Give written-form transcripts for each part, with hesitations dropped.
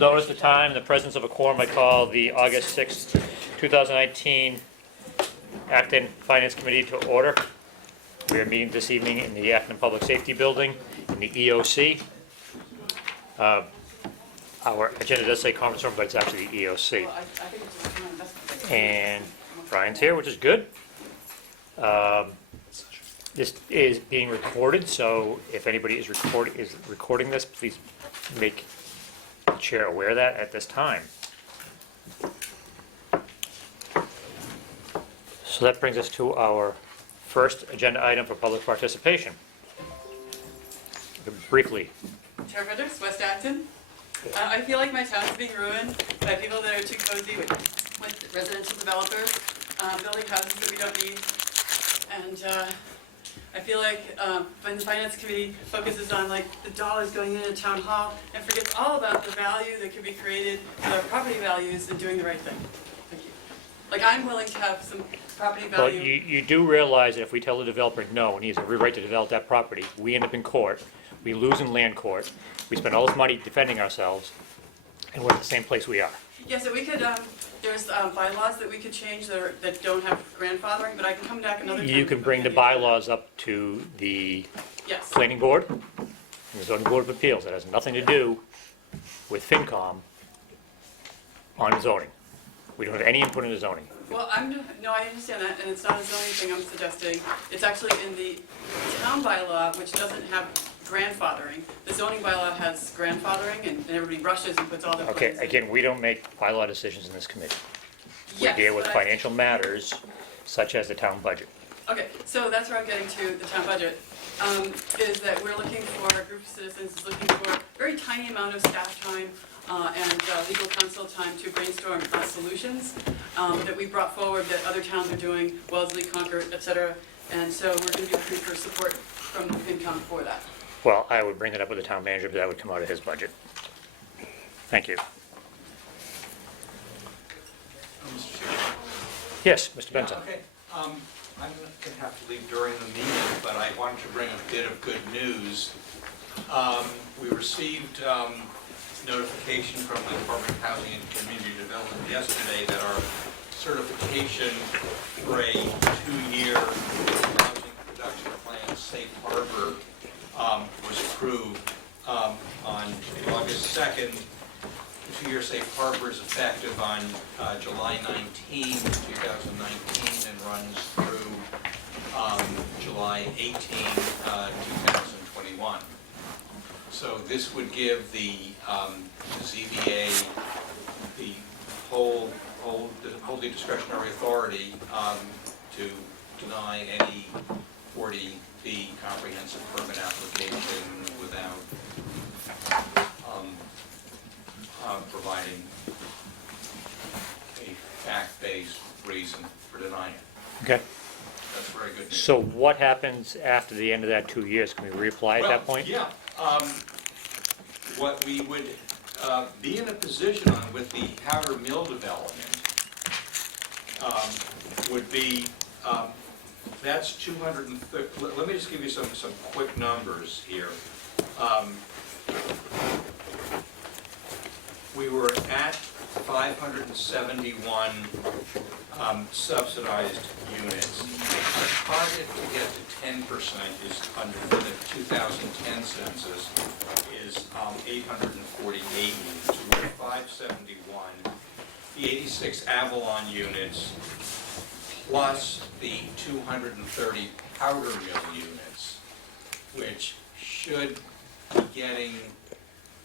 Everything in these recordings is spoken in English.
Notice the time, in the presence of a quorum, I call the August 6th, 2019 Acton Finance Committee to order. We are meeting this evening in the Acton Public Safety Building in the EOC. Our agenda does say conference room, but it's actually the EOC. And Brian's here, which is good. This is being recorded, so if anybody is recording this, please make the chair aware of that at this time. So that brings us to our first agenda item for public participation. Briefly. Chair Fredericks, West Acton. I feel like my town is being ruined by people that are too cozy with residential developers, building houses that we don't need. And I feel like when the Finance Committee focuses on like the dollars going into town hall and forgets all about the value that can be created with our property values and doing the right thing. Thank you. Like I'm willing to have some property value. But you do realize that if we tell the developer no, and he has every right to develop that property, we end up in court, we lose in land court, we spend all this money defending ourselves, and we're in the same place we are. Yeah, so we could, there's bylaws that we could change that don't have grandfathering, but I can come back another time. You can bring the bylaws up to the planning board and the zoning board of appeals. That has nothing to do with FinCom on zoning. We don't have any input into zoning. Well, no, I understand that, and it's not a zoning thing I'm suggesting. It's actually in the town bylaw, which doesn't have grandfathering. The zoning bylaw has grandfathering, and everybody rushes and puts all their Okay, plans in. again, we don't make bylaw decisions in this committee. We Yes, deal with but financial matters such as the town budget. Okay, so that's where I'm getting to, the town budget, is that we're looking for, a group of citizens is looking for a very tiny amount of staff time and legal counsel time to brainstorm solutions that we brought forward that other towns are doing, Wellesley, Concord, et cetera. And so we're going to be looking for support from the FinCom for that. Well, I would bring it up with the town manager, but that would come out of his budget. Thank you. Mr. Chairman. Yes, Mr. Benson. Yeah, okay. I'm going to have to leave during the meeting, but I wanted to bring a bit of good news. We received notification from the Department of Housing and Community Development yesterday that our certification for a 2-year housing production plan, Safe Harbor, was approved on August 2nd. The 2-year Safe Harbor is effective on July 19, 2019 and runs through July 18, 2021. So this would give the ZBA the whole the discretionary authority to deny any 40B comprehensive permit application without providing a fact-based reason for denying it. Okay. That's very good news. So what happens after the end of that 2 years? Can we reapply at that point? Yeah. What we would be in a position on with the powder mill development would be, that's 230, let me just give you some quick numbers here. We were at 571 subsidized units. Our target to get to 10% is under the 2010 census is 848 units. We're at 571. The 86 Avalon units plus the 230 powder mill units, which should be getting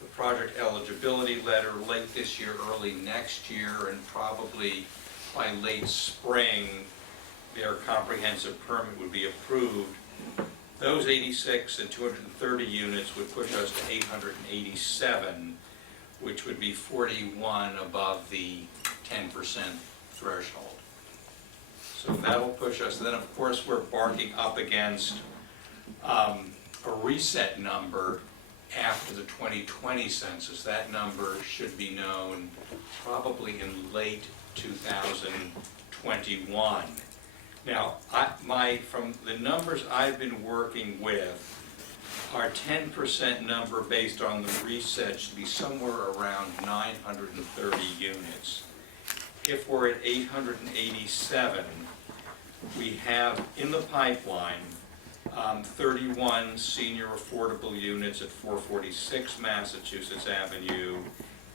the project eligibility letter late this year, early next year, and probably by late spring, their comprehensive permit would be approved. Those 86 and 230 units would push us to 887, which would be 41 above the 10% threshold. So that'll push us. Then, of course, we're barking up against a reset number after the 2020 census. That number should be known probably in late 2021. Now, from the numbers I've been working with, our 10% number based on the reset should be somewhere around 930 units. If we're at 887, we have in the pipeline 31 senior affordable units at 446 Massachusetts Avenue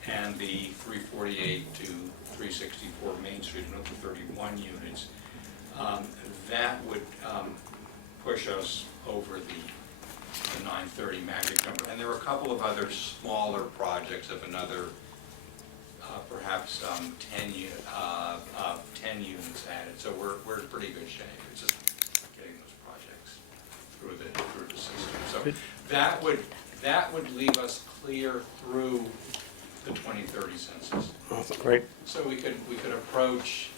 and the 348 to 364 Main Street, another 31 units. That would push us over the 930 magic number. And there are a couple of other smaller projects of another perhaps 10 units added. So we're in pretty good shape. It's just getting those projects through the system. So that would leave us clear through the 2030 census. Great. So we could approach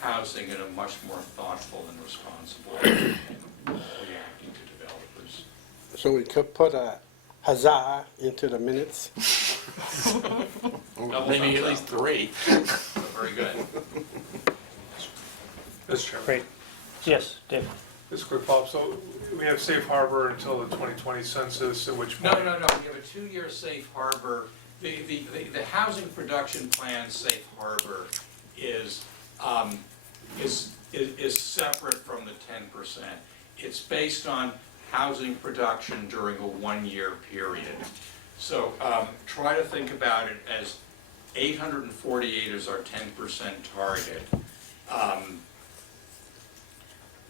housing in a much more thoughtful and responsible way and reacting to developers. So we could put a huzzah into the minutes. Maybe at least 3. Very good. Mr. Chairman, Great. Yes, Dave. just a quick follow-up. So we have safe harbor until the 2020 census, at which No, point? we have a 2-year safe harbor. The housing production plan safe harbor is separate from the 10%. It's based on housing production during a 1-year period. So try to think about it as 848 is our 10% target.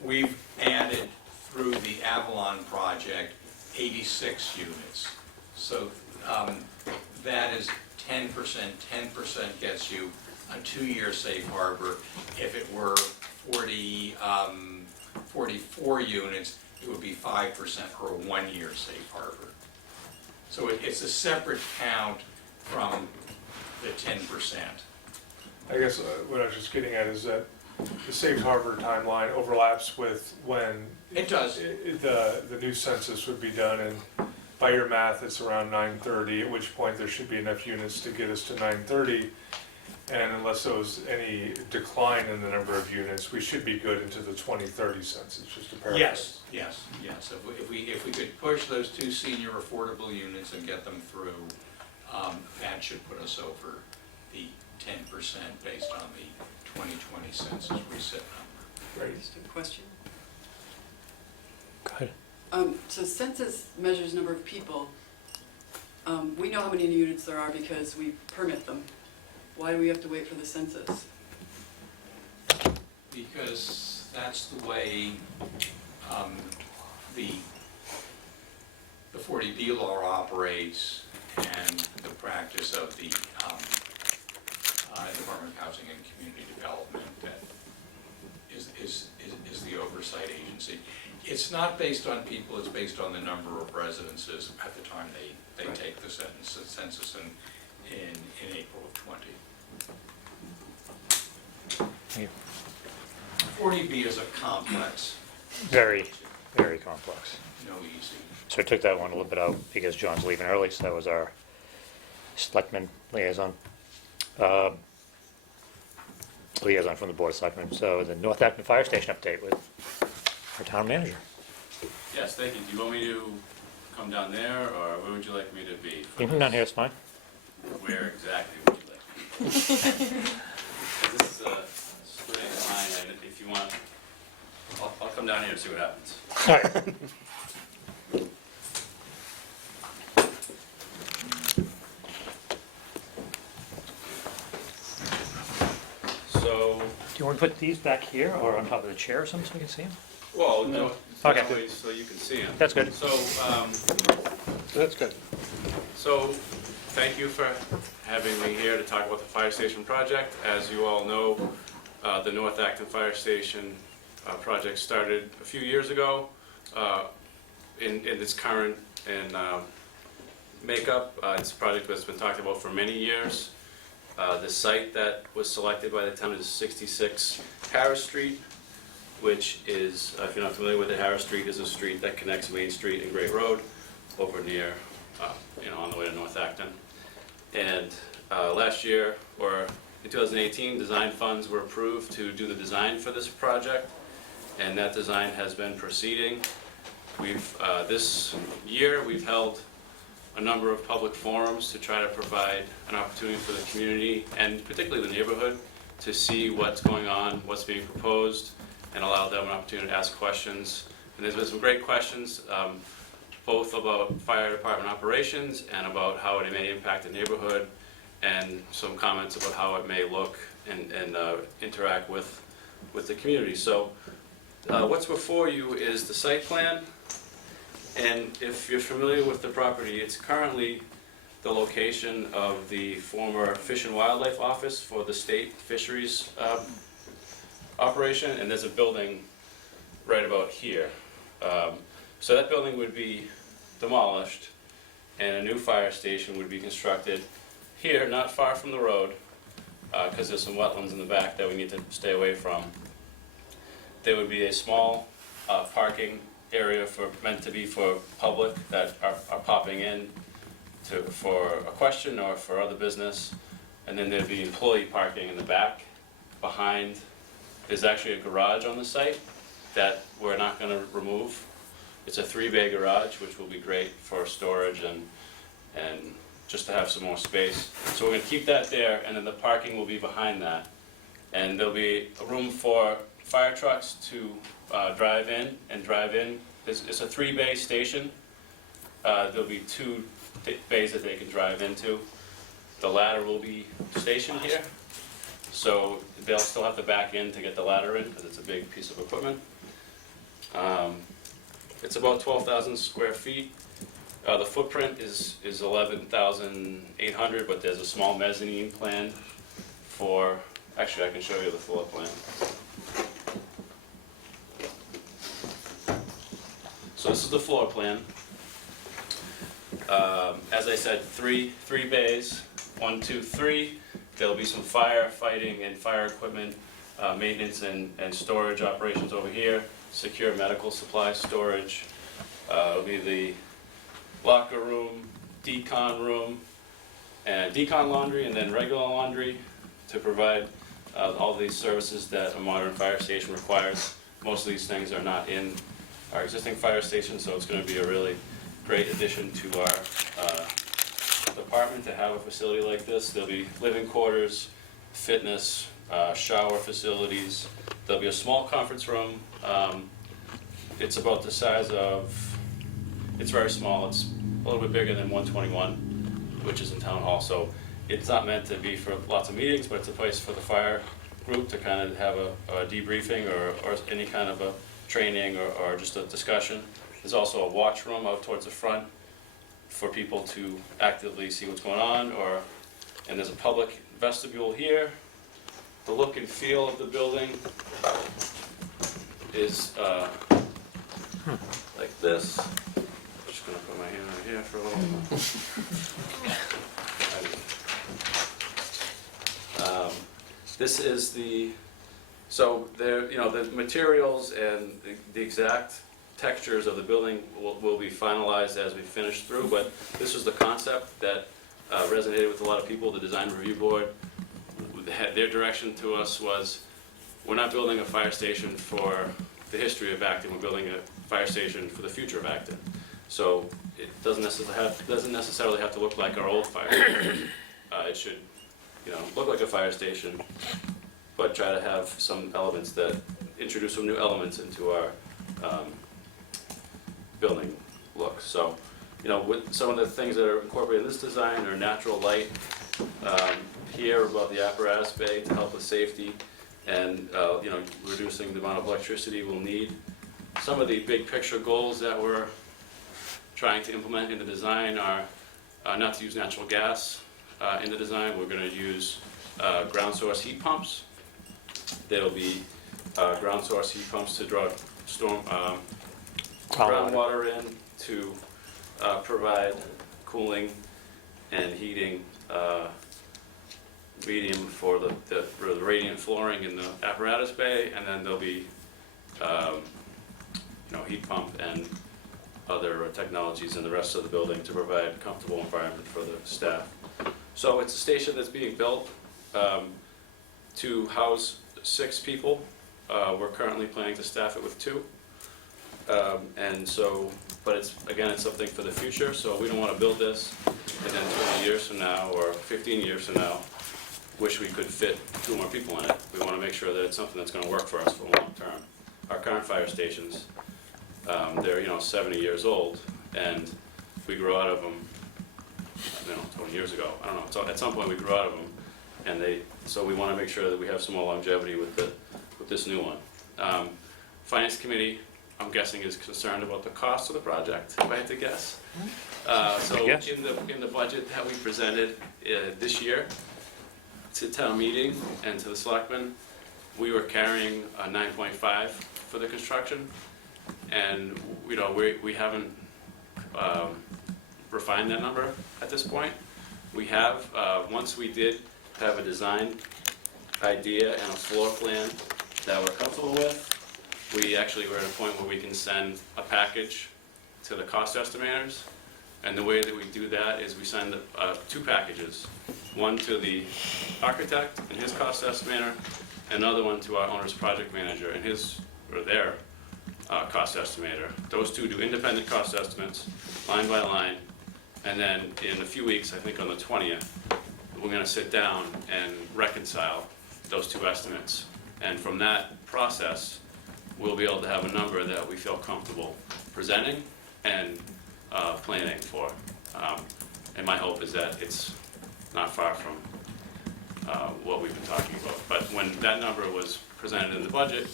We've added through the Avalon project 86 units. So that is 10%. 10% gets you a 2-year safe harbor. If it were 44 units, it would be 5% or a 1-year safe harbor. So it's a separate count from the 10%. I guess what I was just getting at is that the safe harbor timeline overlaps with when It does. the new census would be done, and by your math, it's around 930, at which point there should be enough units to get us to 930. And unless there was any decline in the number of units, we should be good into the 2030 census, just to paraphrase. Yes. If we could push those 2 senior affordable units and get them through, that should put us over the 10% based on the 2020 census reset number. Great. Just a question. Go ahead. So census measures number of people. We know how many units there are because we permit them. Why do we have to wait for the census? Because that's the way the 40B law operates, and the practice of the Department of Housing and Community Development that is the oversight agency. It's not based on people, it's based on the number of residences at the time they take the census in April of 20. Thank you. 40B is a complex, Very, very complex. no easy. So I took that one a little bit out because John's leaving early, so that was our selectman liaison. Liaison from the Board of Selectmen. So the North Acton Fire Station update with our town manager. Yes, thank you. Do you want me to come down there, or where would you like me to be? You can come down here, it's fine. Where exactly would you like me? This is a split line, and if you want, I'll come down here and see what happens. All right. So, Do you want to put these back here or on top of the chair or something so we can see them? well, no, Okay. that way so you can see them. That's good. So, That's good. So, thank you for having me here to talk about the fire station project. As you all know, the North Acton Fire Station project started a few years ago in its current makeup. It's a project that's been talked about for many years. The site that was selected by the town is 66 Harris Street, which is, if you're not familiar with it, Harris Street is a street that connects Main Street and Great Road over near, on the way to North Acton. And last year, or in 2018, design funds were approved to do the design for this project, and that design has been proceeding. This year, we've held a number of public forums to try to provide an opportunity for the community, and particularly the neighborhood, to see what's going on, what's being proposed, and allow them an opportunity to ask questions. And there's been some great questions, both about fire department operations and about how it may impact the neighborhood, and some comments about how it may look and interact with the community. So what's before you is the site plan, and if you're familiar with the property, it's currently the location of the former Fish and Wildlife Office for the state fisheries operation, and there's a building right about here. So that building would be demolished, and a new fire station would be constructed here, not far from the road, because there's some wetlands in the back that we need to stay away from. There would be a small parking area meant to be for public that are popping in for a question or for other business. And then there'd be employee parking in the back. Behind, there's actually a garage on the site that we're not going to remove. It's a 3-bay garage, which will be great for storage and just to have some more space. So we're going to keep that there, and then the parking will be behind that. And there'll be a room for fire trucks to drive in. It's a 3-bay station. There'll be 2 bays that they can drive into. The ladder will be stationed here, so they'll still have to back in to get the ladder in, because it's a big piece of equipment. It's about 12,000 square feet. The footprint is 11,800, but there's a small mezzanine plan for, actually I can show you the floor plan. So this is the floor plan. As I said, three bays, 1, 2, 3. There'll be some firefighting and fire equipment, maintenance and storage operations over here. Secure medical supply storage. It'll be the locker room, decon room, and decon laundry, and then regular laundry to provide all these services that a modern fire station requires. Most of these things are not in our existing fire station, so it's going to be a really great addition to our department to have a facility like this. There'll be living quarters, fitness, shower facilities. There'll be a small conference room. It's about the size of, it's very small. It's a little bit bigger than 121, which is in Town Hall. So it's not meant to be for lots of meetings, but it's a place for the fire group to kind of have a debriefing or any kind of a training or just a discussion. There's also a watch room out towards the front for people to actively see what's going on, and there's a public vestibule here. The look and feel of the building is like this. I'm just gonna put my hand right here for a little while. This is so there, the materials and the exact textures of the building will be finalized as we finish through, but this was the concept that resonated with a lot of people. The design review board, their direction to us was, we're not building a fire station for the history of Acton, we're building a fire station for the future of Acton. So it doesn't necessarily have to look like our old fire station. It should look like a fire station, but try to have some elements that introduce some new elements into our building look. So, with some of the things that are incorporated in this design are natural light here above the apparatus bay to help with safety, and reducing the amount of electricity we'll need. Some of the big picture goals that we're trying to implement in the design are not to use natural gas in the design. We're going to use ground source heat pumps. There'll be ground source heat pumps to draw groundwater in to provide cooling and heating medium for the radiant flooring in the apparatus bay, and then there'll be heat pump and other technologies in the rest of the building to provide a comfortable environment for the staff. So it's a station that's being built to house 6 people. We're currently planning to staff it with 2. And so, but it's, again, it's something for the future, so we don't want to build this and then 20 years from now or 15 years from now, wish we could fit 2 more people in it. We want to make sure that it's something that's going to work for us for the long term. Our current fire stations, they're 70 years old, and we grew out of them, 20 years ago. I don't know. So at some point we grew out of them, and so we want to make sure that we have some more longevity with this new one. Finance committee, I'm guessing, is concerned about the cost of the project, if I had to guess. So Yes. in the budget that we presented this year to town meeting and to the selectmen, we were carrying a 9.5 for the construction, and we haven't refined that number at this point. We have, once we did have a design idea and a floor plan that we're comfortable with, we actually were at a point where we can send a package to the cost estimators. And the way that we do that is we send 2 packages. One to the architect and his cost estimator, another one to our owner's project manager and their cost estimator. Those 2 do independent cost estimates, line by line, and then in a few weeks, I think on the 20th, we're gonna sit down and reconcile those 2 estimates. And from that process, we'll be able to have a number that we feel comfortable presenting and planning for. And my hope is that it's not far from what we've been talking about. But when that number was presented in the budget,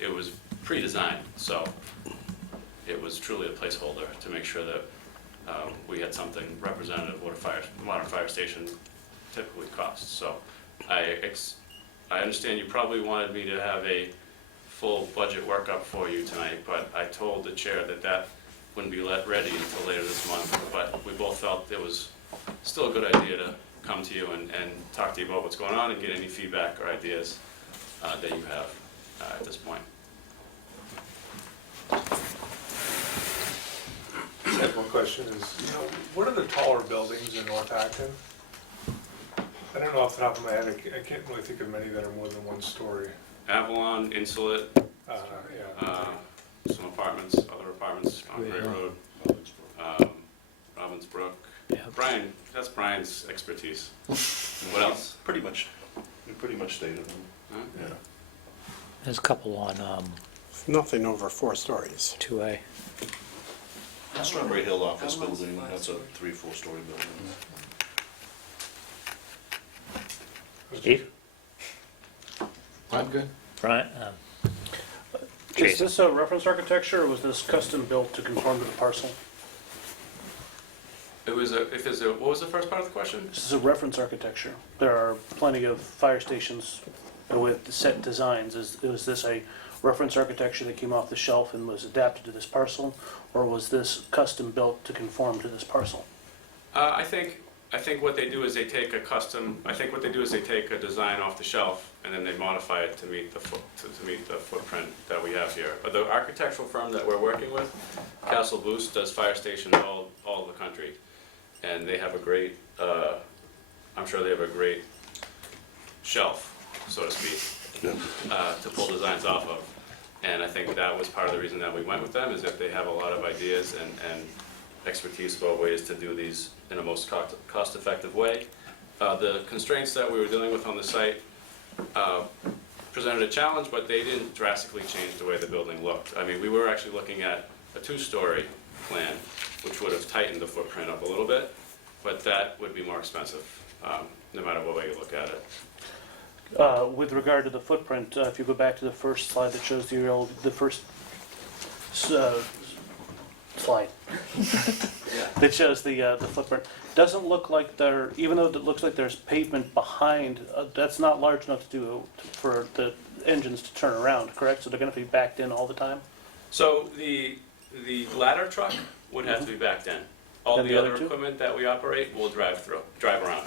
it was pre-designed, so it was truly a placeholder to make sure that we had something representative of what a modern fire station typically costs. So I understand you probably wanted me to have a full budget workup for you tonight, but I told the chair that wouldn't be ready until later this month. But we both felt it was still a good idea to come to you and talk to you about what's going on and get any feedback or ideas that you have at this point. I have one question is, what are the taller buildings in North Acton? I don't know off the top of my head, I can't really think of many that are more than 1 story. Avalon, Insulet, Yeah. some apartments, other apartments on Gray Road, Robbinsbrook. Brian, that's Brian's expertise. What else? We pretty much stated them. Huh? Yeah. There's a couple on Nothing over 4 stories. 2A. Strawberry Hill office building, that's a 3-4 story building. Steve? I'm good. Brian? Is Jason? this a reference architecture, or was this custom built to conform to the parcel? What was the first part of the question? This is a reference architecture. There are plenty of fire stations with set designs. Was this a reference architecture that came off the shelf and was adapted to this parcel, or was this custom built to conform to this parcel? I think what they do is they take a design off the shelf and then they modify it to meet the footprint that we have here. But the architectural firm that we're working with, Castle Boost, does fire stations all over the country, and they have a great, I'm sure they have a great shelf, so to speak, to pull designs off of. And I think that was part of the reason that we went with them, is that they have a lot of ideas and expertise about ways to do these in a most cost-effective way. The constraints that we were dealing with on the site presented a challenge, but they didn't drastically change the way the building looked. I mean, we were actually looking at a 2-story plan, which would have tightened the footprint up a little bit, but that would be more expensive, no matter what way you look at it. With regard to the footprint, if you go back to the first slide that shows the first slide that shows the footprint, doesn't look like even though it looks like there's pavement behind, that's not large enough to do for the engines to turn around, correct? So they're going to be backed in all the time? So the ladder truck would have to be backed in. All And the the other other two? equipment that we operate will drive around.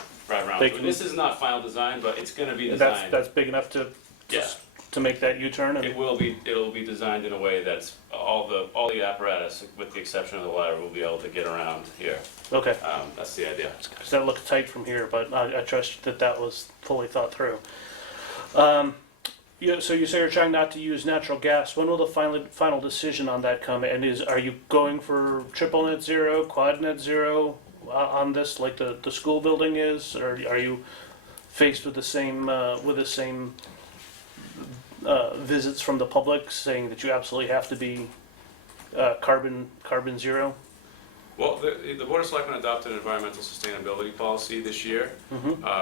They can- This is not final design, but it's going to be And designed. that's big enough to Yeah. to make that U-turn? It'll be designed in a way that's all the apparatus, with the exception of the ladder, will be able to get around here. Okay, That's the idea. because that looks tight from here, but I trust that was fully thought through. Yeah, so you say you're trying not to use natural gas. When will the final decision on that come? And are you going for triple net zero, quad net zero on this, like the school building is? Or are you faced with the same visits from the public saying that you absolutely have to be carbon zero? Well, the Board of Selectmen adopted an environmental sustainability policy this year,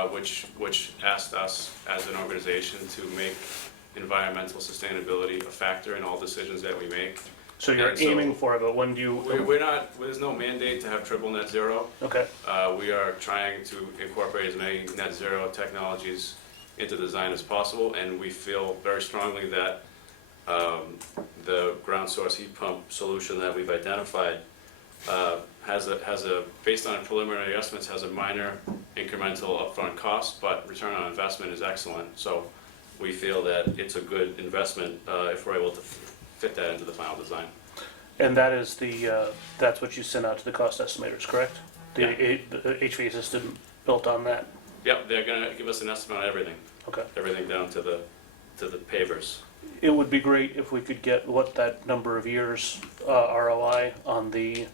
which asked us as an organization to make environmental sustainability a factor in all decisions that we make. So you're And so aiming for it, but when do you? We're not, there's no mandate to have triple net zero. Okay. We are trying to incorporate as many net zero technologies into design as possible, and we feel very strongly that the ground source heat pump solution that we've identified based on preliminary estimates, has a minor incremental upfront cost, but return on investment is excellent. So we feel that it's a good investment if we're able to fit that into the final design. And that is that's what you sent out to the cost estimators, correct? The Yeah. the HVAC system built on that. Yep, they're gonna give us an estimate on everything. Okay. Everything down to the pavers. It would be great if we could get what that number of years ROI on the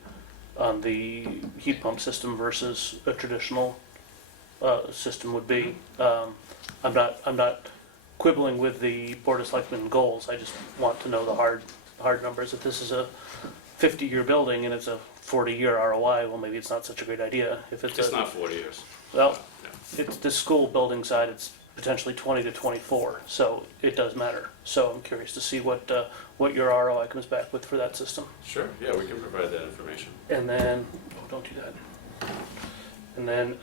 heat pump system versus a traditional system would be. I'm not quibbling with the Board of Selectmen goals. I just want to know the hard numbers. If this is a 50-year building and it's a 40-year ROI, well, maybe it's not such a great idea. If It's not 40 years. Well, Yeah. it's the school building side, it's potentially 20 to 24, so it does matter. So I'm curious to see what your ROI comes back with for that system. Sure, yeah, we can provide that information. And then, oh, don't do that. And then,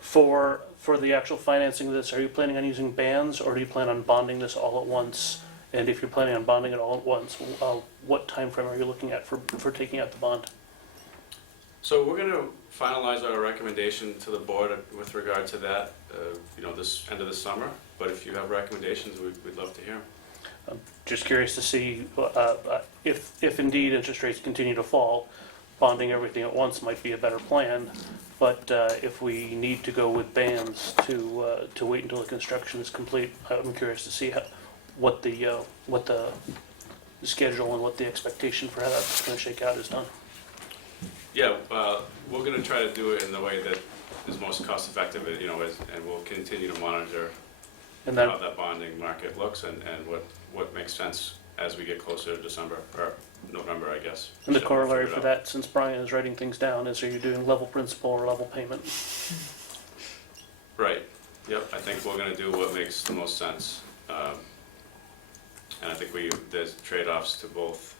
for the actual financing of this, are you planning on using bands, or do you plan on bonding this all at once? And if you're planning on bonding it all at once, what time frame are you looking at for taking out the bond? So we're gonna finalize our recommendation to the board with regard to that, this end of the summer. But if you have recommendations, we'd love to hear them. I'm just curious to see if indeed interest rates continue to fall, bonding everything at once might be a better plan. But if we need to go with bands to wait until the construction is complete, I'm curious to see what the schedule and what the expectation for how that's going to shake out is done. Yeah, we're gonna try to do it in the way that is most cost effective, and we'll continue to monitor And how then, that bonding market looks and what makes sense as we get closer to December, or November, I guess. and the So we'll corollary figure for it out. that, since Brian is writing things down, is are you doing level principal or level payment? Right, yep, I think we're gonna do what makes the most sense. And I think there's trade-offs to both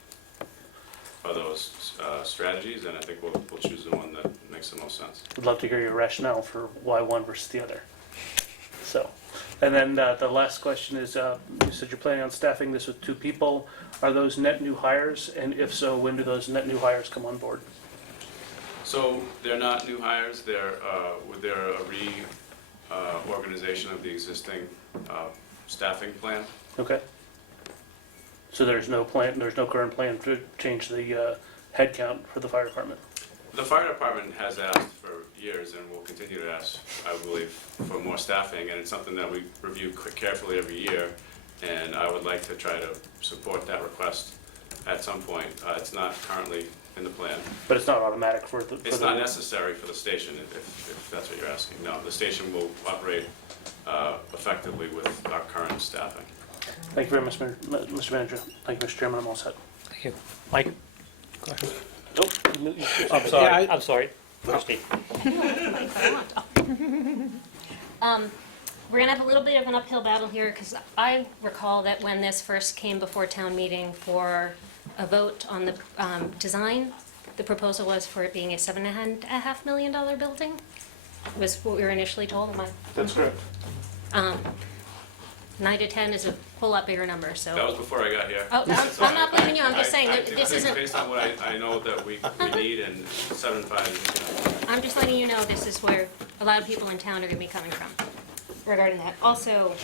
of those strategies, and I think we'll choose the one that makes the most sense. Would love to hear your rationale for why one versus the other. So, and then the last question is, you said you're planning on staffing this with 2 people. Are those net new hires? And if so, when do those net new hires come on board? So they're not new hires, they're a reorganization of the existing staffing plan. Okay. So there's no current plan to change the head count for the fire department? The fire department has asked for years and will continue to ask, I believe, for more staffing, and it's something that we review carefully every year, and I would like to try to support that request at some point. It's not currently in the plan. But it's not automatic for the... It's not necessary for the station, if that's what you're asking. No, the station will operate effectively with our current staffing. Thank you very much, Mr. Manager. Thank you, Mr. Chairman. I'm all set. Thank you. Mike? Nope. I'm sorry, Yeah, I'm sorry. Christie. We're gonna have a little bit of an uphill battle here, because I recall that when this first came before town meeting for a vote on the design, the proposal was for it being a $7.5 million building, was what we were initially told. That's correct. 9 to 10 is a whole lot bigger number, so. That was before I got here. Oh, I'm not blaming you, I'm just saying that I this think isn't, based on what I know that we need, and 7.5, I'm just letting you know this is where a lot of people in town are gonna be coming from regarding that. Also,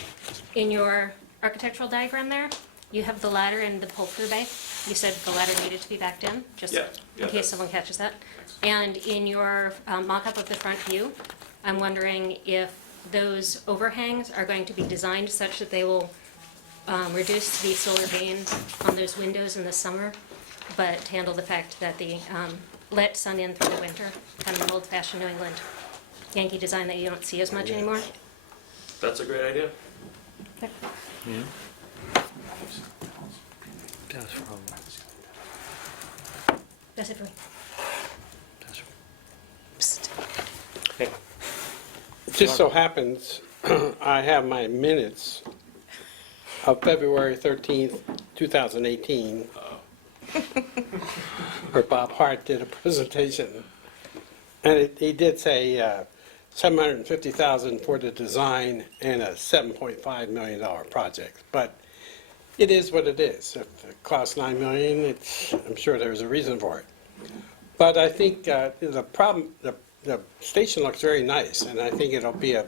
in your architectural diagram there, you have the ladder and the pull-through bay. You said the ladder needed to be backed in, just Yeah, in case someone catches that. And in your mock-up of the front view, I'm wondering if those overhangs are going to be designed such that they will reduce the solar gain on those windows in the summer, but handle the fact that the let sun in through the winter, kind of an old-fashioned New England Yankee design that you don't see as much anymore. That's a great idea. That's it for me. Okay. It just so happens, I have my minutes of February 13th, 2018, where Bob Hart did a presentation. And he did say $750,000 for the design and a $7.5 million project. But it is what it is. If it costs $9 million, I'm sure there's a reason for it. But I think the problem, the station looks very nice, and I think it'll be a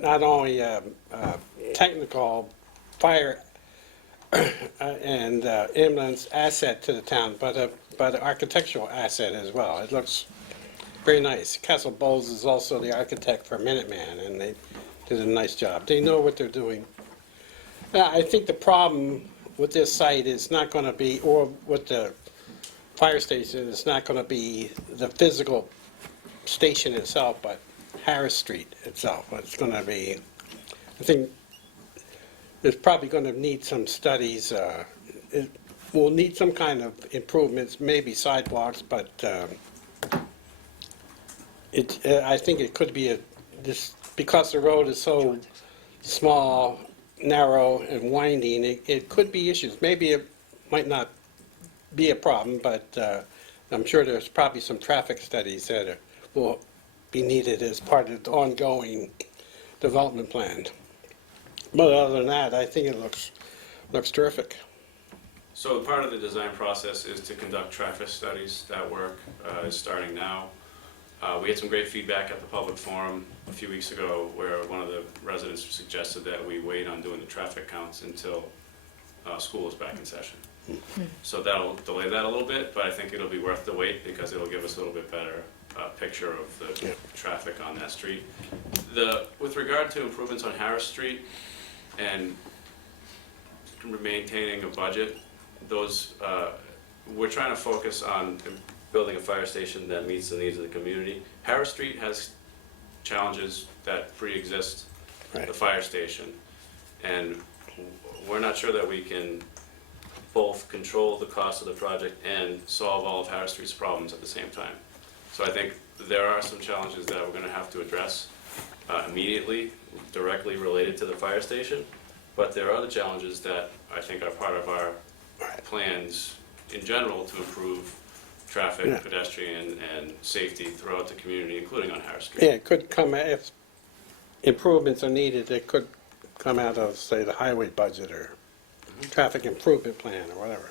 not only a technical fire and ambulance asset to the town, but an architectural asset as well. It looks very nice. Castle Bowles is also the architect for Minuteman, and they did a nice job. They know what they're doing. I think the problem with this site is not going to be, or with the fire station, it's not going to be the physical station itself, but Harris Street itself. It's going to be, I think, there's probably going to need some studies. It will need some kind of improvements, maybe sidewalks, but I think it could be because the road is so small, narrow, and winding, it could be issues. Maybe it might not be a problem, but I'm sure there's probably some traffic studies that will be needed as part of the ongoing development plan. But other than that, I think it looks terrific. So part of the design process is to conduct traffic studies. That work is starting now. We had some great feedback at the public forum a few weeks ago where one of the residents suggested that we wait on doing the traffic counts until school is back in session. So that'll delay that a little bit, but I think it'll be worth the wait because it'll give us a little bit better picture of the traffic on that street. With regard to improvements on Harris Street and maintaining a budget, those we're trying to focus on building a fire station that meets the needs of the community. Harris Street has challenges that pre-exist the fire station, and we're not sure that we can both control the cost of the project and solve all of Harris Street's problems at the same time. So I think there are some challenges that we're going to have to address immediately, directly related to the fire station, but there are other challenges that I think are part of our plans in general to improve traffic, pedestrian, and safety throughout the community, including on Harris Street. Yeah, it could come, if improvements are needed, it could come out of, say, the highway budget or traffic improvement plan or whatever.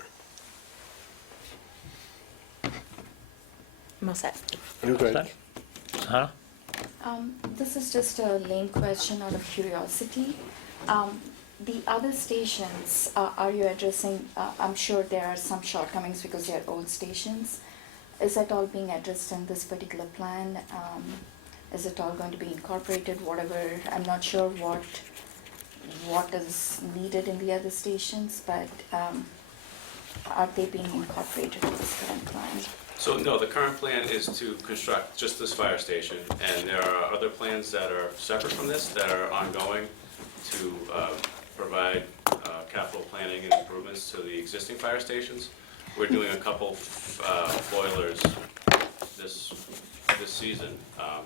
I'm all set. I'm good. Huh? This is just a lame question out of curiosity. The other stations, are you addressing, I'm sure there are some shortcomings because they are old stations. Is that all being addressed in this particular plan? Is it all going to be incorporated, whatever? I'm not sure what is needed in the other stations, but are they being incorporated in this current plan? So no, the current plan is to construct just this fire station, and there are other plans that are separate from this that are ongoing to provide capital planning and improvements to the existing fire stations. We're doing a couple boilers this season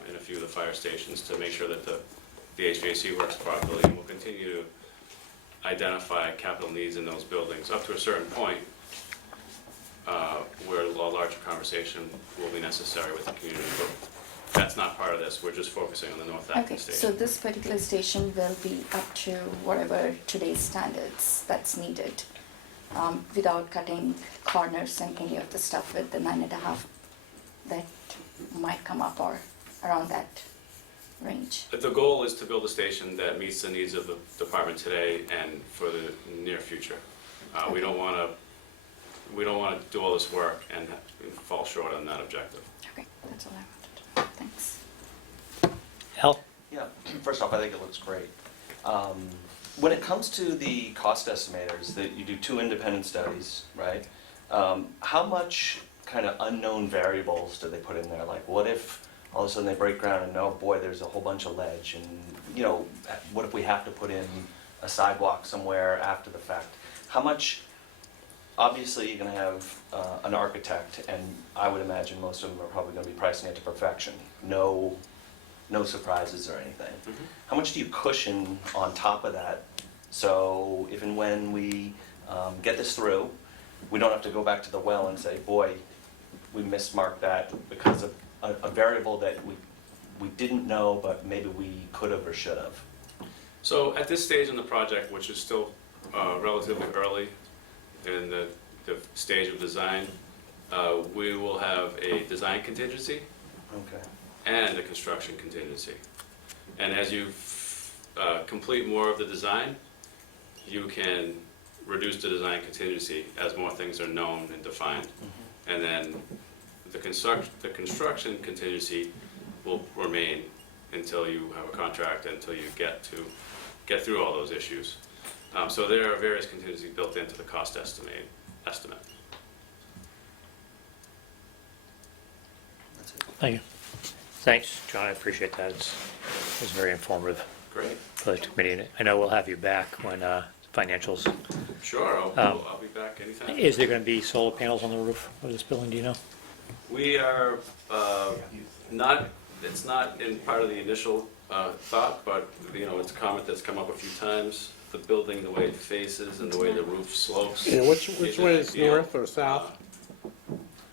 in a few of the fire stations to make sure that the HVAC works properly, and we'll continue to identify capital needs in those buildings up to a certain point where a larger conversation will be necessary with the community. But that's not part of this. We're just focusing on the North Acton station. So this particular station will be up to whatever today's standards that's needed, without cutting corners and any of the stuff with the 9.5 that might come up or around that range. The goal is to build a station that meets the needs of the department today and for the near future. We don't want to do all this work and fall short on that objective. Okay, that's all I wanted to know. Thanks. Al? Yeah, first off, I think it looks great. When it comes to the cost estimators, that you do 2 independent studies, right? How much kind of unknown variables do they put in there? Like, what if all of a sudden they break ground and, oh boy, there's a whole bunch of ledge, and, you know, what if we have to put in a sidewalk somewhere after the fact? How much, obviously you're gonna have an architect, and I would imagine most of them are probably gonna be pricing it to perfection. No surprises or anything. How much do you cushion on top of that? So if and when we get this through, we don't have to go back to the well and say, boy, we mismarked that because of a variable that we didn't know, but maybe we could have or should have. So at this stage in the project, which is still relatively early in the stage of design, we will have a design contingency Okay. and a construction contingency. And as you complete more of the design, you can reduce the design contingency as more things are known and defined. And then the construction contingency will remain until you have a contract, until you get through all those issues. So there are various contingencies built into the cost estimate. That's it. Thank you. Thanks, John, I appreciate that. It was very informative Great. for the committee. I know we'll have you back when financials. Sure, I'll be back anytime. Is there going to be solar panels on the roof of this building, do you know? We are it's not in part of the initial thought, but, you know, it's a comment that's come up a few times. The building, the way it faces and the way the roof slopes. Yeah, which an way is ideal. north or south?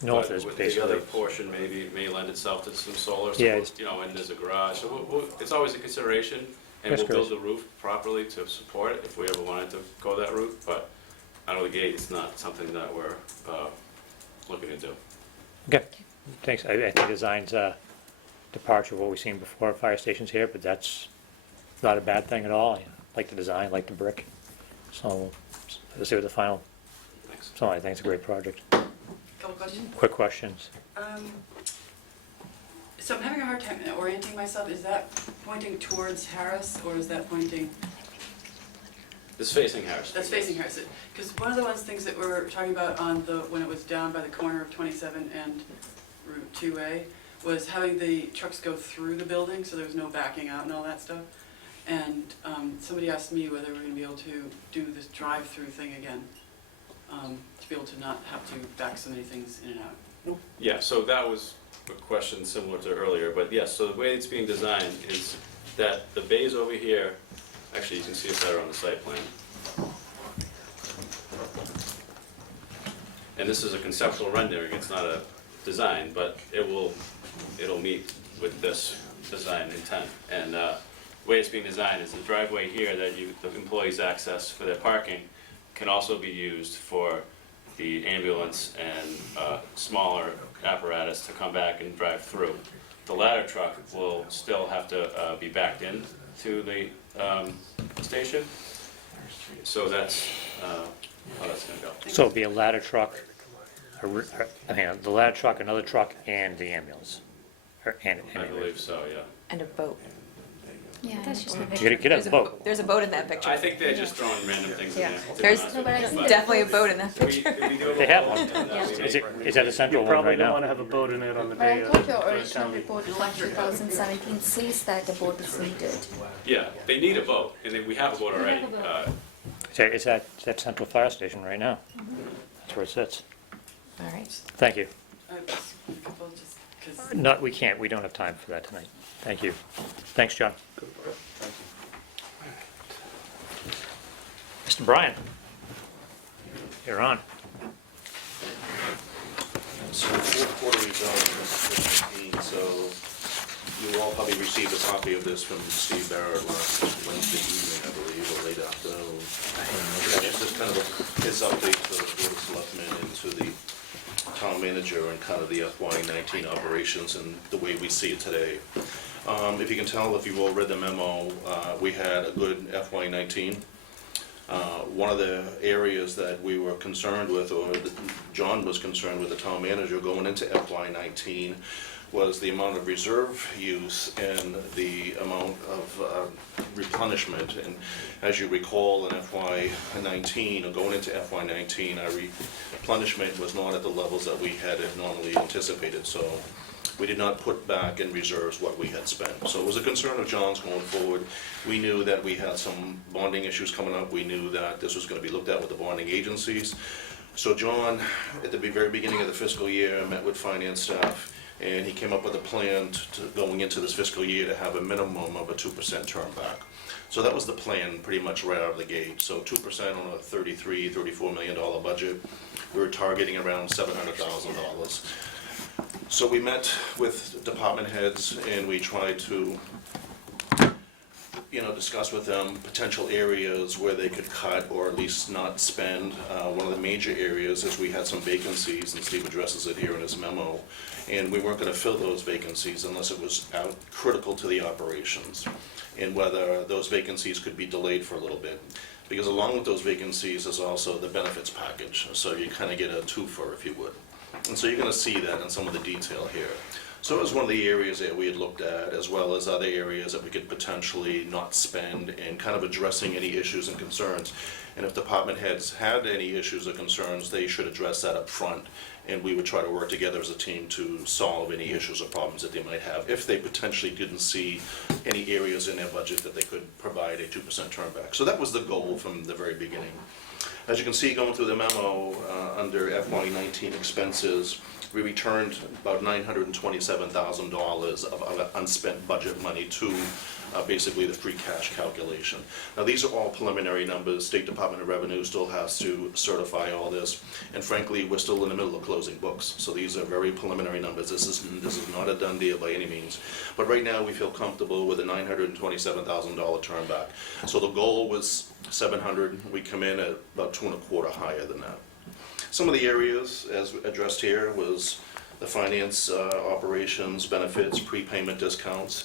North But is with the basically, other portion may lend itself to some solar, so, Yeah, you know, and there's a garage, so it's always a consideration. And That's we'll build great. the roof properly to support it if we ever wanted to go that route, but out of the gate, it's not something that we're looking to do. okay, thanks. I think design's a departure of what we've seen before at fire stations here, but that's not a bad thing at all. I like the design, like the brick. So let's see what the final, Thanks. so I think it's a great project. Couple questions. Quick questions. So I'm having a hard time orienting myself. Is that pointing towards Harris, or is that pointing, It's facing Harris. that's facing Harris? Because one of the things that we were talking about when it was down by the corner of 27 and Route 2A was having the trucks go through the building, so there was no backing out and all that stuff. And somebody asked me whether we're gonna be able to do this drive-through thing again, to be able to not have to back so many things in and out. Yeah, so that was a question similar to earlier, but yes, so the way it's being designed is that the bays over here, actually you can see it better on the site plan. And this is a conceptual rendering, it's not a design, but it'll meet with this design intent. And the way it's being designed is the driveway here that the employees access for their parking can also be used for the ambulance and smaller apparatus to come back and drive through. The ladder truck will still have to be backed in to the station. So that's how that's gonna go. So it'll be a ladder truck, the ladder truck, another truck, and the ambulance. I believe so, yeah. And a boat. Yeah. That's just a Get a boat. There's a boat in that picture. I think they're just throwing random things in Yeah. there. to be There's honest with you, but definitely a boat in that we- picture. we do They have one. and, we Is make is that a central You one probably right don't want now? to have a boat in it on the But I day of thought your the original town meeting. report from 2017 says that a boat is needed. Yeah, they need a boat, and we have a boat We have already. a boat. It's at Central Fire Station right now. That's where it sits. All right. Thank you. Just a couple, just 'cause- No, we can't, we don't have time for that tonight. Thank you. Thanks, John. Mr. Bryan, you're on. So fourth quarter results, 2019, so you all probably received a copy of this from Steve Barrett last Wednesday evening, I believe, or late afternoon. It's just kind of his update to the Board of Selectmen and to the town manager and kind of the FY19 operations and the way we see it today. If you can tell, if you've all read the memo, we had a good FY19. One of the areas that we were concerned with, or that John was concerned with, the town manager going into FY19, was the amount of reserve use and the amount of replenishment. And as you recall, in FY19, or going into FY19, our replenishment was not at the levels that we had normally anticipated. So we did not put back in reserves what we had spent. So it was a concern of John's going forward. We knew that we had some bonding issues coming up. We knew that this was going to be looked at with the bonding agencies. So John, at the very beginning of the fiscal year, met with finance staff, and he came up with a plan to going into this fiscal year to have a minimum of a 2% turn back. So that was the plan pretty much right out of the gate. So 2% on a $34 million budget. We were targeting around $700,000. So we met with department heads and we tried to, discuss with them potential areas where they could cut or at least not spend. One of the major areas is we had some vacancies, and Steve addresses it here in his memo, and we weren't going to fill those vacancies unless it was critical to the operations, and whether those vacancies could be delayed for a little bit. Because along with those vacancies is also the benefits package, so you kind of get a twofer, if you would. And so you're going to see that in some of the detail here. So it was one of the areas that we had looked at, as well as other areas that we could potentially not spend, and kind of addressing any issues and concerns. And if department heads had any issues or concerns, they should address that up front, and we would try to work together as a team to solve any issues or problems that they might have, if they potentially didn't see any areas in their budget that they could provide a 2% turn back. So that was the goal from the very beginning. As you can see, going through the memo, under FY19 expenses, we returned about $927,000 of unspent budget money to basically the free cash calculation. Now, these are all preliminary numbers. State Department of Revenue still has to certify all this, and frankly, we're still in the middle of closing books. So these are very preliminary numbers. This is not a done deal by any means. But right now, we feel comfortable with a $927,000 turn back. So the goal was $700. We come in at about 2 1/4 higher than that. Some of the areas, as addressed here, was the finance, operations, benefits, prepayment discounts.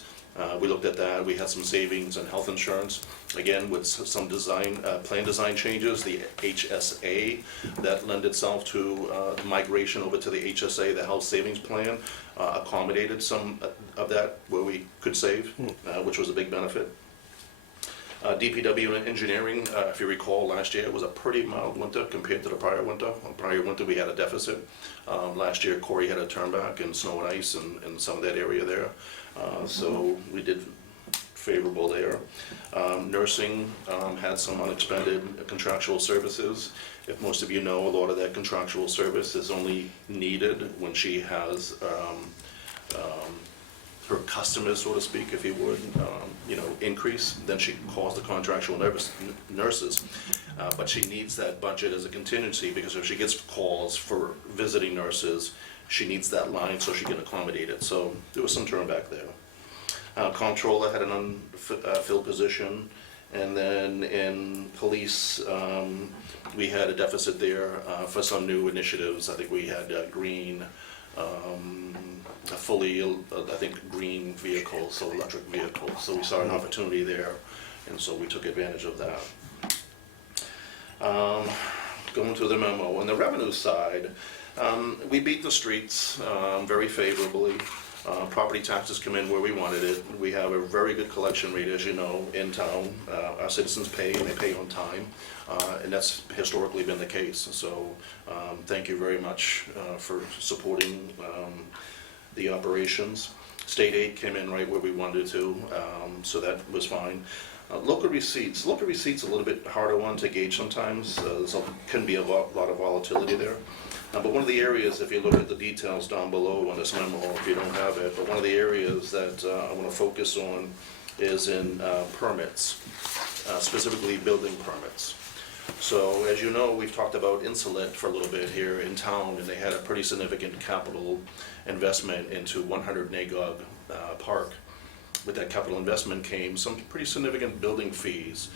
We looked at that. We had some savings in health insurance. Again, with some design, plan design changes, the HSA, that lent itself to migration over to the HSA, the health savings plan, accommodated some of that where we could save, which was a big benefit. DPW and engineering, if you recall, last year was a pretty mild winter compared to the prior winter. Prior winter we had a deficit. Last year Corey had a turnback in snow and ice and some of that area there. So we did favorable there. Nursing had some unexpended contractual services. If most of you know, a lot of that contractual service is only needed when she has her customers, so to speak, if you would, increase, then she calls the contractual nurses. But she needs that budget as a contingency, because if she gets calls for visiting nurses, she needs that line so she can accommodate it. So there was some turn back there. Comptroller had an unfilled position, and then in police, we had a deficit there for some new initiatives. I think we had green, a fully, I think, green vehicle, so electric vehicle. So we saw an opportunity there, and so we took advantage of that. Going to the memo, on the revenue side, we beat the streets very favorably. Property taxes come in where we wanted it. We have a very good collection rate, as you know, in town. Our citizens pay, and they pay on time, and that's historically been the case. So thank you very much for supporting the operations. State aid came in right where we wanted to, so that was fine. Local receipts. Local receipts a little bit harder one to gauge sometimes. There can be a lot of volatility there. But one of the areas, if you look at the details down below on this memo, if you don't have it, but one of the areas that I want to focus on is in permits, specifically building permits. So as you know, we've talked about Insulet for a little bit here in town, and they had a pretty significant capital investment into 100 Nagog Park. With that capital investment came some pretty significant building fees.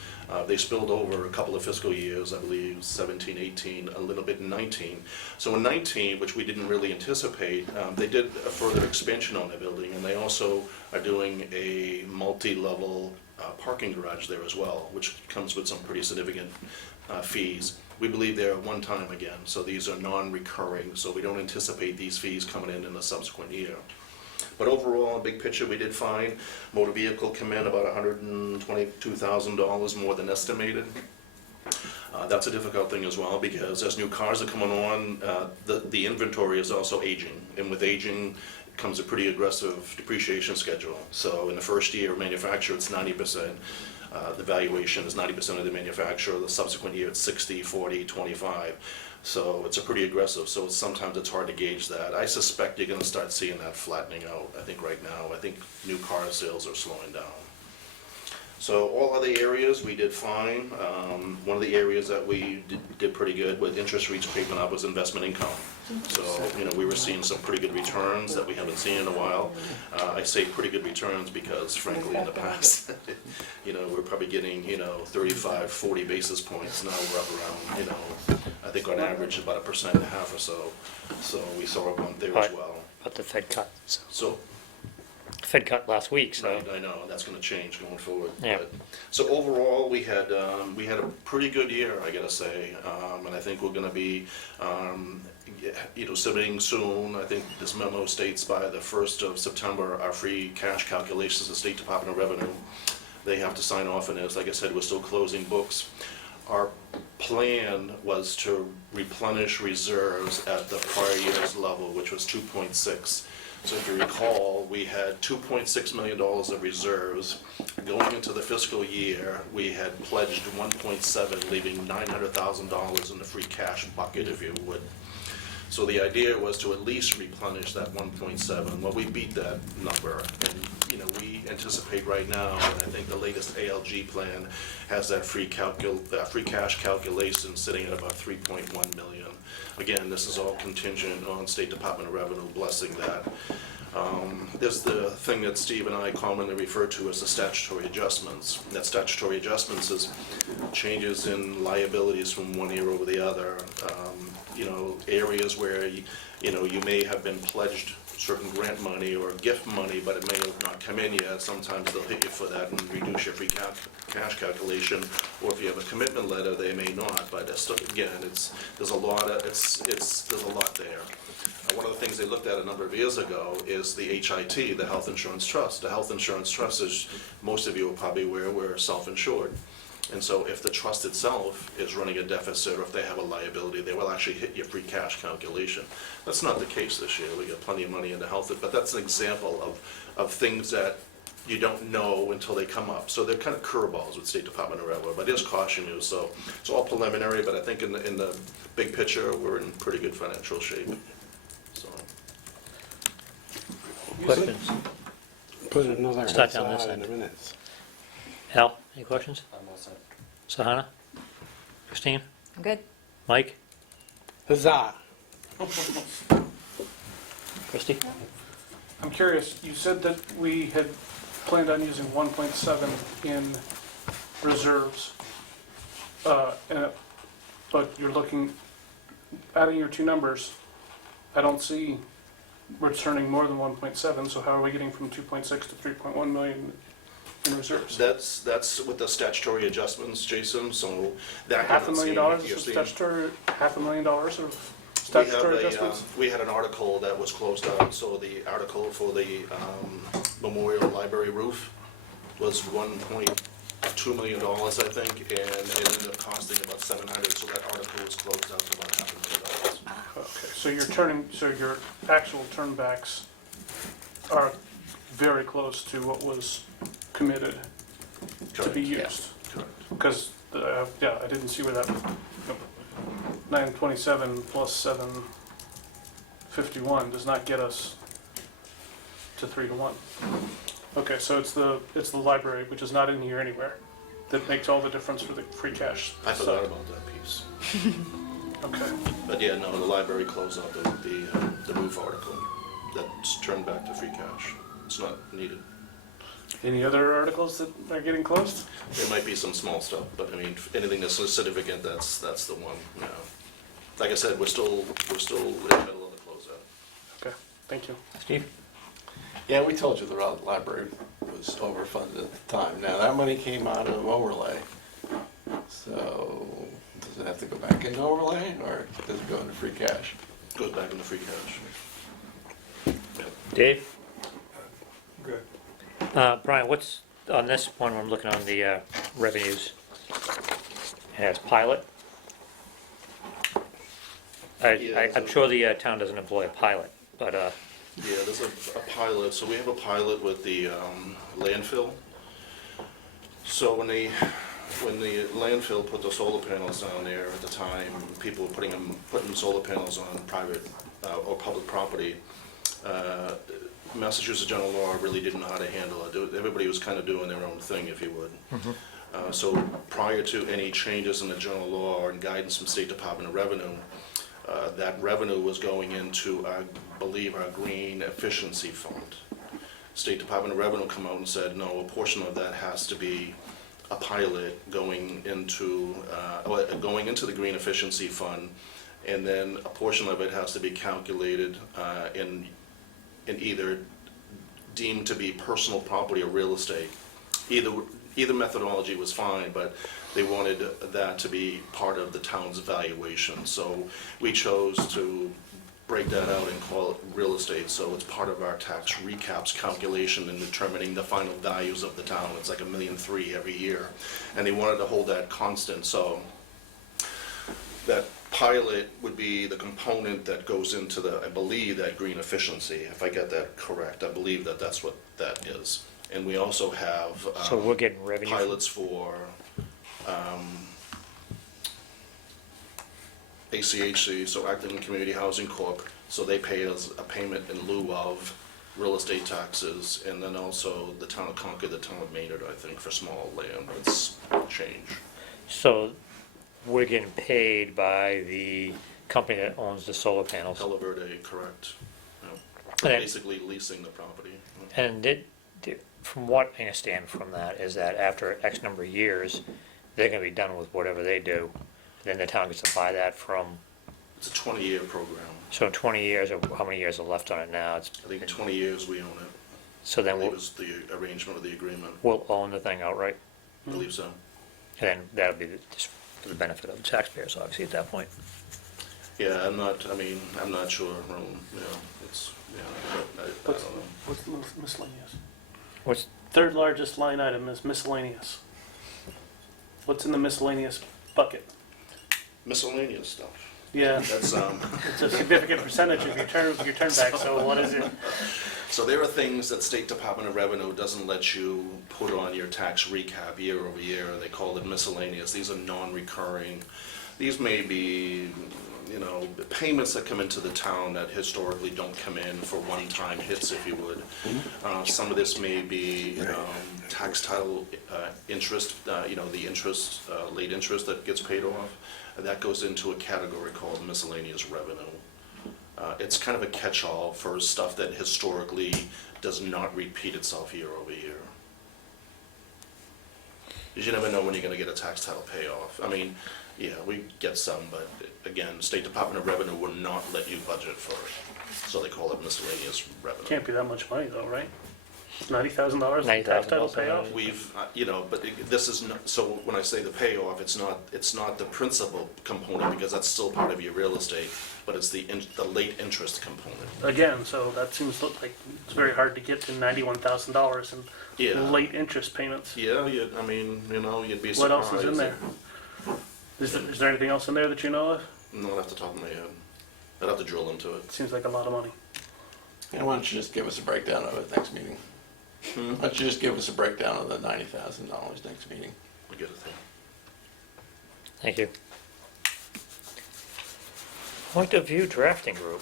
They spilled over a couple of fiscal years, I believe 17, 18, a little bit in 19. So in 19, which we didn't really anticipate, they did a further expansion on the building, and they also are doing a multi-level parking garage there as well, which comes with some pretty significant fees. We believe they're one time again, so these are non-recurring, so we don't anticipate these fees coming in the subsequent year. But overall, big picture, we did find motor vehicle come in about $122,000 more than estimated. That's a difficult thing as well, because as new cars are coming on, the inventory is also aging. And with aging comes a pretty aggressive depreciation schedule. So in the first year of manufacture, it's 90%. The valuation is 90% of the manufacturer. The subsequent year, it's 60, 40, 25. So it's a pretty aggressive, so sometimes it's hard to gauge that. I suspect you're gonna start seeing that flattening out. I think right now, I think new car sales are slowing down. So all other areas, we did fine. One of the areas that we did pretty good with interest rates creeping up was investment income. So, you know, we were seeing some pretty good returns that we haven't seen in a while. I say pretty good returns because frankly, in the past, you know, we're probably getting, 35, 40 basis points. Now we're up around, I think on average about 1.5% or so. So we saw a bump there as well. But the Fed cut, So Fed cut last week, so. right, I know, that's gonna change going forward. Yeah. But- So overall, we had a pretty good year, I gotta say, and I think we're gonna be, submitting soon. I think this memo states by the 1st of September, our free cash calculations, the State Department of Revenue, they have to sign off on this. Like I said, we're still closing books. Our plan was to replenish reserves at the prior year's level, which was 2.6. So if you recall, we had $2.6 million of reserves. Going into the fiscal year, we had pledged 1.7, leaving $900,000 in the free cash bucket, if you would. So the idea was to at least replenish that 1.7. Well, we beat that number, and we anticipate right now, and I think the latest ALG plan has that free cash calculation sitting at about 3.1 million. Again, this is all contingent on State Department of Revenue blessing that. There's the thing that Steve and I commonly refer to as the statutory adjustments. That statutory adjustments is changes in liabilities from one year over the other. Areas where you may have been pledged certain grant money or gift money, but it may have not come in yet. Sometimes they'll hit you for that and reduce your free cash calculation, or if you have a commitment letter, they may not. But again, there's a lot there. One of the things they looked at a number of years ago is the HIT, the Health Insurance Trust. The Health Insurance Trust, as most of you are probably aware, we're self-insured. And so if the trust itself is running a deficit, or if they have a liability, they will actually hit your free cash calculation. That's not the case this year. We got plenty of money in the health, but that's an example of things that you don't know until they come up. So they're kind of curveballs with State Department of Revenue, but it is caution you. So it's all preliminary, but I think in the big picture, we're in pretty good financial shape. So. Questions? Put another Start down this in end. the minutes. Al, any questions? I'm all set. Sahana? Christine? I'm good. Mike? Huzzah. Christie? I'm curious, you said that we had planned on using 1.7 in reserves, but you're looking, adding your two numbers, I don't see returning more than 1.7, so how are we getting from 2.6 to 3.1 million in reserves? That's with the statutory adjustments, Jason, so that. $500,000 of statutory, $500,000 of statutory adjustments? We had an article that was closed out, so the article for the Memorial Library roof was $1.2 million, I think, and it ended up costing about $700,000, so that article was closed out to about $500,000. Okay, so your actual turnbacks are very close to what was committed to be Correct. used. Correct. Because, I didn't see where that, 927 plus 751 does not get us to 3 to 1. Okay, so it's the library, which is not in here anywhere, that makes all the difference for the free cash. I forgot about that piece. Okay, But yeah, no, the library closed out the roof article. That's turned back to free cash. It's not needed. any other articles that are getting closed? There might be some small stuff, but I mean, anything that's significant, that's the one, Like I said, we're still in the middle of the closeout. Okay, thank you. Steve? Yeah, we told you the library was overfunded at the time. Now, that money came out of overlay. So, does it have to go back into overlay, or does it go into free cash? Goes back into free cash. Dave? Brian, what's, on this one, I'm looking on the revenues, it has pilot. I'm sure the town doesn't employ a pilot, but, Yeah, there's a pilot, so we have a pilot with the landfill. So when the landfill put the solar panels down there at the time, people were putting solar panels on private or public property. Massachusetts general law really didn't know how to handle it. Everybody was kind of doing their own thing, if you would. So prior to any changes in the general law or in guidance from State Department of Revenue, that revenue was going into, I believe, our green efficiency fund. State Department of Revenue come out and said, no, a portion of that has to be a pilot going into the green efficiency fund, and then a portion of it has to be calculated in either deemed to be personal property or real estate. Either methodology was fine, but they wanted that to be part of the town's valuation. So we chose to break that out and call it real estate, so it's part of our tax recaps calculation in determining the final values of the town. It's like $1.3 million every year, and they wanted to hold that constant. So that pilot would be the component that goes into the, I believe, that green efficiency, if I get that correct. I believe that that's what that is. And we also have so we're getting revenue. pilots for ACHC, so Acton Community Housing Corp. So they pay us a payment in lieu of real estate taxes, and then also the town of Concord, the town of Maynard, I think, for small land. It's change. So we're getting paid by the company that owns the solar panels. Palo Verde, correct. Yeah. And- Basically leasing the property. And from what I understand from that is that after X number of years, they're gonna be done with whatever they do. Then the town gets to buy that from, It's a 20-year program. so 20 years, or how many years are left on it now? It's, I think 20 years we own it. so I then believe was the arrangement of the agreement. we'll own the thing outright, I believe so. and then that'll be just for the benefit of the taxpayers, obviously, at that point. Yeah, I'm not sure, it's, I don't know. What's miscellaneous? What's, Third largest line item is miscellaneous. What's in the miscellaneous bucket? Miscellaneous stuff. Yeah, That's, it's a significant percentage of your turn back, so what is it? so there are things that State Department of Revenue doesn't let you put on your tax recap year over year. They call it miscellaneous. These are non-recurring. These may be, payments that come into the town that historically don't come in for one-time hits, if you would. Some of this may be tax title interest, the interest, late interest that gets paid off. That goes into a category called miscellaneous revenue. It's kind of a catch-all for stuff that historically does not repeat itself year over year. Because you never know when you're going to get a tax title payoff. I mean, yeah, we get some, but again, State Department of Revenue will not let you budget for it. So they call it miscellaneous revenue. Can't be that much money though, right? $90,000 tax title payoff? We've, but this is not, so when I say the payoff, it's not the principal component, because that's still part of your real estate, but it's the late interest component. Again, so that seems like it's very hard to get to $91,000 Yeah. in late interest payments. Yeah, you'd be surprised. What else is in there? Is there anything else in there that you know of? Not off the top of my head. I'd have to drill into it. Seems like a lot of money. And why don't you just give us a breakdown of it next meeting? Why don't you just give us a breakdown of the $90,000 next meeting? We'll get it there. thank you. Point of view drafting group.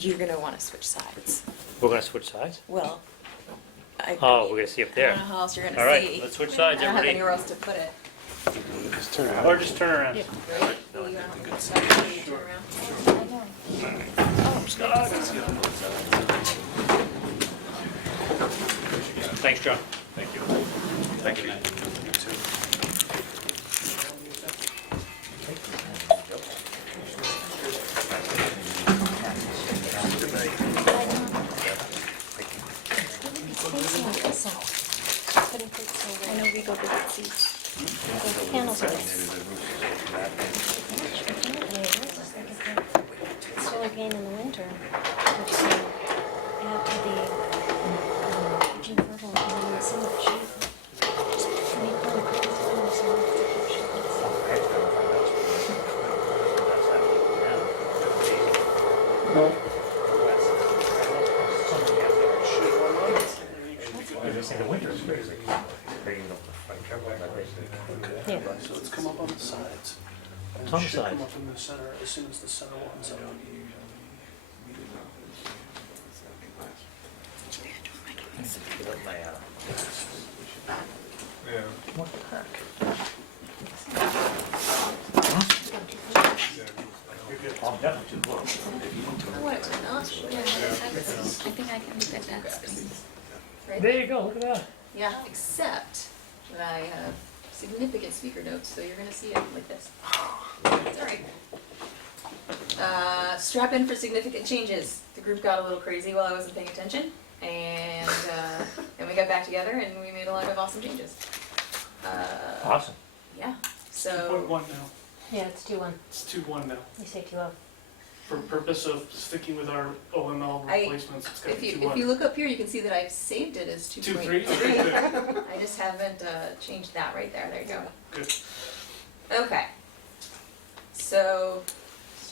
You're gonna wanna switch sides. We're gonna switch sides? Well, I Oh, we're gonna see up I there. don't know how else you're gonna All right, see. let's switch sides, I don't have everybody. anywhere else to put it. Just turn it Or just turn around. Right? Well, you don't have to turn around. Thanks, John. Thank you. Thank you. I know we go to the seats. The panels are. Solar gain in the winter, which add to the June verbal and then the same sheet. Just make one copy and send it to the sheet. The winter is crazy. Yeah. So it's come up on the sides. And On it the should come sides. up in the center as soon as the center one's up. Yeah. What the heck? Oh, definitely too low. What, not? Yeah, I think I can look at that screen. Right? There you go, look at that. Yeah, except that I have significant speaker notes, so you're gonna see it like this. It's all right. Strap in for significant changes. The group got a little crazy while I wasn't paying attention, and then we got back together and we made a lot of awesome changes. Awesome. Yeah, so, 2.1 now. Yeah, it's 2-1. It's 2.1 now. You say 2-0. For purpose of sticking with our OML I- replacements, it's gotta if be you 2.1. look up here, you can see that I've saved it as 2.3. 2.3? I just haven't changed that right there. There you go. Good. Okay. So,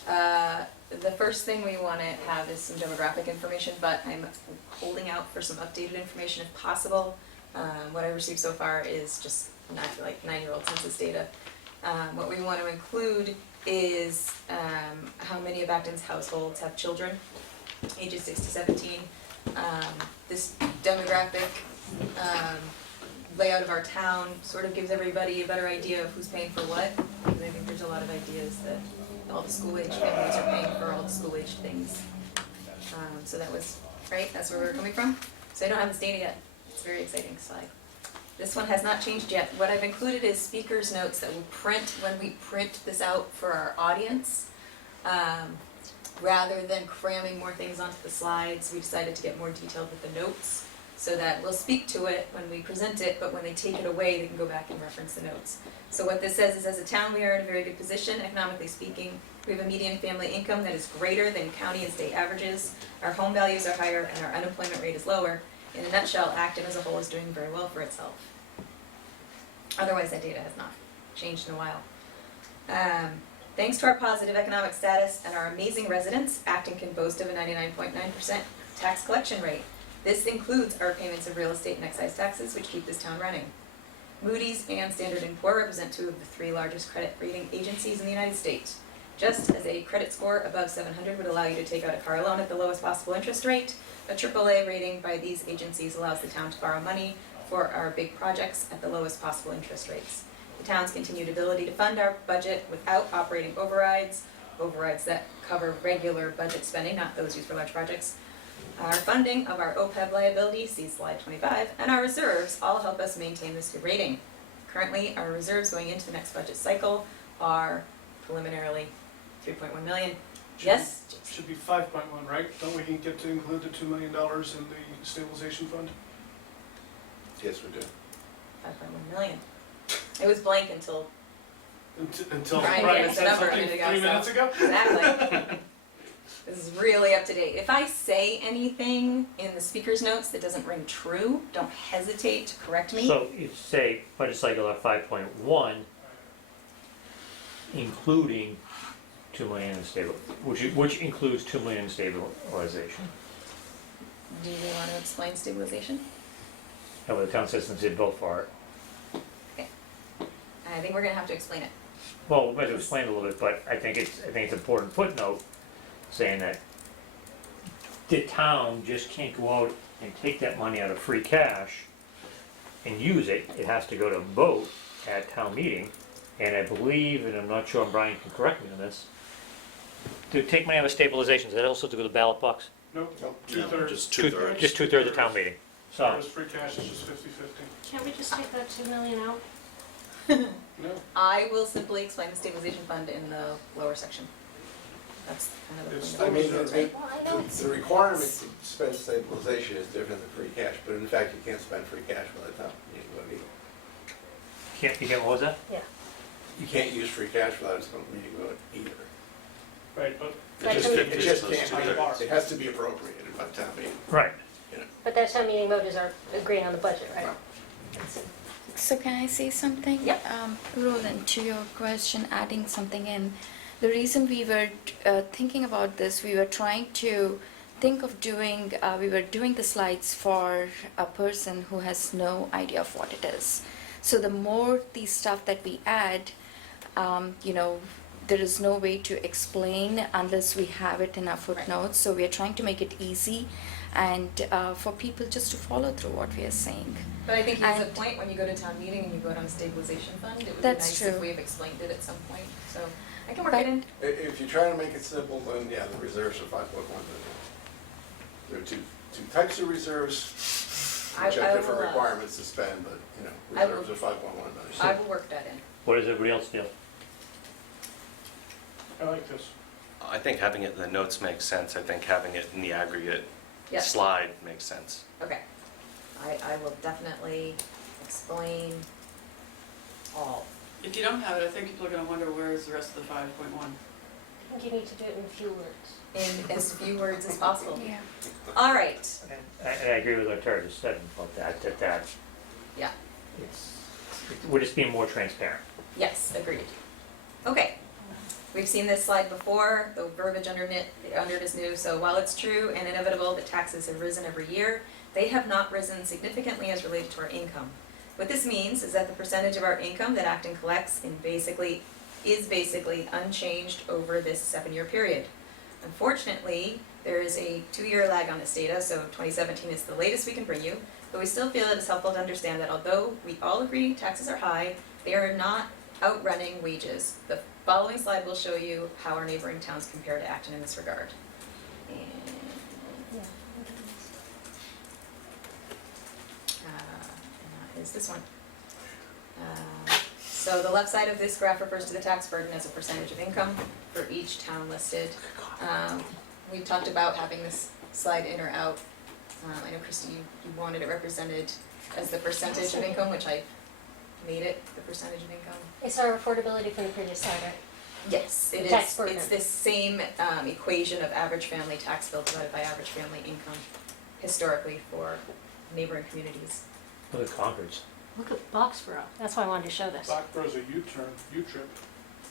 the first thing we want to have is some demographic information, but I'm holding out for some updated information if possible. What I received so far is just not like 9-year-old census data. What we want to include is how many of Acton's households have children, ages 6 to 17. This demographic layout of our town sort of gives everybody a better idea of who's paying for what, because I think there's a lot of ideas that all the school-aged families are paying for all the school-aged things. So that was, right, that's where we were coming from. So I don't have this data yet. It's a very exciting slide. This one has not changed yet. What I've included is speakers notes that will print when we print this out for our audience. Rather than cramming more things onto the slides, we decided to get more detailed with the notes so that we'll speak to it when we present it, but when they take it away, they can go back and reference the notes. So what this says is, as a town, we are in a very good position, economically speaking. We have a median family income that is greater than county and state averages. Our home values are higher and our unemployment rate is lower. In a nutshell, Acton as a whole is doing very well for itself. Otherwise, that data has not changed in a while. Thanks to our positive economic status and our amazing residents, Acton can boast of a 99.9% tax collection rate. This includes our payments of real estate and excise taxes, which keep this town running. Moody's and Standard & Poor represent 2 of the 3 largest credit rating agencies in the United States. Just as a credit score above 700 would allow you to take out a car loan at the lowest possible interest rate, a AAA rating by these agencies allows the town to borrow money for our big projects at the lowest possible interest rates. The town's continued ability to fund our budget without operating overrides that cover regular budget spending, not those used for large projects. Our funding of our OPEB liability, see slide 25, and our reserves all help us maintain this good rating. Currently, our reserves going into the next budget cycle are preliminarily 3.1 million. Yes? Should be 5.1, right? Don't we get to include the $2 million in the stabilization fund? Yes, we do. 5.1 million. It was blank until Until Brian Brian gave us a said number a something minute ago, 3 so- minutes ago? Exactly. This is really up to date. If I say anything in the speaker's notes that doesn't ring true, don't hesitate to correct me. So you say budget cycle at 5.1, including 2 million in stable, which includes 2 million in stabilization. Do you want to explain stabilization? And what the town citizens did vote for it. I think we're gonna have to explain it. Well, we might have explained a little bit, but I think it's an important footnote saying that the town just can't go out and take that money out of free cash and use it. It has to go to vote at town meeting. And I believe, and I'm not sure, and Brian can correct me on this, to take money out of stabilization, does that also to go to the ballot box? Nope, No, 2/3. just 2/3. Just 2/3 of town meeting. So, Whereas free cash is just 50/50. Can't we just take that 2 million out? No? I will simply explain the stabilization fund in the lower section. That's kind of the It's point I of mean, it, right? Well, I know it's. the requirement to spend stabilization is different than free cash, but in fact, you can't spend free cash by the time you go to you can't, what was that? Yeah. You can't use free cash without a meeting vote either. Right, but But just I mean- didn't It get just those can't, together. it has to be appropriated by town meeting. Right. But that town meeting voters are agreeing on the budget, right? So can I say something? Yep. Roland, to your question, adding something in. The reason we were thinking about this, we were trying to think of doing, we were doing the slides for a person who has no idea of what it is. So the more the stuff that we add, there is no way to explain unless we have it in our footnotes. So we are trying to make it easy and for people just to follow through what we are saying. But I think he has a And- point, when you go to town meeting and you vote on a stabilization fund, it would be That's nice if true. we have explained it at some point, so I can work But- it in. If you're trying to make it simple, then yeah, the reserves are 5.1 million. There are two types of reserves, which I have different will, requirements to spend, but, I will- reserves are 5.1 million. I will work that in. What does everybody else feel? I like this. I think having it in the notes makes sense. I think having it in the aggregate Yes. slide makes sense. Okay. I will definitely explain all. If you don't have it, I think people are gonna wonder where is the rest of the 5.1? I think you need to do it in a few words. In as few words as possible. Yeah. All right. And I agree with what Tara just said about that Yeah. we're just being more transparent. Yes, agreed. Okay. We've seen this slide before, the verbiage under it is new, so while it's true and inevitable that taxes have risen every year, they have not risen significantly as related to our income. What this means is that the percentage of our income that Acton collects is basically unchanged over this 7-year period. Unfortunately, there is a 2-year lag on this data, so 2017 is the latest we can bring you, but we still feel it is helpful to understand that although we all agree taxes are high, they are not outrunning wages. The following slide will show you how our neighboring towns compare to Acton in this regard. And that is this one. So the left side of this graph refers to the tax burden as a percentage of income for each town listed. We talked about having this slide in or out. I know Christy, you wanted it represented as the percentage of income, which I made it the percentage of income. It's our affordability from the previous slide, right? Yes, it Tax is. burden. It's this same equation of average family tax bill divided by average family income historically for neighboring communities. Look at Concord's. Look at Boxborough. That's why I wanted to show this. Blackborough's a U-turn, U-trip,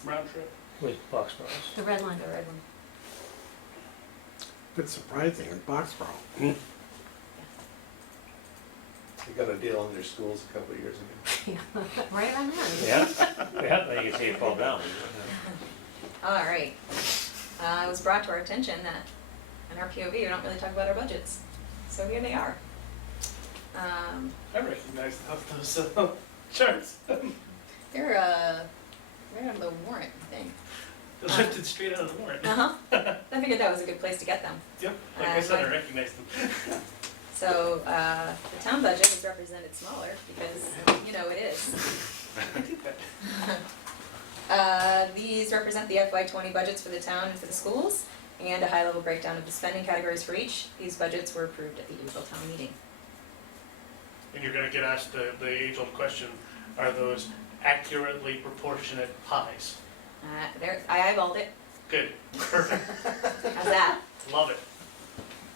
round trip. With Boxboroughs. The red line. The red one. Bit surprising in Boxborough. You got a deal on your schools a couple of years ago. Right around there. Yeah, then you can see it fall down. All right. It was brought to our attention that in our POV, we don't really talk about our budgets. So here they are. I recognize those charts. They're right out of the warrant, I think. They're lifted straight out of the warrant. Uh-huh. I figured that was a good place to get them. Yep, like I said, I recognize them. So, the town budget is represented smaller because, it is. These represent the FY20 budgets for the town and for the schools, and a high-level breakdown of the spending categories for each. These budgets were approved at the April town meeting. And you're gonna get asked the age-old question, are those accurately proportionate pies? I eyeballed it. Good, perfect, How's that? love it.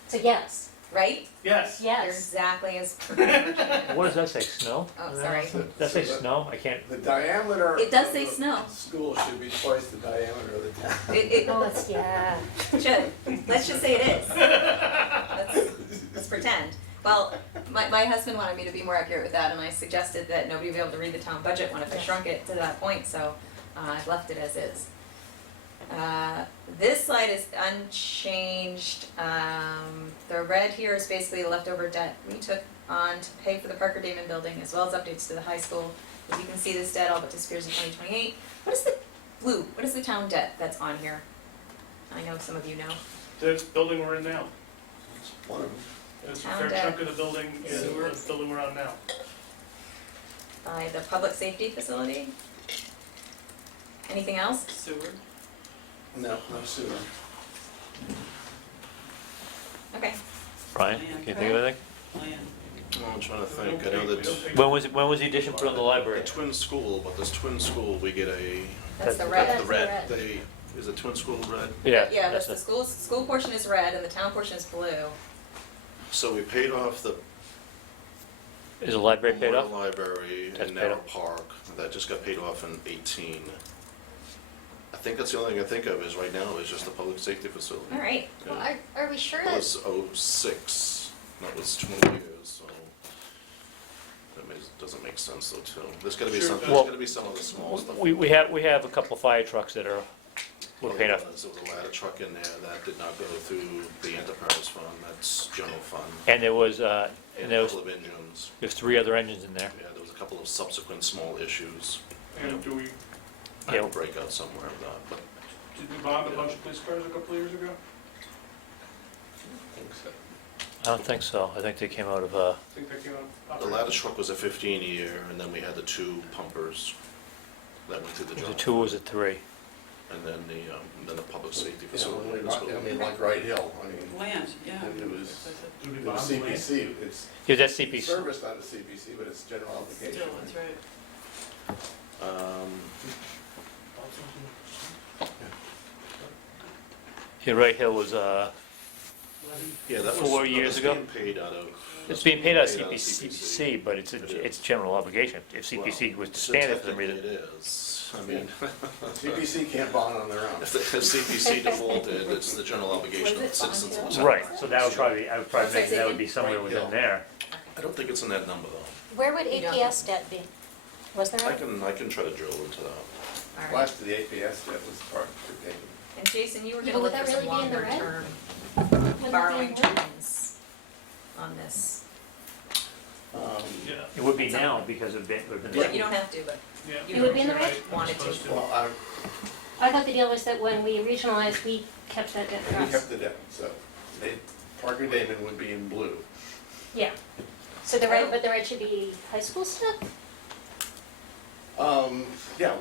So yes, Right? Yes. They're yes. exactly as proportionate. What does that say, snow? Oh, sorry. Does that say snow? I can't, The diameter. It does of say the snow. School should be twice the diameter of the town. Oh, it's, yeah. Should. Let's just say it is. Let's pretend. Well, my husband wanted me to be more accurate with that, and I suggested that nobody would be able to read the town budget one if I shrunk it to that point, so I've left it as is. This slide is unchanged. The red here is basically the leftover debt we took on to pay for the Parker Damon building, as well as updates to the high school. As you can see, this debt all but disappears in 2028. What is the blue? What is the town debt that's on here? I know some of you know. The building we're in now. It's one of them. It's a Town fair debt. chunk of the building, is the building we're on now. The public safety facility. Anything else? Sewer. No, no sewer. Okay. Brian, Land. can you think of anything? Land. Well, I'm trying to We don't think, I know pay- we that don't pay- When was the addition put on the library? the twin school, but this twin school, we get a, That's the That's red. That's the the red, red. they, Is the twin school red? Yeah. Yeah, that's the school portion is red and the town portion is blue. So we paid off the Is the library paid Memorial off? Library That's and paid Narrow off. Park. That just got paid off in 18. I think that's the only thing I think of is right now is just the public safety facility. All right. Yeah. Well, are we sure It that, was 06, that was 20 years, so doesn't make sense though too. There's gotta be Sure some, does. there's gotta be some of the small stuff. We have a couple fire trucks that are, we're paying off. There was a ladder truck in there that did not go through the enterprise fund, that's general fund. And there was, A there's couple of engines, 3 other engines in there. yeah, there was a couple of subsequent small issues. And do we, I Yeah. will break out somewhere of that, but did we bond a bunch of police cars a couple of years ago? I think so. I don't think so. I think they came out of, I think that came out. the ladder truck was a 15-year, and then we had the 2 pumpers that went through the was general. it 2 or was it 3? And then the public safety Yeah, facility. when we was bought- I built. mean, like Wright Hill, I mean, Land, yeah. it was, Do we it bond was the land? CPC, it's Yeah, that's CPC. serviced under CPC, but it's general obligation. Still, that's right. Yeah, Wright Hill was, Yeah, that was. 4 years ago? That was being paid out of. it's being paid out of Paid CPC, but it's It general obligation. If CPC was disbanded for some reason. Technically it is, I mean, CPC can't bond on their own. if the CPC defaulted, it's the general obligation of the Was it citizens of the bond town. Right, so that would probably, I would probably Okay, think so that you- would be somewhere Right, within yeah. there. I don't think it's in that number though. where would You don't APS debt be? Was there? I can try to drill into that. All right. Last of the APS debt was part for taking. And Jason, you were Yeah, gonna but look would for that some really be in the longer red? term Wouldn't that be in borrowing the red? trends on this. Yeah, It would be now because of it. Yeah, you don't have to, but yeah. you It would be in the Right, red? I'm Wanted to. supposed to. Well, I thought the deal was that when we regionalized, we kept that debt for we us. kept the debt, so Parker Damon would be in blue. Yeah. So the red, but the red should be high school stuff? Yeah,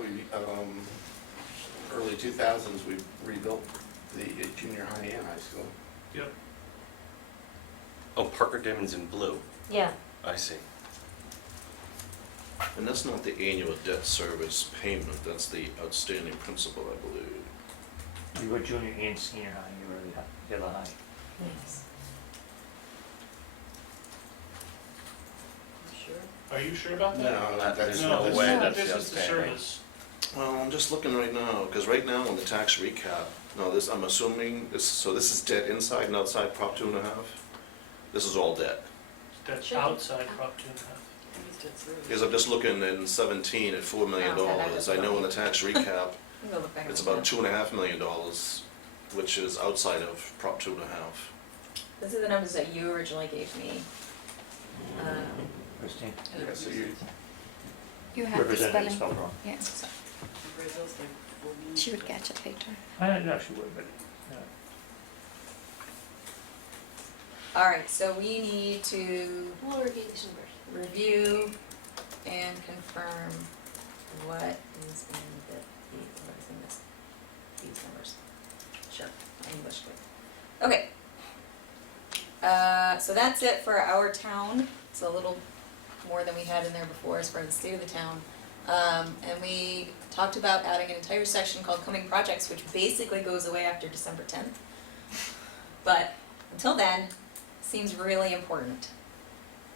early 2000s, we rebuilt the junior high and high school. Yep. Oh, Parker Damon's in blue. Yeah. I see. And that's not the annual debt service payment, that's the outstanding principal, I believe. You were junior and senior high, you were the other high. yes. Sure. Are you sure about that? No, that's There's No, no this way is- that's this the is the outstanding. service. Well, I'm just looking right now, because right now on the tax recap, no, this, I'm assuming, so this is debt inside and outside Prop 2.5? This is all debt. That's Should be. outside Prop 2.5. At least it's through. Because I'm just looking in 17 at $4 million. I know in the tax recap, You can go look back. it's at the about map. $2.5 million, which is outside of Prop 2.5. This is the numbers that you originally gave me. Christine? You have the Representative spelling. spelled wrong. Yeah, Brazil's like 4 million. she would catch it later. I don't know, she would, but, All right, so we need to We'll review these numbers. review and confirm what is in what is in this, these numbers. Sure, English good. Okay. So that's it for our town. It's a little more than we had in there before as far as the state of the town. And we talked about adding an entire section called Coming Projects, which basically goes away after December 10th. But until then, seems really important.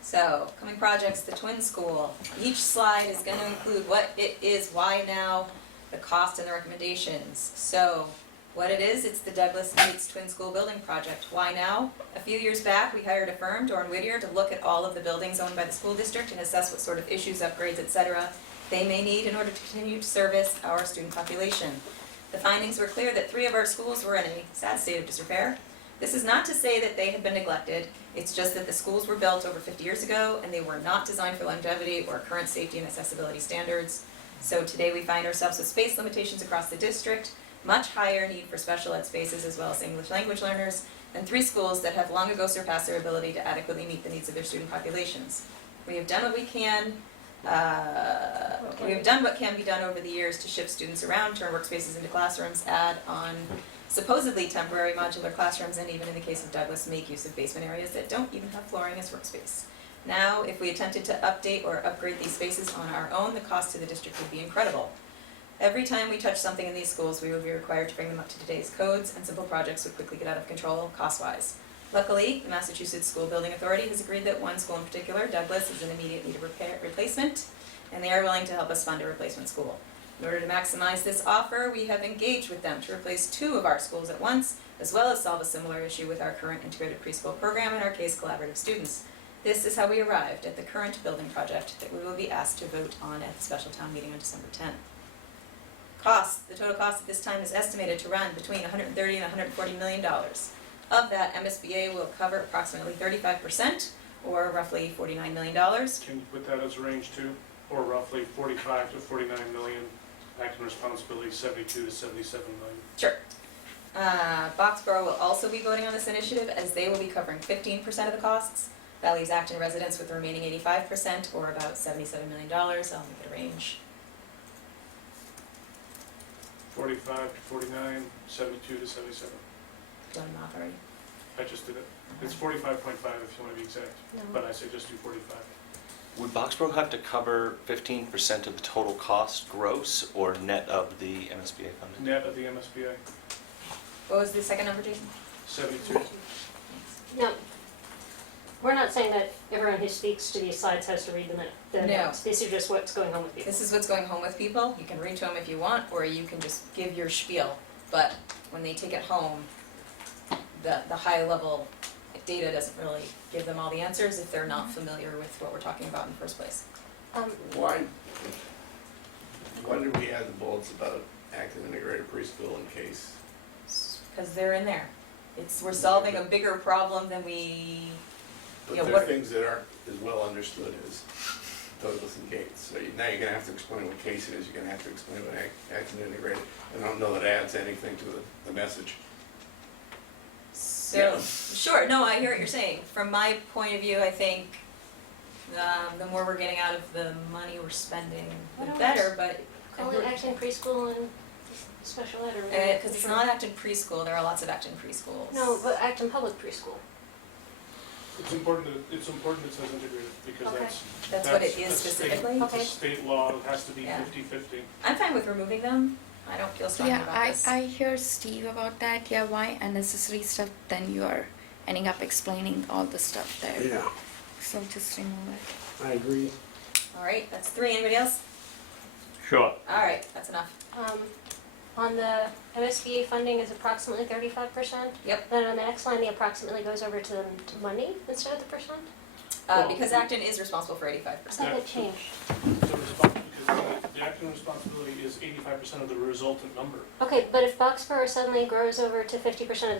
So, coming projects, the twin school. Each slide is going to include what it is, why now, the cost, and the recommendations. So, what it is, it's the Douglas Meets Twin School Building Project. Why now? A few years back, we hired a firm, Dorn Whittier, to look at all of the buildings owned by the school district and assess what sort of issues, upgrades, etc. they may need in order to continue to service our student population. The findings were clear that 3 of our schools were in a sad state of disrepair. This is not to say that they had been neglected, it's just that the schools were built over 50 years ago and they were not designed for longevity or current safety and accessibility standards. So today we find ourselves with space limitations across the district, much higher need for special ed spaces as well as English language learners, and 3 schools that have long ago surpassed their ability to adequately meet the needs of their student populations. We have done what we can. We have done what can be done over the years to shift students around, turn workspaces into classrooms, add on supposedly temporary modular classrooms, and even in the case of Douglas, make use of basement areas that don't even have flooring as workspace. Now, if we attempted to update or upgrade these spaces on our own, the cost to the district would be incredible. Every time we touch something in these schools, we will be required to bring them up to today's codes, and simple projects would quickly get out of control cost-wise. Luckily, the Massachusetts School Building Authority has agreed that one school in particular, Douglas, is in immediate need of replacement, and they are willing to help us fund a replacement school. In order to maximize this offer, we have engaged with them to replace 2 of our schools at once, as well as solve a similar issue with our current integrated preschool program and our case collaborative students. This is how we arrived at the current building project that we will be asked to vote on at the special town meeting on December 10th. Cost, the total cost at this time is estimated to run between $130 and $140 million. Of that, MSBA will cover approximately 35%, or roughly $49 million. Can you put that as a range too? Or roughly 45 to 49 million, Acton responsibility 72 to 77 million. Sure. Boxborough will also be voting on this initiative, as they will be covering 15% of the costs. Valley's Acton residents with the remaining 85%, or about $77 million. I'll make it a range. 45 to 49, 72 to 77. Done math already. I just did it. It's 45.5 if you want to be exact, No. but I say just do 45. Would Boxborough have to cover 15% of the total cost gross or net of the MSBA funding? Net of the MSBA, What was the second number, Jason? 72. No, we're not saying that everyone who speaks to these slides has to read the No. notes. These are just what's going on with people. This is what's going home with people. You can read to them if you want, or you can just give your spiel. But when they take it home, the high level data doesn't really give them all the answers if they're not familiar with what we're talking about in the first place. Why did we add the bullets about Acton Integrated Preschool in case? Because they're in there. We're solving a bigger problem than we, But Yeah, there what- are things that aren't as well understood as Douglas and Gates. So now you're gonna have to explain what Case is, you're gonna have to explain what Acton Integrated, and I don't know that adds anything to the message. so, sure, no, I hear what you're saying. From my point of view, I think the more we're getting out of the money we're spending, Why the don't better, we but. Call it Acton Preschool and Special Ed or. Because it's not Acton Preschool, there are lots of Acton Preschools. No, but Acton Public Preschool. It's important it says integrated because Okay. That's what it is that's specifically? Okay. State law, it has to be Yeah. 50-50. I'm fine with removing them. I don't feel strongly Yeah, about this. I hear Steve about that. Yeah, why unnecessary stuff? Then you are ending up explaining all the stuff there. Yeah, So just remove it. I agree. All right, that's 3. Anybody else? Sure. All right, that's enough. On the MSBA funding is approximately 35%. Yep. Then on the next line, the approximately goes over to money instead of the percent. Because Acton is responsible for 85%. I thought that changed. The Acton responsibility is 85% of the resultant number. Okay, but if Boxborough suddenly grows over to 50% of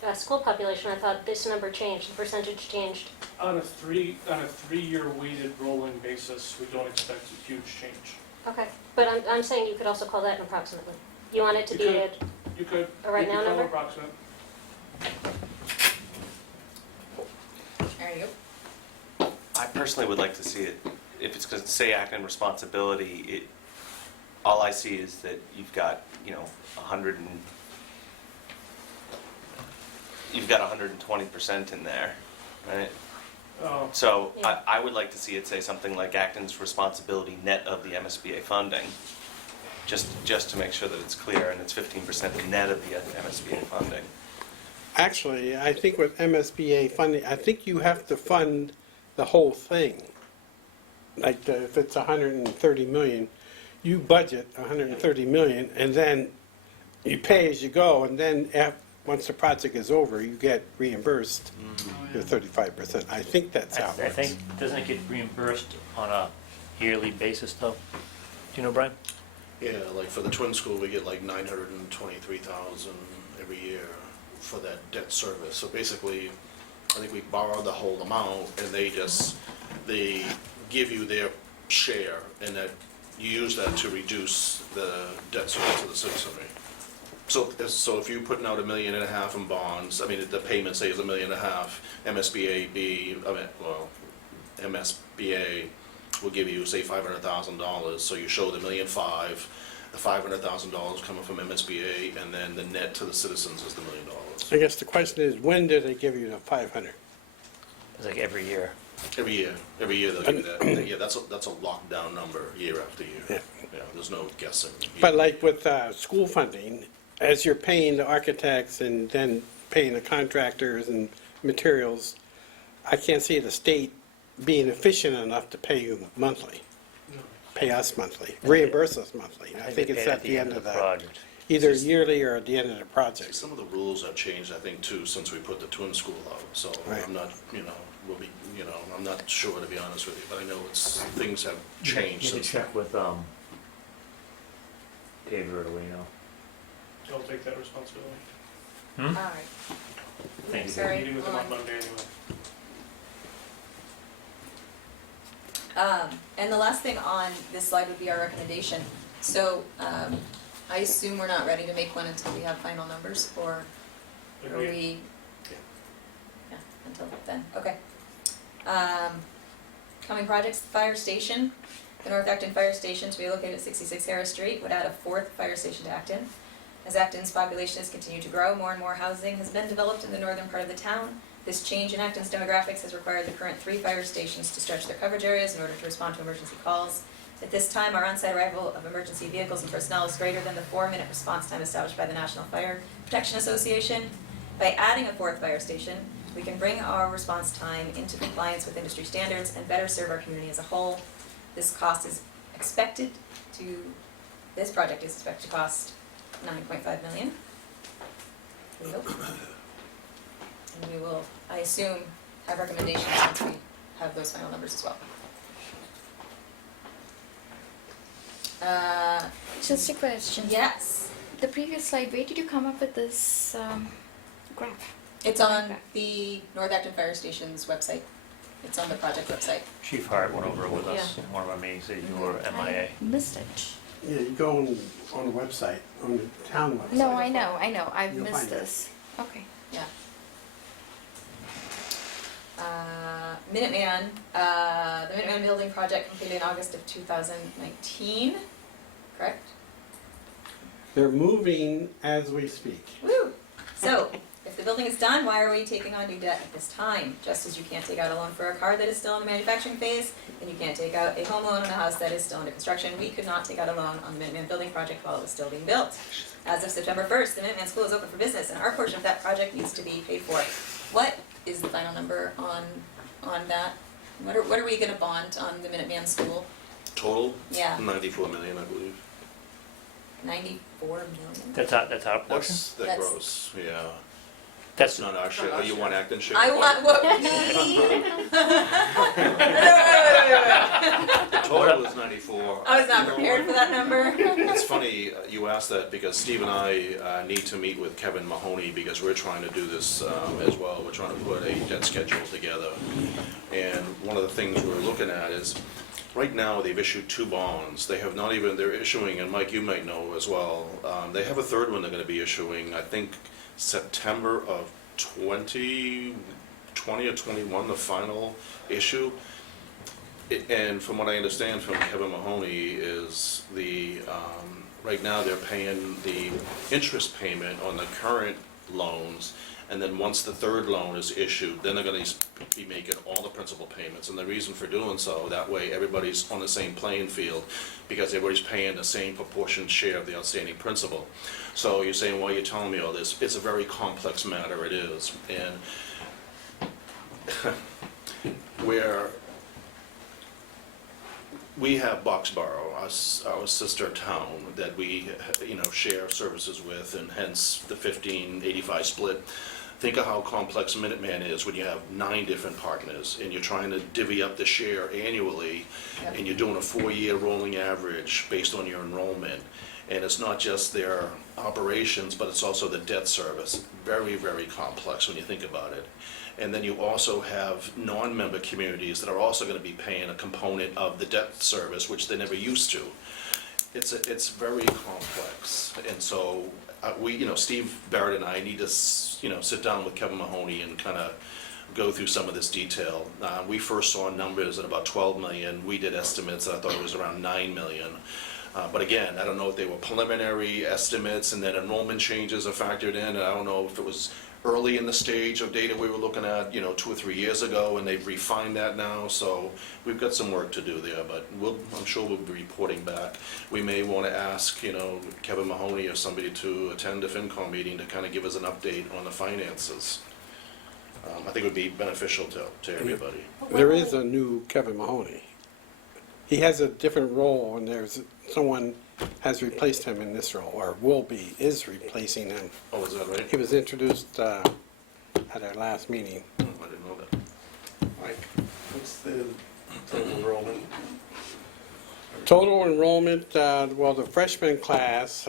the school population, I thought this number changed, the percentage changed. On a three-year weighted rolling basis, we don't expect a huge change. Okay, but I'm saying you could also call that an approximately. You want it to You be could. a, You could. A right you could now call number? approximate. There you go. I personally would like to see it, if it's going to say Acton responsibility, all I see is that you've got, 120% in there, right? Oh, So Yeah. I would like to see it say something like Acton's responsibility net of the MSBA funding, just to make sure that it's clear, and it's 15% net of the MSBA funding. Actually, I think with MSBA funding, I think you have to fund the whole thing. Like if it's 130 million, you budget 130 million, and then you pay as you go, and then once the project is over, you get reimbursed your 35%. I think that's how it I works. think, doesn't it get reimbursed on a yearly basis though? Do you know, Brian? Yeah, like for the twin school, we get like 923,000 every year for that debt service. So basically, I think we borrow the whole amount and they give you their share, and that you use that to reduce the debt service to the citizenry. So if you're putting out $1.5 million in bonds, the payment say is $1.5 million, MSBA will give you, say, $500,000, so you show the $1.5 million, the $500,000 coming from MSBA, and then the net to the citizens is the $1 million. I guess the question is, when do they give you the 500? It's like every year. Every year they'll give you that. Yeah, that's a lockdown number, year after year. Yeah. Yeah, there's no guessing. But like with school funding, as you're paying the architects and then paying the contractors and materials, I can't see the state being efficient enough to pay you monthly, pay us monthly, reimburse us monthly. I think it's at the end of the, project. either yearly or at the end of the See, project. some of the rules have changed, I think, too, since we put the twin school out. So Right. I'm not, I'm not sure, to be honest with you, but I know things have changed You can since. check with, David or Lino. I'll take that responsibility. All right. Thank you. Sorry, Meeting with them hold on on. Monday anyway. And the last thing on this slide would be our recommendation. So, I assume we're not ready to make one until we have final numbers, or are Agreed. we? Yeah, until then, okay. Coming projects, fire station. The North Acton Fire Station, to be located at 66 Harris Street, would add a fourth fire station to Acton. As Acton's population has continued to grow, more and more housing has been developed in the northern part of the town. This change in Acton's demographics has required the current 3 fire stations to stretch their coverage areas in order to respond to emergency calls. At this time, our on-site arrival of emergency vehicles and personnel is greater than the 4-minute response time established by the National Fire Protection Association. By adding a 4th fire station, we can bring our response time into compliance with industry standards and better serve our community as a whole. This project is expected to cost $9.5 million. We hope. And we will, I assume, have recommendations once we have those final numbers as well. Just a question. Yes, The previous slide, where did you come up with this graph? it's on the North Acton Fire Station's website. It's on the project website. Chief Hart went over it with us in one of our meetings that you were MIA. I missed it. Yeah, you go on the website, on the town website. No, I know, I've You'll missed find it. this. Okay. Yeah. Minuteman, the Minuteman building project completed in August of 2019, correct? They're moving as we speak. Woo! So, if the building is done, why are we taking on new debt at this time? Just as you can't take out a loan for a car that is still in the manufacturing phase, and you can't take out a home loan on a house that is still under construction, we could not take out a loan on the Minuteman building project while it was still being built. As of September 1st, the Minuteman School is open for business, and our portion of that project needs to be paid for. What is the final number on that? What are we gonna bond on the Minuteman School? Total, Yeah, 94 million, I believe. 94 million? That's our portion? That's That's- gross, yeah. That's, Not our share. Oh, you want Acton share? I want what we need. Total is 94. I was not You know prepared what? for that number. It's funny you asked that because Steve and I need to meet with Kevin Mahoney because we're trying to do this as well. We're trying to put a debt schedule together. And one of the things we're looking at is, right now they've issued 2 bonds. They have not even, they're issuing, and Mike, you might know as well, they have a third one they're gonna be issuing, I think September of 2020 or 21, the final issue. And from what I understand from Kevin Mahoney is right now they're paying the interest payment on the current loans, and then once the third loan is issued, then they're gonna be making all the principal payments. And the reason for doing so, that way everybody's on the same playing field, because everybody's paying the same proportionate share of the outstanding principal. So you're saying, why are you telling me all this? It's a very complex matter, it is. And where we have Boxborough, our sister town, that we, share services with, and hence the 15-85 split. Think of how complex Minuteman is when you have 9 different partners, and you're trying to divvy up the share annually, and you're doing a 4-year rolling average based on your enrollment. And it's not just their operations, but it's also the debt service. Very, very complex when you think about it. And then you also have non-member communities that are also going to be paying a component of the debt service, which they never used to. It's very complex. And so Steve Barrett and I need to sit down with Kevin Mahoney and kind of go through some of this detail. We first saw numbers at about 12 million. We did estimates, I thought it was around 9 million. But again, I don't know if they were preliminary estimates and then enrollment changes are factored in, and I don't know if it was early in the stage of data we were looking at, 2 or 3 years ago, and they've refined that now, so we've got some work to do there, but I'm sure we'll be reporting back. We may want to ask, Kevin Mahoney or somebody to attend a FinCom meeting to kind of give us an update on the finances. I think it would be beneficial to everybody. There is a new Kevin Mahoney. He has a different role, and there's someone has replaced him in this role, or is replacing him. Oh, is that right? He was introduced at our last meeting. I didn't know that. Mike, what's the total enrollment? Total enrollment, well, the freshman class,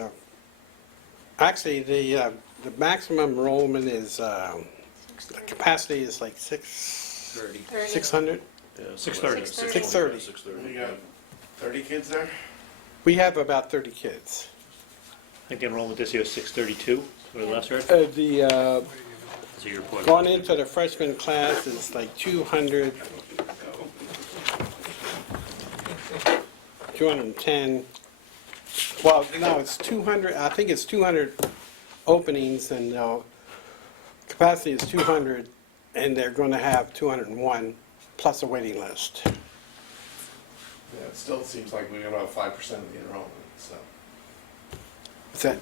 actually, the maximum enrollment is, the capacity is like 600. Yeah, 630. 630. 630. We got 30 kids there? We have about 30 kids. I think the enrollment this year is 632, what the last heard? So your report. Going into the freshman class is like 200, 210. Well, no, it's 200, I think it's 200 openings, and capacity is 200, and they're going to have 201 plus a waiting list. Yeah, it still seems like we got about 5% of the enrollment, so. Is that,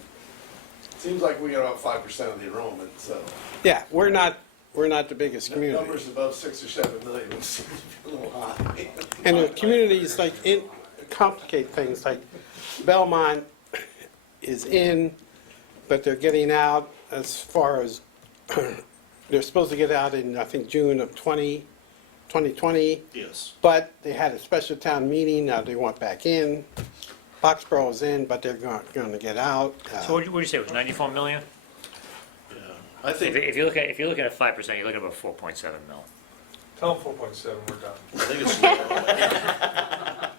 Seems like we got about 5% of the enrollment, so. yeah, we're not the biggest community. Numbers above 6 or 7 million seems a little high. And the communities complicate things, like Belmont is in, but they're getting out as far as, they're supposed to get out in, I think, June of 2020, Yes. but they had a special town meeting, now they want back in. Foxborough's in, but they're going to get out. So what did you say, it was 94 million? Yeah. I think, If you're looking at 5%, you're looking at about 4.7 mil. Tell them 4.7, we're done. I think it's low.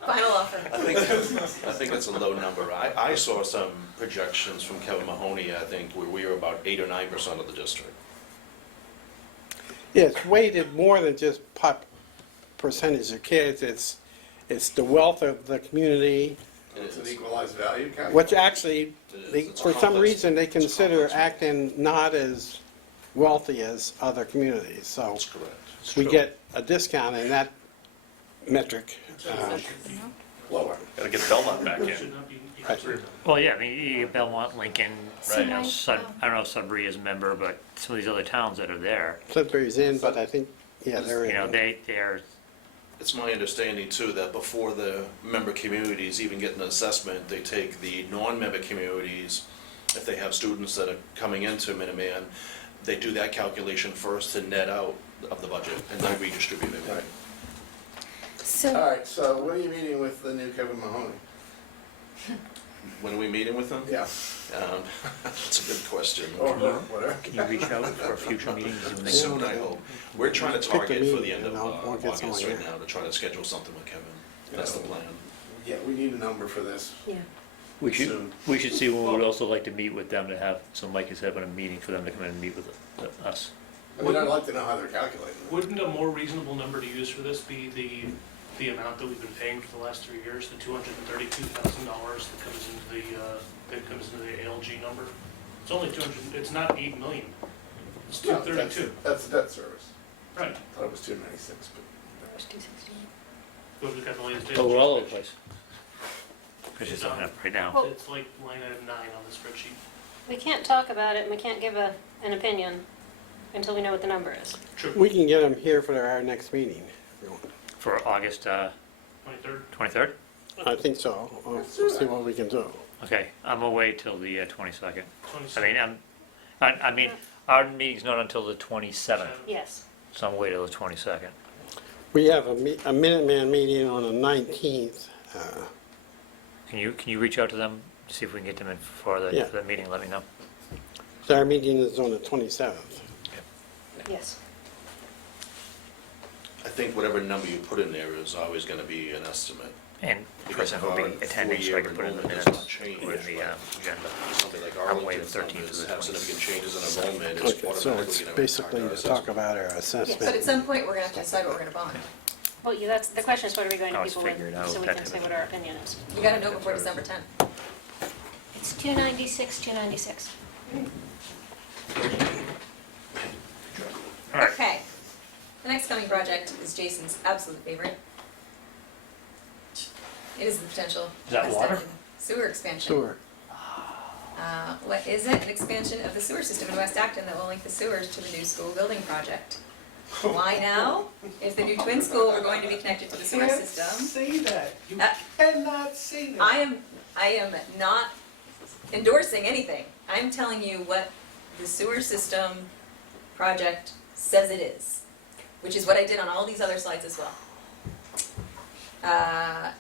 Final offer. I think it's a low number. I saw some projections from Kevin Mahoney, I think, where we were about 8 or 9% of the district. Yeah, it's weighted more than just percentage of kids, it's the wealth of the community, It's an equalized value calculation. which actually, It's for some complex. reason, they It's a consider complex. Acton not as wealthy as other communities, so That's correct. It's we true. get a discount in that metric. Lower. Gotta get Belmont back in. Right. Well, yeah, I mean, you get Belmont, Lincoln, Right. I don't know if Sudbury is a member, but some of these other towns that are there, Sudbury's in, but I think, yeah, they're you know, in. they're, It's my understanding too that before the member communities even get an assessment, they take the non-member communities, if they have students that are coming into Minuteman, they do that calculation first to net out of the budget and then redistribute it. Right. So, All right, so when are you meeting with the new Kevin Mahoney? When are we meeting with them? Yeah. That's a good question. Or whatever. can you reach out for future meetings? and make- Soon, I hope. We're trying to Pick the target for the meeting, end of and I'll get August someone right here. now to try to schedule something with Kevin. That's the plan. Yeah, we need a number for this. Yeah. We should, Soon. we should see when we would also like to meet with them to have, so Mike is having a meeting for them to come in and meet with us. I mean, I'd like to know how they're calculating it. Wouldn't a more reasonable number to use for this be the amount that we've been paying for the last 3 years, the $232,000 that comes into the ALG number? It's only 200, it's not 8 million. It's No, 232. That's debt service. Right. I thought it was 296, but. But we've got the latest. But we're all over the place. It's just looking up right now. It's like line item 9 on the spreadsheet. We can't talk about it, and we can't give an opinion until we know what the number is. True. We can get them here for our next meeting. if you want. For August 23rd. 23rd? I think so. We'll see what we can do. Okay, I'm away till the 22nd. 22nd. I mean, our meeting's not until the 27th, Yes. so I'm away till the 22nd. We have a Minuteman meeting on the 19th. Can you reach out to them, see if we can get them in for Yeah. the meeting, let me know. So our meeting is on the 27th. Yes. I think whatever number you put in there is always gonna be an estimate. And the Because person who'll be our attending, so I can put it in the four-year minutes, enrollment does not change, or in the right? agenda. Something like I'm away the Arlington's 13th numbers to the have 20th. significant changes in enrollment, it's Okay, so automatically it's gonna basically impact to our talk about our But at assessment. some point, we're gonna have to decide what we're gonna bond. Well, yeah, that's, the question is what are we going to I was people with, figuring out so we that can type say of what our opinion is. You gotta know before December 10th. It's 296, 296. right. Okay. The next coming project is Jason's absolute favorite. It is the potential. Is that West water? Acton Sewer expansion. Sewer. What is it? An expansion of the sewer system in West Acton that will link the sewers to the new school building project. Why now? If the new twin school were going to be connected to the sewer system. Say that. You Uh, cannot say that. I am not endorsing anything. I'm telling you what the sewer system project says it is, which is what I did on all these other slides as well.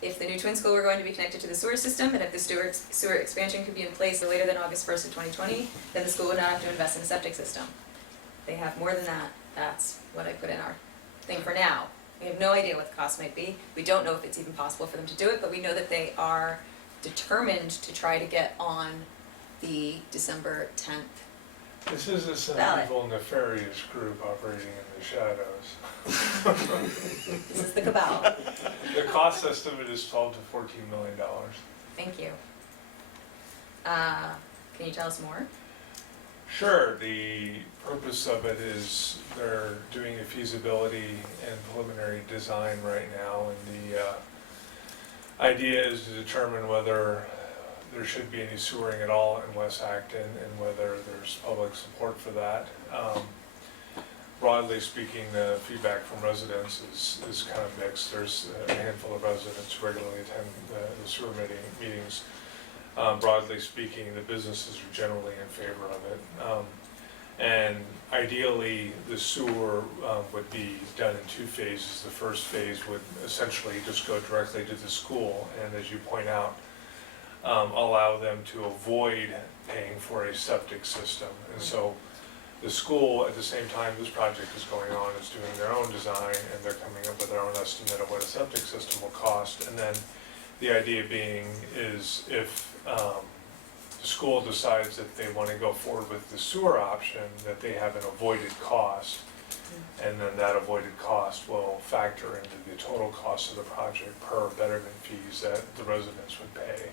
If the new twin school were going to be connected to the sewer system, and if the sewer expansion could be in place no later than August 1st of 2020, then the school would not have to invest in a septic system. They have more than that. That's what I put in our thing for now. We have no idea what the cost might be. We don't know if it's even possible for them to do it, but we know that they are determined to try to get on the December 10th. This is some Ballot. evil, nefarious group operating in the shadows. This is the cabal. The cost estimate is $12 to $14 million. Thank you. Can you tell us more? Sure, the purpose of it is they're doing a feasibility and preliminary design right now, and the idea is to determine whether there should be any sewering at all in West Acton and whether there's public support for that. Broadly speaking, the feedback from residents is kind of mixed. There's a handful of residents who regularly attend the sewer meetings. Broadly speaking, the businesses are generally in favor of it. And ideally, the sewer would be done in two phases. The first phase would essentially just go directly to the school, and as you point out, allow them to avoid paying for a septic system. And so the school, at the same time this project is going on, is doing their own design, and they're coming up with their own estimate of what a septic system will cost. And then the idea being is if the school decides that they want to go forward with the sewer option, that they have an avoided cost, and then that avoided cost will factor into the total cost of the project per betterment fees that the residents would pay.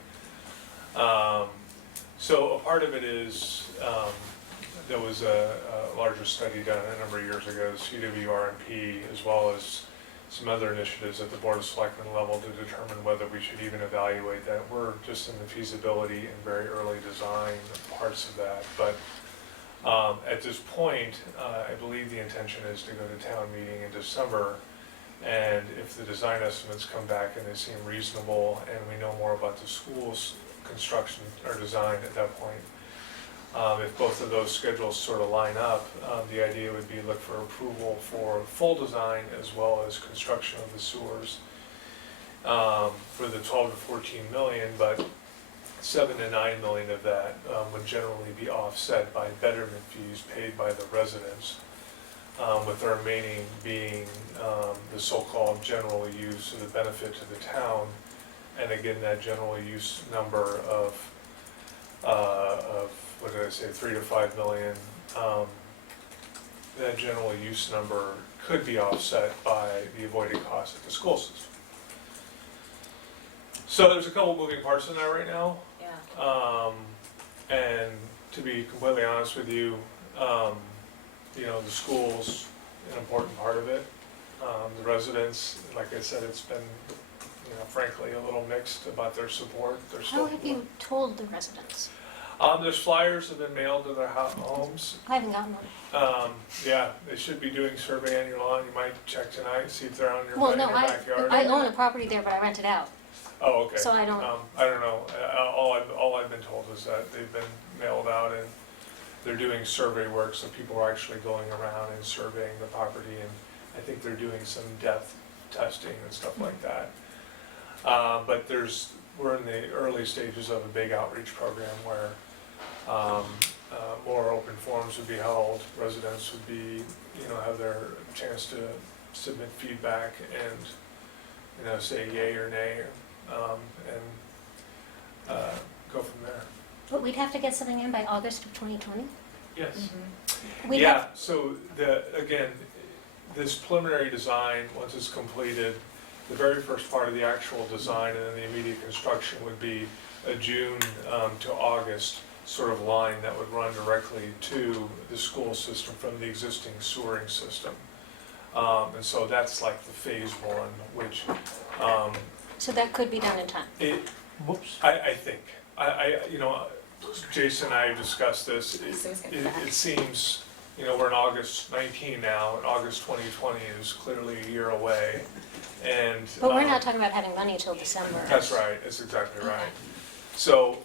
So a part of it is, there was a larger study done a number of years ago, CWRMP, as well as some other initiatives at the Board of Selectmen level to determine whether we should even evaluate that. We're just in the feasibility and very early design parts of that. But at this point, I believe the intention is to go to town meeting in December. And if the design estimates come back and they seem reasonable and we know more about the school's construction or design at that point, if both of those schedules sort of line up, the idea would be look for approval for full design as well as construction of the sewers for the 12 to 14 million, but 7 to 9 million of that would generally be offset by betterment fees paid by the residents, with the remaining being the so-called general use of the benefit to the town. And again, that general use number of what did I say, 3 to 5 million, that general use number could be offset by the avoided costs at the school system. So there's a couple moving parts in that right now. Yeah. And to be completely honest with you, the school's an important part of it. The residents, like I said, it's been, frankly, a little mixed about their support. They're How still. have you told the residents? There's flyers that have been mailed to their homes. I haven't gotten one. Yeah, they should be doing survey on your lawn. You might check tonight, see if they're on your, Well, in no, your backyard. I own a property there, but I rent it out. Oh, okay. So I don't- I don't know. All I've been told is that they've been mailed out and they're doing survey work, so people are actually going around and surveying the property, and I think they're doing some depth testing and stuff like that. But we're in the early stages of a big outreach program where more open forums would be held, residents would be, have their chance to submit feedback and, say yay or nay, and go from there. But we'd have to get something in by August of 2020? Yes. We'd Yeah, have- so again, this preliminary design, once it's completed, the very first part of the actual design and then the immediate construction would be a June to August sort of line that would run directly to the school system from the existing sewering system. And so that's like the phase one, which, So that could be done in time. I think, you know, Jason and I discussed this. So it's gonna be It back. seems, you know, we're in August 19 now, and August 2020 is clearly a year away, and. But we're not talking about having money until December. That's right, that's exactly right. Okay. So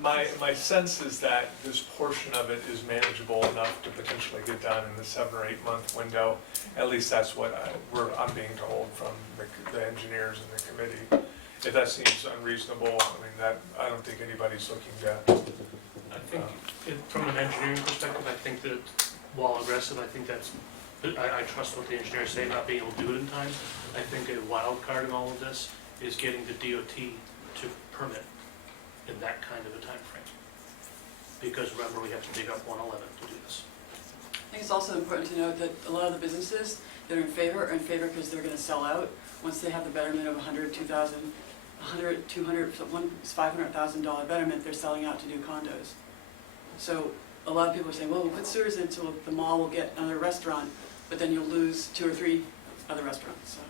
my sense is that this portion of it is manageable enough to potentially get done in the 7 or 8 month window. At least that's what I'm being told from the engineers and the committee. If that seems unreasonable, I mean, that, I don't think anybody's looking to. I think, from an engineering perspective, I think that while aggressive, I think that's, I trust what the engineers say about being able to do it in time. I think a wild card in all of this is getting the DOT to permit in that kind of a time frame. Because remember, we have to dig up 111 to do this. I think it's also important to note that a lot of the businesses that are in favor because they're gonna sell out once they have the betterment of $100,000, $200,000, $200,000, $500,000 betterment, they're selling out to do condos. So a lot of people are saying, well, we'll put sewers in so the mall will get another restaurant, but then you'll lose 2 or 3 other restaurants, so.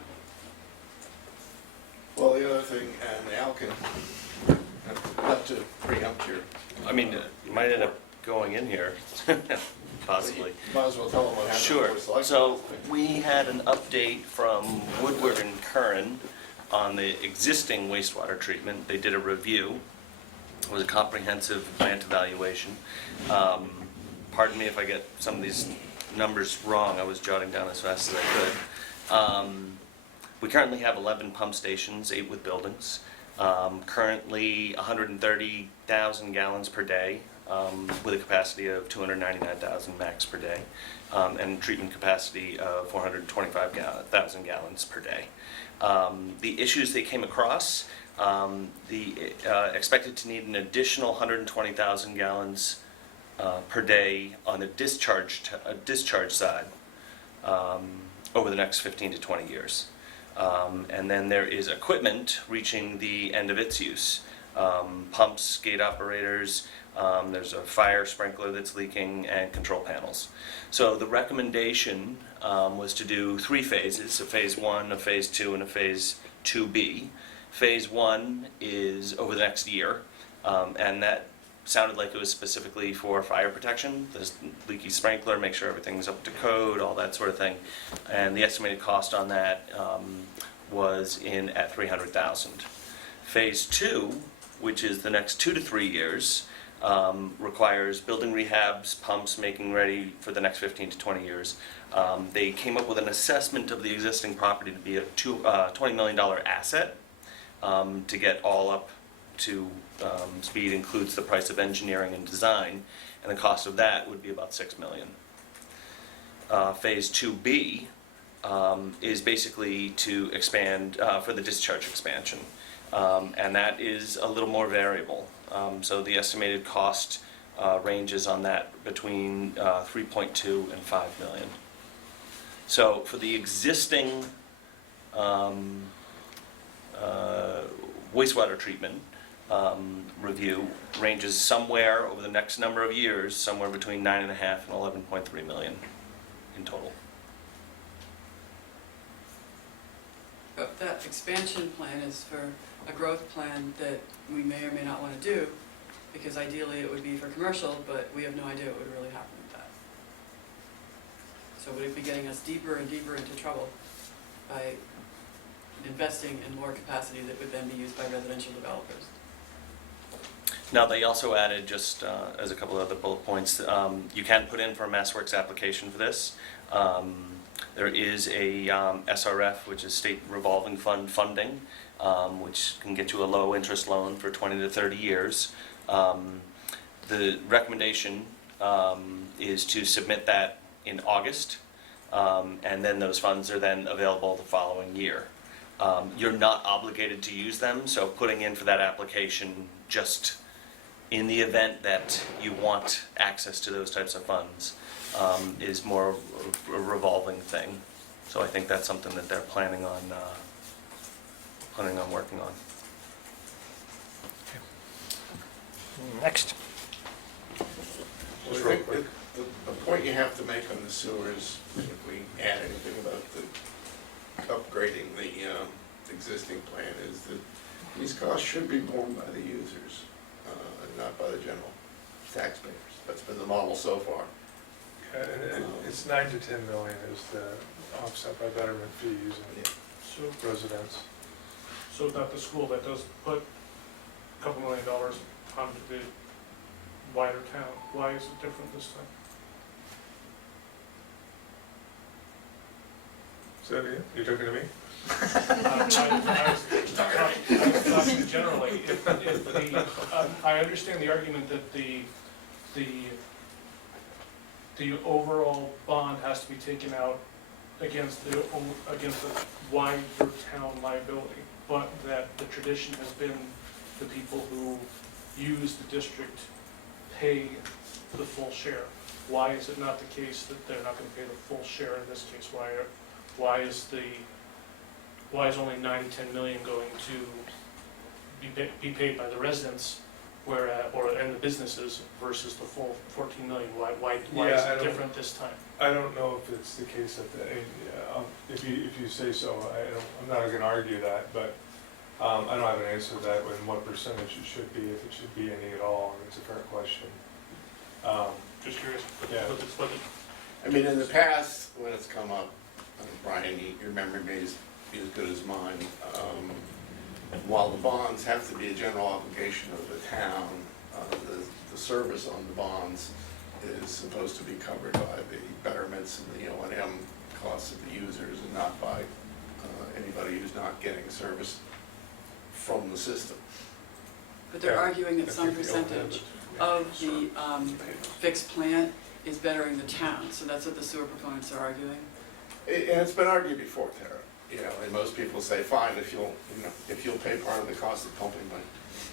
Well, the other thing, and Al can, not to preempt your. I mean, you might end up going in here, possibly. Might as well tell them what happened. Sure. before it's like- So we had an update from Woodward and Curran on the existing wastewater treatment. They did a review. It was a comprehensive plant evaluation. Pardon me if I get some of these numbers wrong. I was jotting down as fast as I could. We currently have 11 pump stations, 8 with buildings. Currently 130,000 gallons per day, with a capacity of 299,000 max per day, and treatment capacity of 425,000 gallons per day. The issues they came across, expected to need an additional 120,000 gallons per day on the discharge side over the next 15 to 20 years. And then there is equipment reaching the end of its use. Pumps, gate operators, there's a fire sprinkler that's leaking, and control panels. So the recommendation was to do 3 phases, a phase 1, a phase 2, and a phase 2B. Phase 1 is over the next year, and that sounded like it was specifically for fire protection, the leaky sprinkler, make sure everything's up to code, all that sort of thing. And the estimated cost on that was in at $300,000. Phase 2, which is the next 2 to 3 years, requires building rehabs, pumps, making ready for the next 15 to 20 years. They came up with an assessment of the existing property to be a $20 million asset. To get all up to speed includes the price of engineering and design, and the cost of that would be about $6 million. Phase 2B is basically to expand for the discharge expansion, and that is a little more variable. So the estimated cost ranges on that between 3.2 and 5 million. So for the existing wastewater treatment review ranges somewhere over the next number of years, somewhere between 9.5 and 11.3 million in total. But that expansion plan is for a growth plan that we may or may not want to do, because ideally it would be for commercial, but we have no idea what would really happen with that. So would it be getting us deeper and deeper into trouble by investing in more capacity that would then be used by residential developers? Now, they also added, just as a couple of other bullet points, you can put in for a MassWorks application for this. There is a SRF, which is State Revolving Fund funding, which can get you a low interest loan for 20 to 30 years. The recommendation is to submit that in August, and then those funds are then available the following year. You're not obligated to use them, so putting in for that application just in the event that you want access to those types of funds is more a revolving thing. So I think that's something that they're planning on working on. Next. have to make on the sewers, if we add anything about the upgrading the existing plan, is that these costs should be borne by the users, and not by the general taxpayers. That's been the model so far. And it's 9 to 10 million is the offset by betterment fees and So, residents. so not the school that does put a couple $1 million on the wider town, why is it different this time? So, you're talking to me? I was talking generally, if I understand the argument that the overall bond has to be taken out against the wider town liability, but that the tradition has been the people who use the district pay the full share. Why is it not the case that they're not gonna pay the full share in this case? Why is only 9 to 10 million going to be paid by the residents, and the businesses versus the full 14 million? Why is Yeah, it different this time? I don't know if it's the case that, if you say so, I'm not gonna argue that, but I don't have an answer to that, and what percentage it should be, if it should be any at all, and it's a fair question. Just curious. Yeah. I mean, in the past, when it's come up, Brian, your memory may be as good as mine. While the bonds have to be a general obligation of the town, the service on the bonds is supposed to be covered by the betterments and the O&M costs of the users, and not by anybody who's not getting service from the system. But they're Yeah, arguing that I some think the O&M percentage is- of the fixed plant is bettering the town, so that's what the sewer proponents are arguing. And it's been argued before, Tara, and most people say, fine, if you'll pay part of the cost of pumping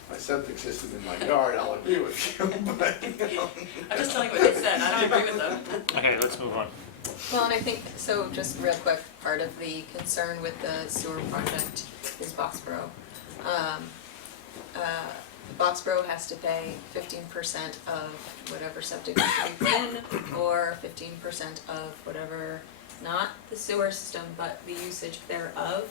my septic system in my yard, I'll agree with you, but, I'm just telling you what they said, I don't agree with them. Okay, let's move on. Well, and I think, so just real quick, part of the concern with the sewer project is Boxborough. Boxborough has to pay 15% of whatever septic is to be put in, or 15% of whatever, not the sewer system, but the usage thereof.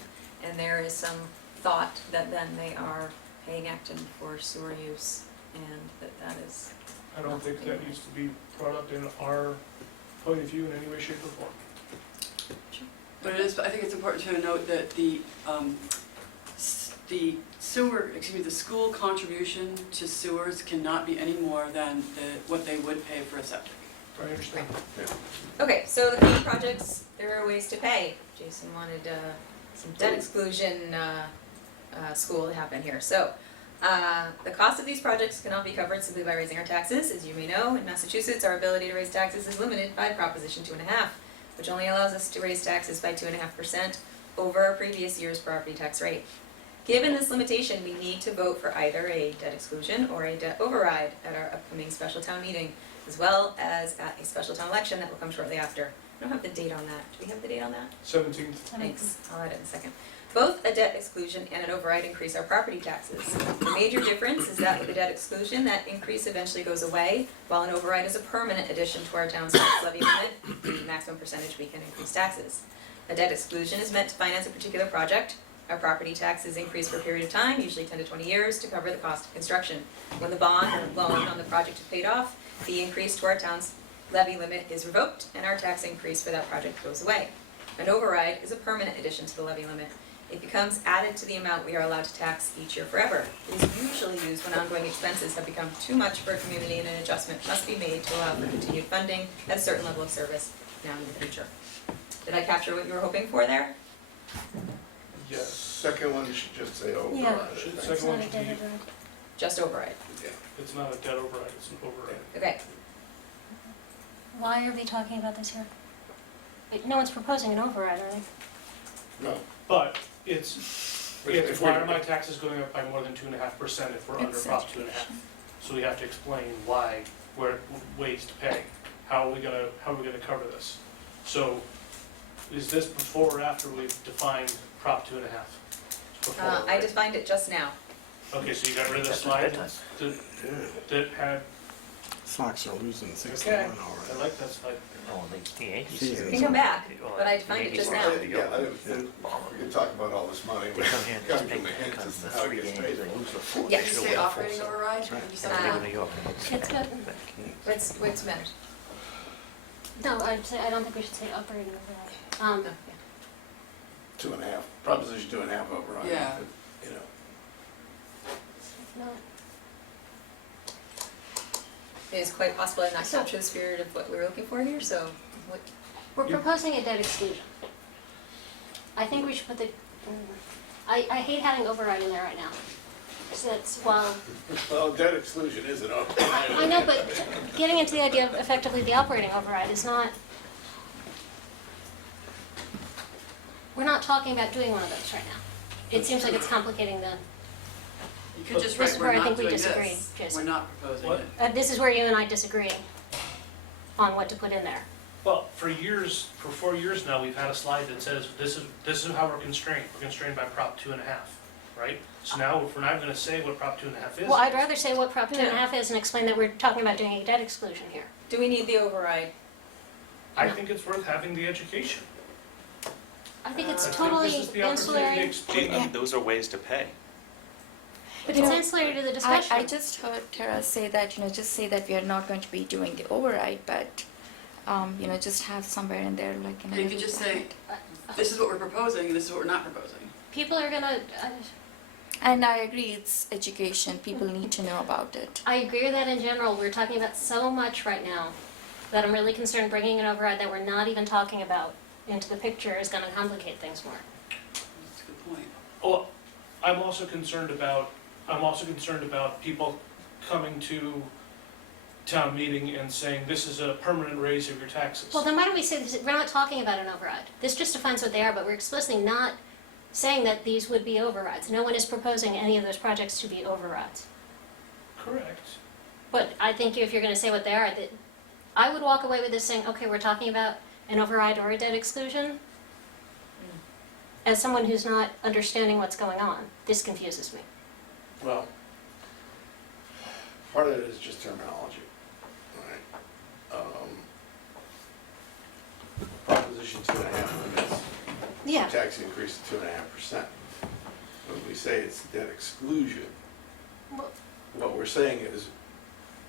And there is some thought that then they are paying Acton for sewer use, and that is. I don't think that needs to be brought up in our point of view in any way, shape, or form. But it is, I think it's important to note that the school contribution to sewers cannot be any more than what they would pay for a septic. I understand. Okay, so the key projects, there are ways to pay. Jason wanted some debt exclusion school to happen here. So, the cost of these projects cannot be covered simply by raising our taxes. As you may know, in Massachusetts, our ability to raise taxes is limited by Proposition 2.5, which only allows us to raise taxes by 2.5% over our previous year's property tax rate. Given this limitation, we need to vote for either a debt exclusion or a debt override at our upcoming special town meeting, as well as at a special town election that will come shortly after. I don't have the date on that. Do we have the date on that? 17th. Thanks, I'll add it in a second. Both a debt exclusion and an override increase our property taxes. The major difference is that with a debt exclusion, that increase eventually goes away, while an override is a permanent addition to our town's tax levy limit, the maximum percentage we can increase taxes. A debt exclusion is meant to finance a particular project. Our property taxes increase for a period of time, usually 10 to 20 years, to cover the cost of construction. When the bond or loan on the project is paid off, the increase to our town's levy limit is revoked, and our tax increase for that project goes away. An override is a permanent addition to the levy limit. It becomes added to the amount we are allowed to tax each year forever. It is usually used when ongoing expenses have become too much for a community and an adjustment must be made to allow for continued funding at a certain level of service now and in the future. Did I capture what you were hoping for there? Yes. second one should just say override. Yeah. I think. Second one should be, Just override. Yeah. it's not a debt override, it's an override. Okay. Why are we talking about this here? No one's proposing an override, are they? No. But it's, why are my taxes going up by more than 2.5% if we're under Prop 2.5? So we have to explain why, ways to pay. How are we gonna cover this? So, is this before or after we've defined Prop 2.5? Before, I right? defined it just now. Okay, so you got rid of the slide that had, Sox are losing 6-1 okay, already. I like that slide. Oh, the Yankees. Season. series. You can come back, Well, but I the found it Yankees just were now. the Yeah, we can talk about all this money, They but come here and gotta just give pay them a hint because as the to how it three gets games paid. they lose the four. Yes. they Did you should've say won operating four. override? That's right. You That's said the that. New York. What's the matter? No, I'd say, I don't think we should say operating override. No, yeah. 2.5, proposition 2.5 override. Yeah. You know, No. It is quite possible I not capture the spirit of what we were looking for here, so what, We're proposing a debt exclusion. I think we should put the, I hate having override in there right now. So that's, while, well, debt exclusion is an override. I know, but getting into the idea of effectively the operating override is not, we're not talking about doing one of those right now. It seems like it's complicating the, You could just This write, is we're where I not think we doing disagree, this. Jason. We're not proposing What? it. this is where you and I disagree on what to put in there. Well, for 4 years now, we've had a slide that says, this is how we're constrained. We're constrained by Prop 2.5, right? So now, if we're not gonna say what Prop 2.5 is. Well, I'd rather say what Prop 2.5 is and explain that we're talking about doing a debt exclusion here. do we need the override? I think it's worth having the education. I think it's I think totally this is the opportunity to ancillary, explain. Those are ways to pay. but You it's know, ancillary to the discussion. I just heard Tara say that, just say that we are not going to be doing the override, but, just have somewhere in there like. You could just say, this is what we're proposing, and this is what we're not proposing. People are gonna, And I agree, it's education, people need to know about it. I agree with that in general. We're talking about so much right now that I'm really concerned bringing an override that we're not even talking about into the picture is gonna complicate things more. That's a good point. Well, I'm also concerned about people coming to town meeting and saying, this is a permanent raise of your taxes. Well, then why don't we say this, we're not talking about an override. This just defines what they are, but we're explicitly not saying that these would be overrides. No one is proposing any of those projects to be overrides. Correct. But I think if you're gonna say what they are, that, I would walk away with this saying, okay, we're talking about an override or a debt exclusion. As someone who's not understanding what's going on, this confuses me. Well, part of it is just terminology, right? Proposition 2.5 limits Yeah. tax increase to 2.5%. When we say it's debt exclusion, Well- what we're saying is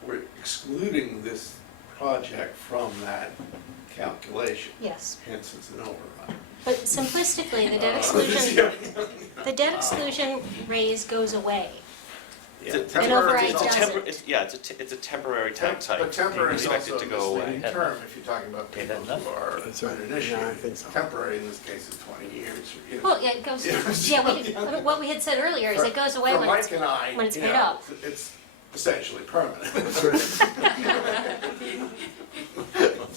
we're excluding this project from that calculation, Yes. hence it's an override. But simplistically, the debt exclusion raise goes away. Yeah, It's An override doesn't. It's a temporary tax hike. But temporary You is expect also it to go away. misleading term if you're talking about Pay people that who are That's right. uninitiated. Yeah, I think so. Temporary in this case is 20 years, you know. Well, yeah, it goes, what we had said earlier is it goes away For when Mike it's, and I, when it's you paid know, up. it's essentially permanent.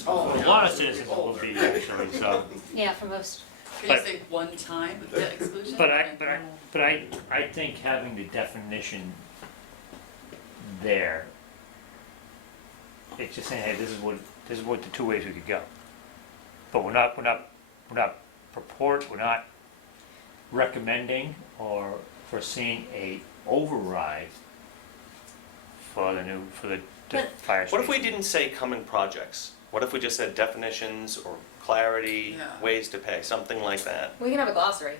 A lot of citizens will be actually, so. Yeah, for most. Could you But- say one time debt exclusion? But I think having the definition there, it's just saying, hey, this is what the two ways we could go. But we're not recommending or foreseeing a override for the But- fire station. What if we didn't say coming projects? What if we just said definitions or clarity, Yeah. ways to pay, something like that? We can have a glossary.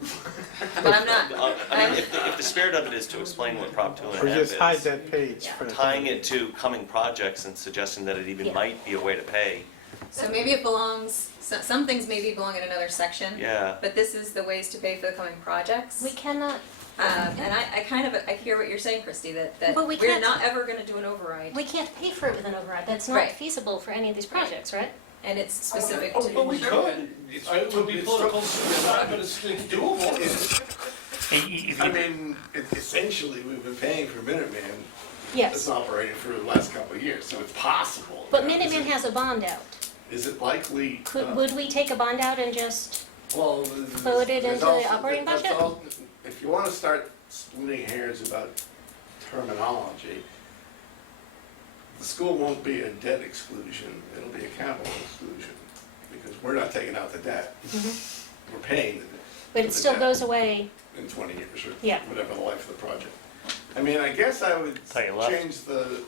But I'm not, I mean, if the spirit of it is to explain what Prop 2.5 Or just hide is, that page Yeah. for the. tying it to coming projects and suggesting that it even Yeah. might be a way to pay, so maybe it belongs, some things maybe belong in another section. yeah. But this is the ways to pay for the coming projects. We cannot, And I hear what you're saying, Christy, that But we we're can't- not ever gonna do an override. we can't pay for it with an override. That's not Right. feasible for any of these projects, right? And it's specific Oh, to. but we could. It would be political, but it's doable. If I you- mean, essentially, we've been paying for Minuteman. Yes. It's operating for the last couple of years, so it's possible. But you know, Minuteman has a bond out. Is it likely? Would we take a bond out and just, Well, Load it there's into the also- operating that's budget? all- If you wanna start splitting hairs about terminology, the school won't be a debt exclusion, it'll be a capital exclusion, because we're not taking out the debt. We're paying the debt. but it still goes away, In 20 years, or Yeah. whatever the life of the project. I mean, I guess I would Tell you left. change the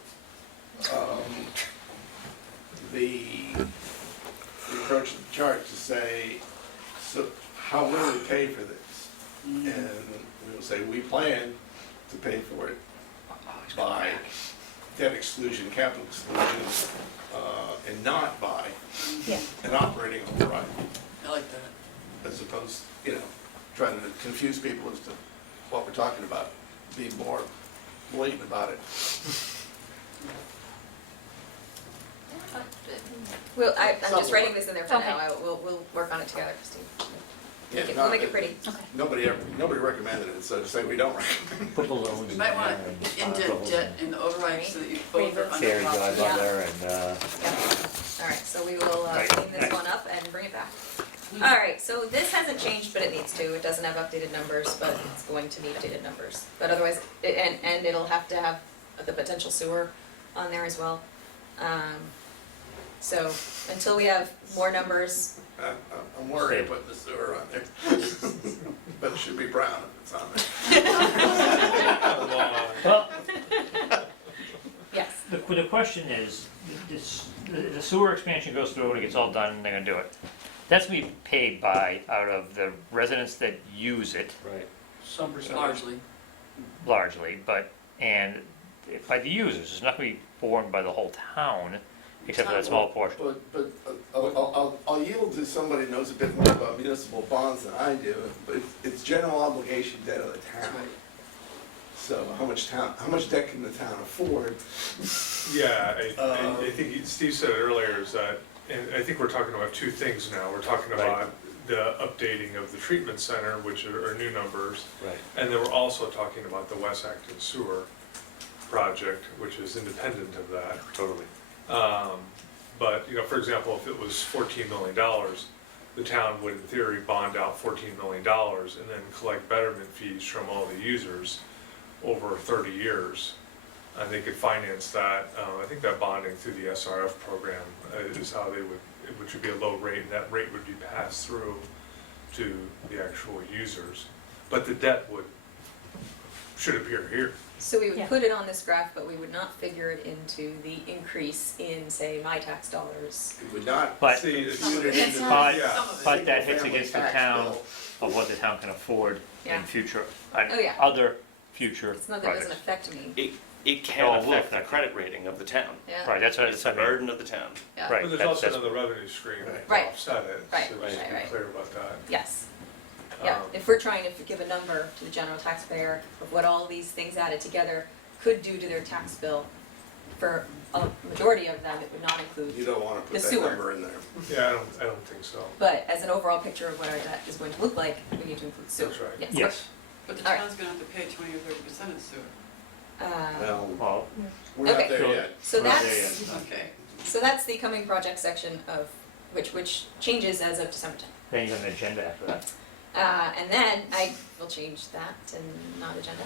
the approach of the chart to say, so how will we pay for this? And we will say, we plan to pay for it by debt exclusion, capital exclusion, and not by Yeah. an operating override, I like that. as opposed, trying to confuse people as to what we're talking about, be more blatant about it. Well, I'm just writing this in there for Okay. now. We'll work on it together, Christine. Yeah, We'll make it pretty. Nobody recommended it, so to say we don't recommend it. You might want to indent debt and override so that you both are under Terry property. drive up there and, Yeah. All right, so we will Right. clean this one up and bring it back. All right, so this hasn't changed, but it needs to. It doesn't have updated numbers, but it's going to need updated numbers. But otherwise, and it'll have to have the potential sewer on there as well. So until we have more numbers, I'm worried putting the sewer on there. But it should be brown if it's on there. well, yes. the question is, the sewer expansion goes through and it gets all done and they're gonna do it. That's gonna be paid out of the residents that use it Right. Some largely. largely, and by the users. It's not gonna be borne by the whole town, except for that small portion. But I'll yield to somebody who knows a bit more about municipal bonds than I do, but it's general obligation debt of the town. So how much debt can the town afford? Yeah, I think Steve said it earlier, is that, and I think we're talking about two things now. We're talking about the updating of the treatment center, which are new numbers. Right. And then we're also talking about the West Acton sewer project, which is independent of that. Totally. But, for example, if it was $14 million, the town would in theory bond out $14 million and then collect betterment fees from all the users over 30 years. And they could finance that. I think that bonding through the SRF program is how they would, which would be a low rate, and that rate would be passed through to the actual users. But the debt should appear here. So we would Yeah. put it on this graph, but we would not figure it into the increase in, say, my tax dollars. It would not But- see it Some of it. into But, Yeah. but that hits single-family against the tax town bill. of what the town can afford Yeah. in future, Oh, yeah. other future It's not that it doesn't projects. affect me. It can No, affect affect the that. credit rating of the town. Yeah. Right, that's what It's the I mean. burden of the town. Yeah. Right. But there's that's- also that's- another revenue stream to Right. offset it, Right, so just right, to be right. clear about that. Yes. Yeah, Um, if we're trying to give a number to the general taxpayer of what all these things added together could do to their tax bill, for a majority of them, it would not include. You don't wanna put The that sewer. number in there. Yeah, I don't think so. But as an overall picture of what our debt is going to look like, we need to include sewer. That's right. Yes. Yes, But the All right. town's gonna have to pay 20 or 30% of sewer. Well, well, we're not Okay. there So- yet. So We're not that's, there Okay. so that's the coming project section of, which changes as of December 10th. then you have an agenda after that. And then I will change that to not agenda.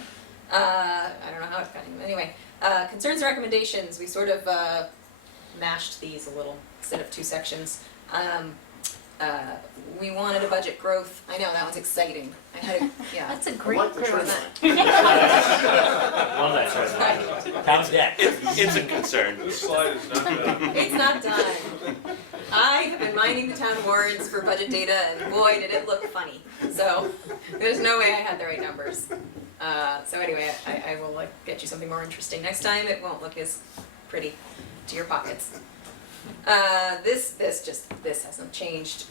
I don't know how it's cutting, anyway. Concerns and recommendations, we sort of mashed these a little instead of two sections. We wanted a budget growth, I know, that one's exciting. I had, yeah. That's a I great like the trend growth. line. Well, that's right. Town's debt. It's a concern. This slide is not done. It's not done. I have been mining the town warrants for budget data, and boy, did it look funny. So, there's no way I had the right numbers. So anyway, I will get you something more interesting next time. It won't look as pretty to your pockets. This hasn't changed.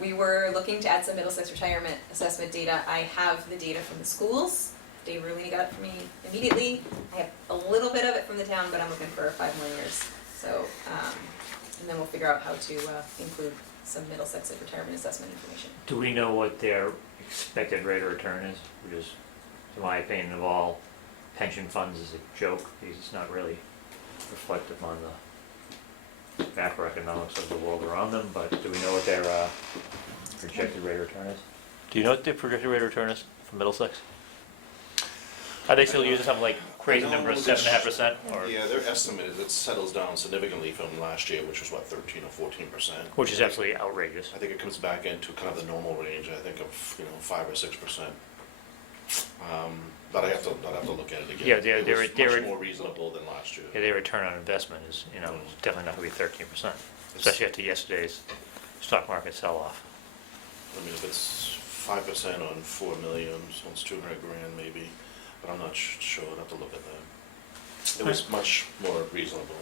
We were looking to add some Middlesex retirement assessment data. I have the data from the schools. Dave Rulini got it for me immediately. I have a little bit of it from the town, but I'm looking for 5 more years. So, and then we'll figure out how to include some Middlesex retirement assessment information. Do we know what their expected rate of return is? Which is, in my opinion, of all pension funds is a joke, because it's not really reflective on the macroeconomics of the world around them, but do we know what their projected rate of return is? Do you know what their projected rate of return is for Middlesex? Are they still using something like crazy number of 7.5%, or, Yeah, their estimate is it settles down significantly from last year, which was what, 13 or 14%. which is absolutely outrageous? I think it comes back into kind of the normal range, I think of, 5 or 6%. But I'd have to look at it again. Yeah, It was much more reasonable than last year. Yeah, their return on investment is, definitely not gonna be 13%. especially after yesterday's stock market sell-off. I mean, if it's 5% on 4 million, so it's 200 grand maybe, but I'm not sure, I'd have to look at that. It was much more reasonable.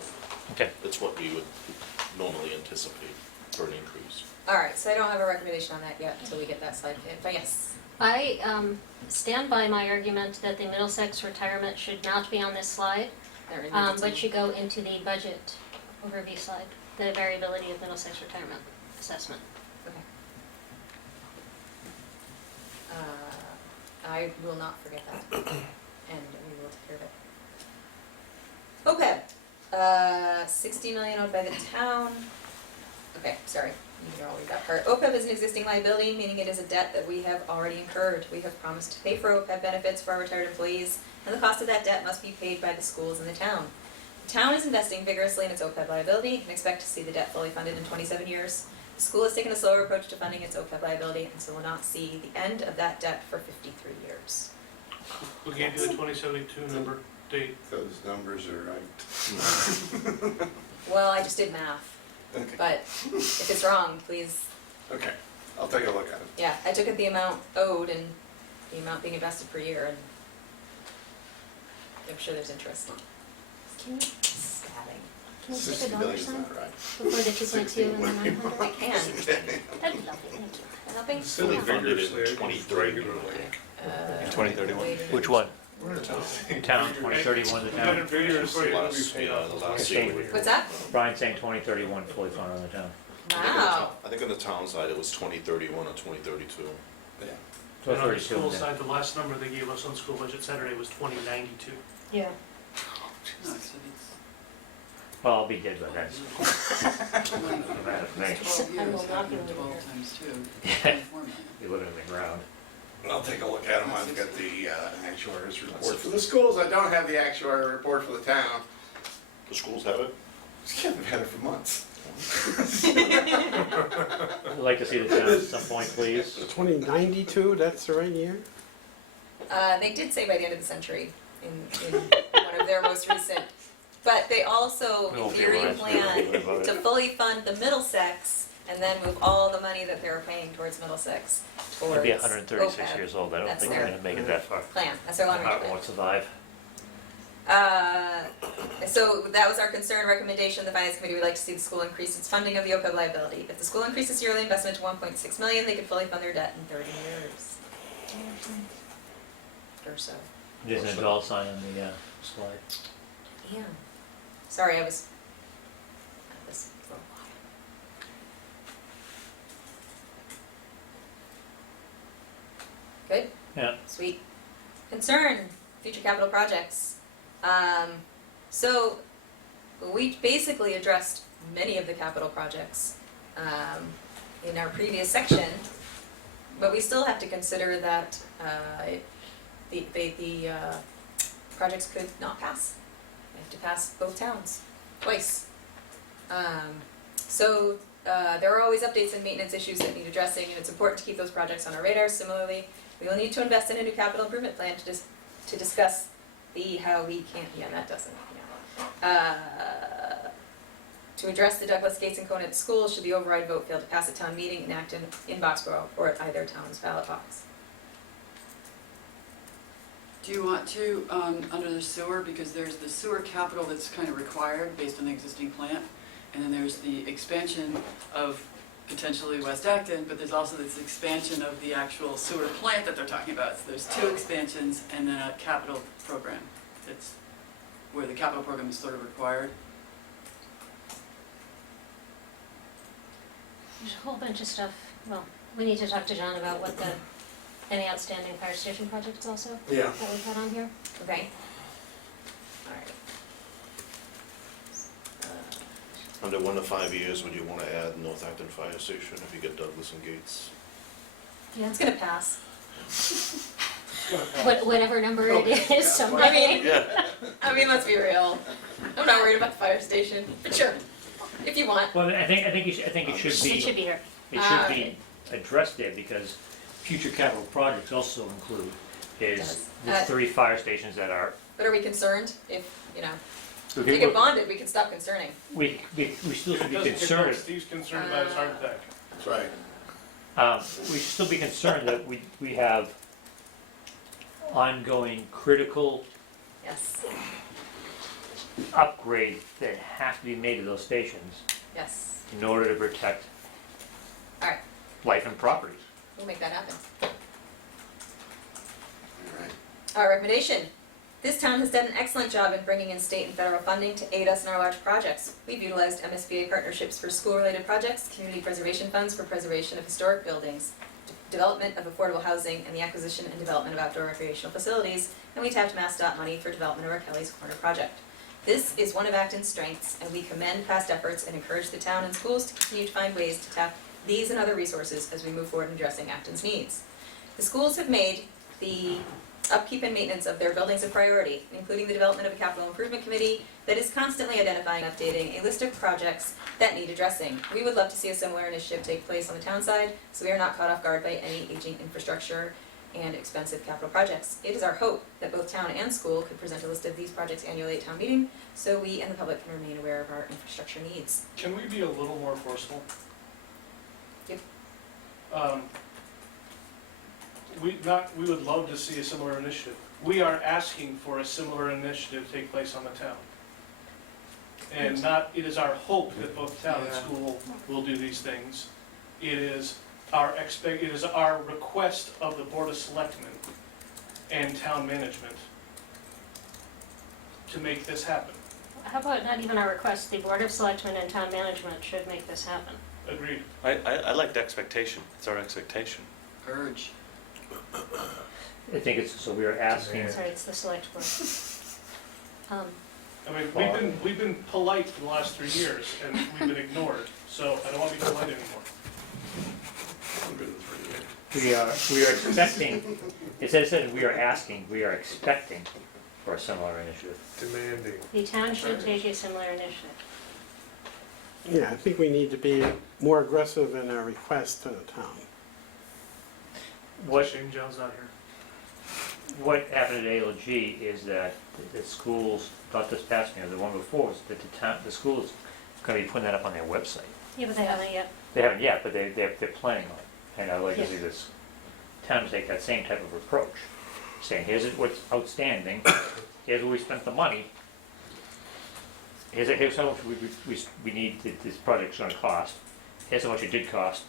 Okay. It's what we would normally anticipate for an increase. All right, so I don't have a recommendation on that yet until we get that slide in, but yes. I stand by my argument that the Middlesex retirement should not be on this slide, but should go into the budget overview slide, the variability of Middlesex retirement assessment. Okay. I will not forget that, and we will take care of it. OPEB, 60 million owed by the town. Okay, sorry, you can all read that part. OPEB is an existing liability, meaning it is a debt that we have already incurred. We have promised to pay for OPEB benefits for our retired employees, and the cost of that debt must be paid by the schools in the town. The town is investing vigorously in its OPEB liability and expect to see the debt fully funded in 27 years. The school has taken a slower approach to funding its OPEB liability, and so will not see the end of that debt for 53 years. We gave you the 2072 number date. Those numbers are right. Well, I just did math, Okay. but if it's wrong, please, Okay, I'll take a look at it. yeah, I took the amount owed and the amount being invested per year, and I'm sure there's interest. Can you, Stabbing. can you 60 stick a dollar million's sign not right. before the 2.2 and the 900? I can. That'd be lovely, thank you. Helping? Silly Funded in vigorously, I think, 23. regularly. In 2031. Which one? We're in a town. Town 2031, the town? Vigorously, it'll be Last, paid yeah, off. the last Okay. year. What's that? Brian's saying 2031 fully funded on the town. Wow. I think on the town side, it was 2031 or 2032. Yeah. And on the 2032, school yeah. side, the last number they gave us on school budget Saturday was 2092. Yeah. Well, I'll be dead by then. Doesn't matter for me. I will not be living here. Be living in the ground. I'll take a look at them. I've got the actuary's report for the schools. I don't have the actuary report for the town. The schools have it? Yeah, I've had it for months. I'd like to see the town at some point, please. 2092, that's the right year? They did say by the end of the century in one of their most recent, but they also, We won't in be theory, alive. plan About it. to fully fund the Middlesex and then move all the money that they're paying towards Middlesex towards I'd be 136 OPEB. years old. I don't That's think we're their gonna make it that far. Plan, that's their My long-range heart plan. won't survive. So that was our concern recommendation. The finance committee would like to see the school increase its funding of the OPEB liability. If the school increases yearly investment to 1.6 million, they could fully fund their debt in 30 years. Or so. There's a dollar sign on the slide. Yeah. Sorry, I was at this for a while. Good? Yeah. Sweet. Concern, future capital projects. So we basically addressed many of the capital projects in our previous section, but we still have to consider that the projects could not pass. They have to pass both towns twice. So there are always updates and maintenance issues that need addressing, and it's important to keep those projects on our radar. Similarly, we will need to invest in a new capital improvement plan to discuss the how we can't. Yeah, that doesn't. Yeah. To address the Douglas Gates and Conant schools, should the override vote fail to pass at town meeting in Acton, in Boxborough, or at either town's ballot box? Do you want to, under the sewer, because there's the sewer capital that's kind of required based on the existing plant, and then there's the expansion of potentially West Acton, but there's also this expansion of the actual sewer plant that they're talking about. So there's two expansions and then a capital program. That's where the capital program is sort of required. There's a whole bunch of stuff, well, we need to talk to John about what any outstanding fire station projects also Yeah. that we've had on here. Okay. All right. Under 1 to 5 years, would you want to add North Acton Fire Station if you get Douglas and Gates? Yeah. It's gonna pass. Whatever number it is, someday. I mean, let's be real. I'm not worried about the fire station, but sure, if you want. Well, I think it should It should be here. It should be addressed there because future capital projects also include Does. is the 3 fire stations that are, But are we concerned if, you know, If you get bonded, we can stop concerning. We still should be It doesn't get concerned. built. Steve's concerned about his heart attack. That's right. We should still be concerned that we have ongoing critical Yes, upgrades that have to be made to those stations yes. in order to protect All right, life and properties. we'll make that happen. All right. Our recommendation. This town has done an excellent job in bringing in state and federal funding to aid us in our large projects. We've utilized MSBA partnerships for school-related projects, community preservation funds for preservation of historic buildings, development of affordable housing, and the acquisition and development of outdoor recreational facilities, and we tapped MassDOT money for development of our Kelly's Corner project. This is one of Acton's strengths, and we commend past efforts and encourage the town and schools to continue to find ways to tap these and other resources as we move forward in addressing Acton's needs. The schools have made the upkeep and maintenance of their buildings a priority, including the development of a capital improvement committee that is constantly identifying and updating a list of projects that need addressing. We would love to see a similar initiative take place on the town side, so we are not caught off guard by any aging infrastructure and expensive capital projects. It is our hope that both town and school could present a list of these projects annually at town meeting, so we and the public can remain aware of our infrastructure needs. Can we be a little more forceful? Yep. We would love to see a similar initiative. We are asking for a similar initiative to take place on the town. And it is our hope that both town and school will do these things. It is our request of the Board of Selectmen and town management to make this happen. How about not even our request, the Board of Selectmen and Town Management should make this happen. Agreed. I like the expectation. It's our expectation. Urge. I think it's, so we are asking, Sorry, it's the select board. I mean, we've been polite for the last 3 years, and we've been ignored, so I don't want to be polite anymore. we are expecting, it says we are asking, we are expecting for a similar initiative. Demanding. The town should take a similar initiative. Yeah, I think we need to be more aggressive in our request to the town. What, Shame John's not here. what happened at ALG is that the schools, not this past year, the one before, was that the school's gonna be putting that up on their website. Yeah, but they haven't yet. They haven't yet, but they're planning on it. And I'd like to see this town take that same type of approach, saying, here's what's outstanding, here's where we spent the money, here's how much we need, this project's gonna cost, here's how much it did cost,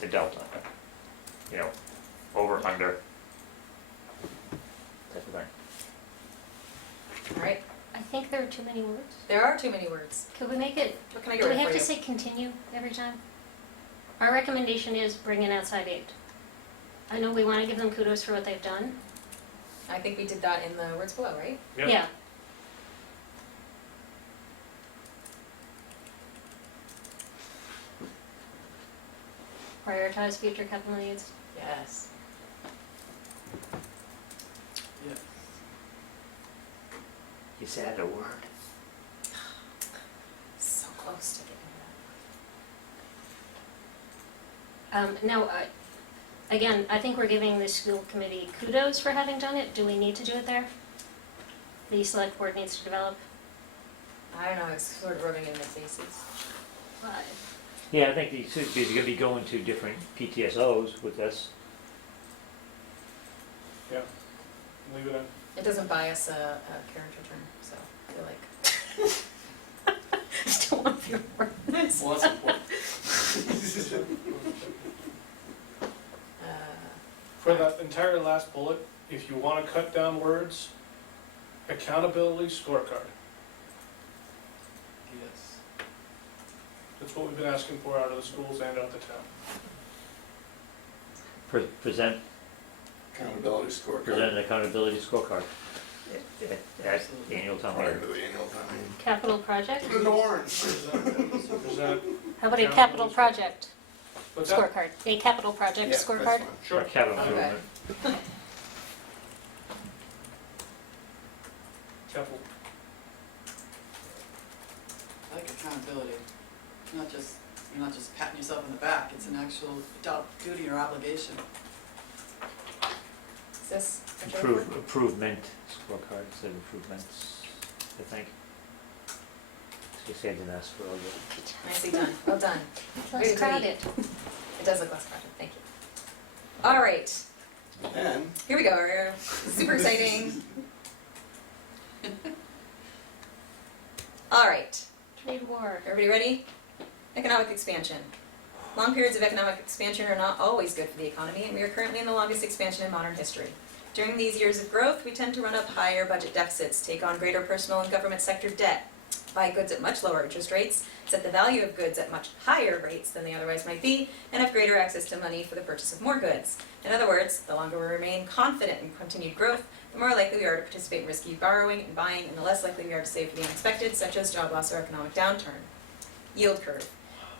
the delta. You know, over, under, type of thing. All right, I think there are too many words. there are too many words. Could we make it, What can I do get we right have for to you? say continue every time? Our recommendation is bring in outside aid. I know we want to give them kudos for what they've done. I think we did that in the words below, right? Yep. Yeah. Prioritize future capital needs. Yes. You said a word. So close to getting Now, again, I think we're giving the school committee kudos for having done it. Do we need to do it there? The select board needs to develop. that. I don't know, it's sort of rubbing it in their faces. Yeah, I think you're gonna be going to different PTSOs with this. Yeah. Leave it in. It doesn't buy us a character turn, so I feel like. I still want to be Well, that's important. For that entire last bullet, if you want to cut down words, accountability scorecard. Yes. That's what we've been asking for out of the schools and out of the town. Present Accountability scorecard. an accountability scorecard at the annual town Prior meeting. to the annual town meeting. capital project. Put it in the warrant. Present, How about a capital project what's that? scorecard? A capital project Yeah, scorecard? that's fine. Sure. Or capital Okay. improvement. Capital. I like accountability. You're not just patting yourself on the back, it's an actual duty or obligation. Is this a joke word? Improvement scorecard, instead of improvements. I think. She saved an S for all the. Nicely done, well done. It's Way less to crowded. It does look less crowded, thank you. All right, And here we go, we're super exciting. All right, Trade war. everybody ready? Economic expansion. Long periods of economic expansion are not always good for the economy, and we are currently in the longest expansion in modern history. During these years of growth, we tend to run up higher budget deficits, take on greater personal and government sector debt, buy goods at much lower interest rates, set the value of goods at much higher rates than they otherwise might be, and have greater access to money for the purchase of more goods. In other words, the longer we remain confident in continued growth, the more likely we are to participate in risky borrowing and buying, and the less likely we are to save for the unexpected, such as job loss or economic downturn. Yield curve.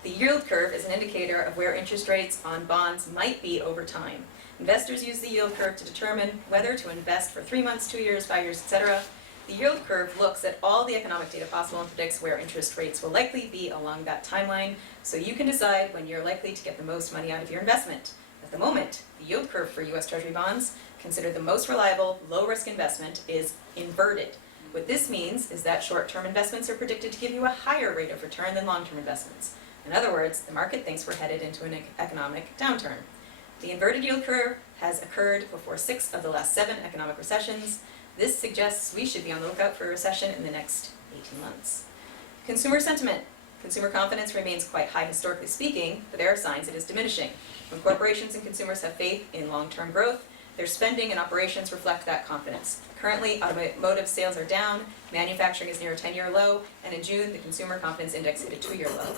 The yield curve is an indicator of where interest rates on bonds might be over time. Investors use the yield curve to determine whether to invest for 3 months, 2 years, 5 years, etc. The yield curve looks at all the economic data possible and predicts where interest rates will likely be along that timeline, so you can decide when you're likely to get the most money out of your investment. At the moment, the yield curve for US Treasury bonds, considered the most reliable, low-risk investment, is inverted. What this means is that short-term investments are predicted to give you a higher rate of return than long-term investments. In other words, the market thinks we're headed into an economic downturn. The inverted yield curve has occurred before 6 of the last 7 economic recessions. This suggests we should be on the lookout for a recession in the next 18 months. Consumer sentiment. Consumer confidence remains quite high historically speaking, but there are signs it is diminishing. When corporations and consumers have faith in long-term growth, their spending and operations reflect that confidence. Currently, automotive sales are down, manufacturing is near a 10-year low, and in June, the Consumer Confidence Index hit a 2-year low.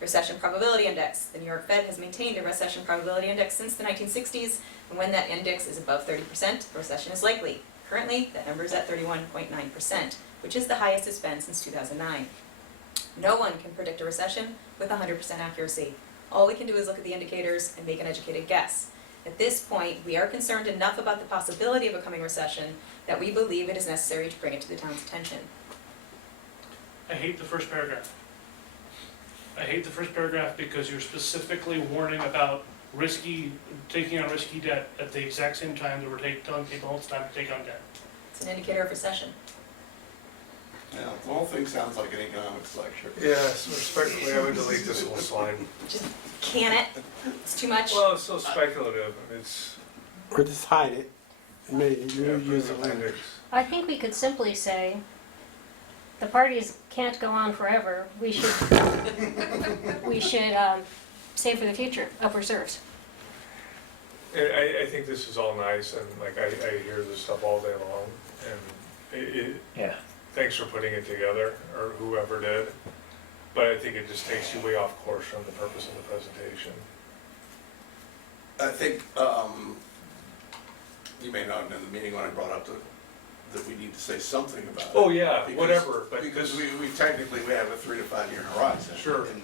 Recession Probability Index. The New York Fed has maintained a recession probability index since the 1960s, and when that index is above 30%, a recession is likely. Currently, that number is at 31.9%, which is the highest it's been since 2009. No one can predict a recession with 100% accuracy. All we can do is look at the indicators and make an educated guess. At this point, we are concerned enough about the possibility of a coming recession that we believe it is necessary to bring it to the town's attention. I hate the first paragraph. I hate the first paragraph because you're specifically warning about taking on risky debt at the exact same time that we're telling people it's time to take on debt. It's an indicator of recession. yeah, the whole thing sounds like an economics lecture. Yes, respectfully, I would delete this whole slide. Just can it? It's too much. Well, it's so speculative, it's. Or just hide it, and maybe you use the language. appendix. I think we could simply say, the parties can't go on forever. We should save for the future of reserves. I think this is all nice, and like, I hear this stuff all day long, and Yeah. thanks for putting it together, or whoever did. But I think it just takes you way off course from the purpose of the presentation. I think, you may not have been in the meeting when I brought up that we need to say something about it. Oh, yeah, Because- whatever, but Because we technically, we have a 3 to 5 year horizon. Sure. And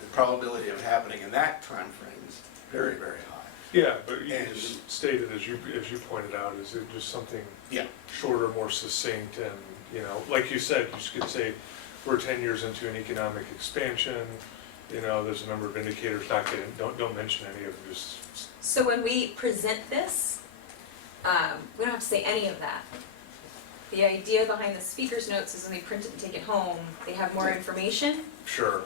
the probability of happening in that time frame is very, very high. Yeah, but you And- just stated, as you pointed out, is it just something Yeah. shorter, more succinct, and, you know, like you said, you could say, we're 10 years into an economic expansion, you know, there's a number of indicators, don't mention any of them, just, So when we present this, we don't have to say any of that. The idea behind the speaker's notes is when they print it and take it home, they have more information. sure.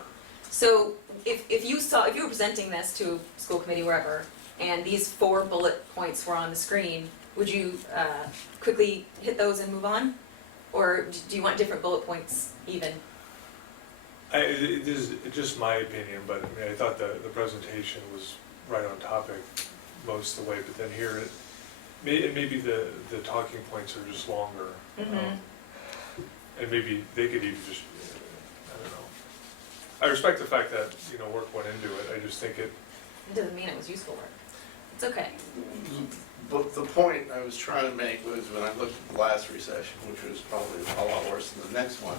So if you were presenting this to a school committee, wherever, and these 4 bullet points were on the screen, would you quickly hit those and move on? Or do you want different bullet points even? It is just my opinion, but I mean, I thought the presentation was right on topic most of the way, but then here, maybe the talking points are just longer. Mhm. And maybe they could even just, I don't know. I respect the fact that, you know, work went into it, I just think It doesn't mean it was useful work. It's okay. But the point I was trying to make was when I looked at the last recession, which was probably a lot worse than the next one,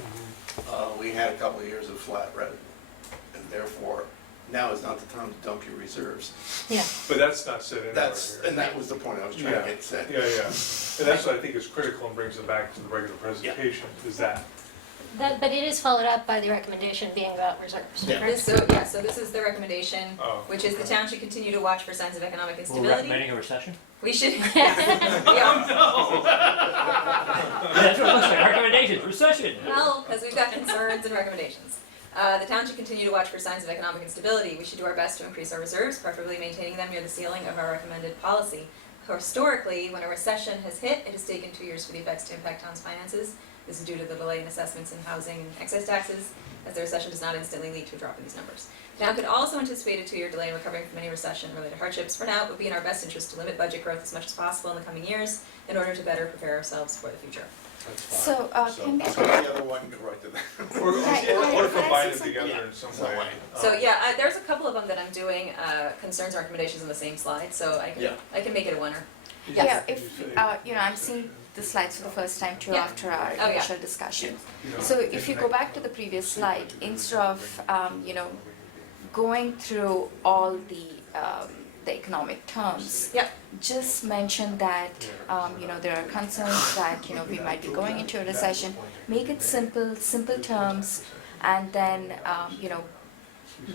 we had a couple of years of flat revenue. And therefore, now is not the time to dump your reserves. Yeah. But that's not said anywhere here. And that was the point I was trying to get said. Yeah, yeah. And that's what I think is critical and brings it back to the regular presentation, is that. But it is followed up by the recommendation being about reserves, Yeah. correct? So this is the recommendation, Oh, which is the okay. town should continue to watch for signs of economic We're instability. recommending a recession? We should, yeah. That's what it looks like, recommendations, recession. Well, because we've got concerns and recommendations. The town should continue to watch for signs of economic instability. We should do our best to increase our reserves, preferably maintaining them near the ceiling of our recommended policy. Historically, when a recession has hit, it has taken 2 years for the effects to impact town's finances. This is due to the delay in assessments in housing and excise taxes, as the recession does not instantly lead to a drop in these numbers. The town could also anticipate a 2-year delay in recovering from any recession-related hardships. For now, it would be in our best interest to limit budget growth as much as possible in the coming years in order to better prepare ourselves for the future. That's fine. So, can we- I'll take the other one and go right to that. Or combine it Right. together in some way. So yeah, there's a couple of them that I'm doing, concerns and recommendations in the same slide, so I can make it a winner. Yes. Yeah, if, I'm seeing the slides for the first time too Yeah. after our Oh, yeah. initial discussion. So if you go back to the previous slide, instead of, going through all the economic terms, Yep. just mention that, there are concerns that, we might be going into a recession. Make it simple terms, and then,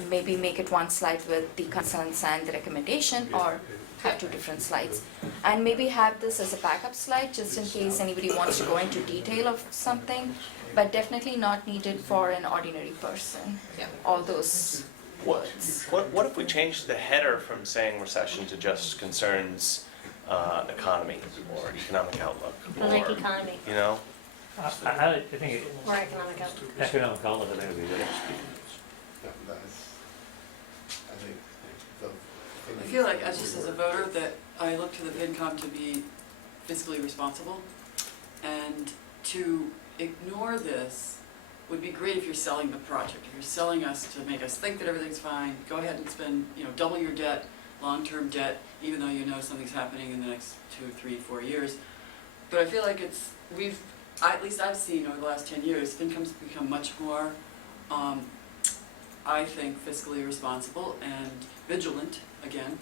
maybe make it one slide with the concerns and the recommendation, or have 2 different slides. And maybe have this as a backup slide, just in case anybody wants to go into detail of something, but definitely not needed for an ordinary person, Yeah. all those words. What if we changed the header from saying recession to just concerns economy or economic outlook? I like or, economy, You know? I think or economic outlook. economic outlook, I think would be good. I think the. I feel like, as just as a voter, that I look to the FinCom to be fiscally responsible, and to ignore this would be great if you're selling the project. If you're selling us to make us think that everything's fine, go ahead and spend, double your debt, long-term debt, even though you know something's happening in the next 2, 3, 4 years. But I feel like at least I've seen over the last 10 years, FinCom's become much more, I think, fiscally responsible and vigilant again.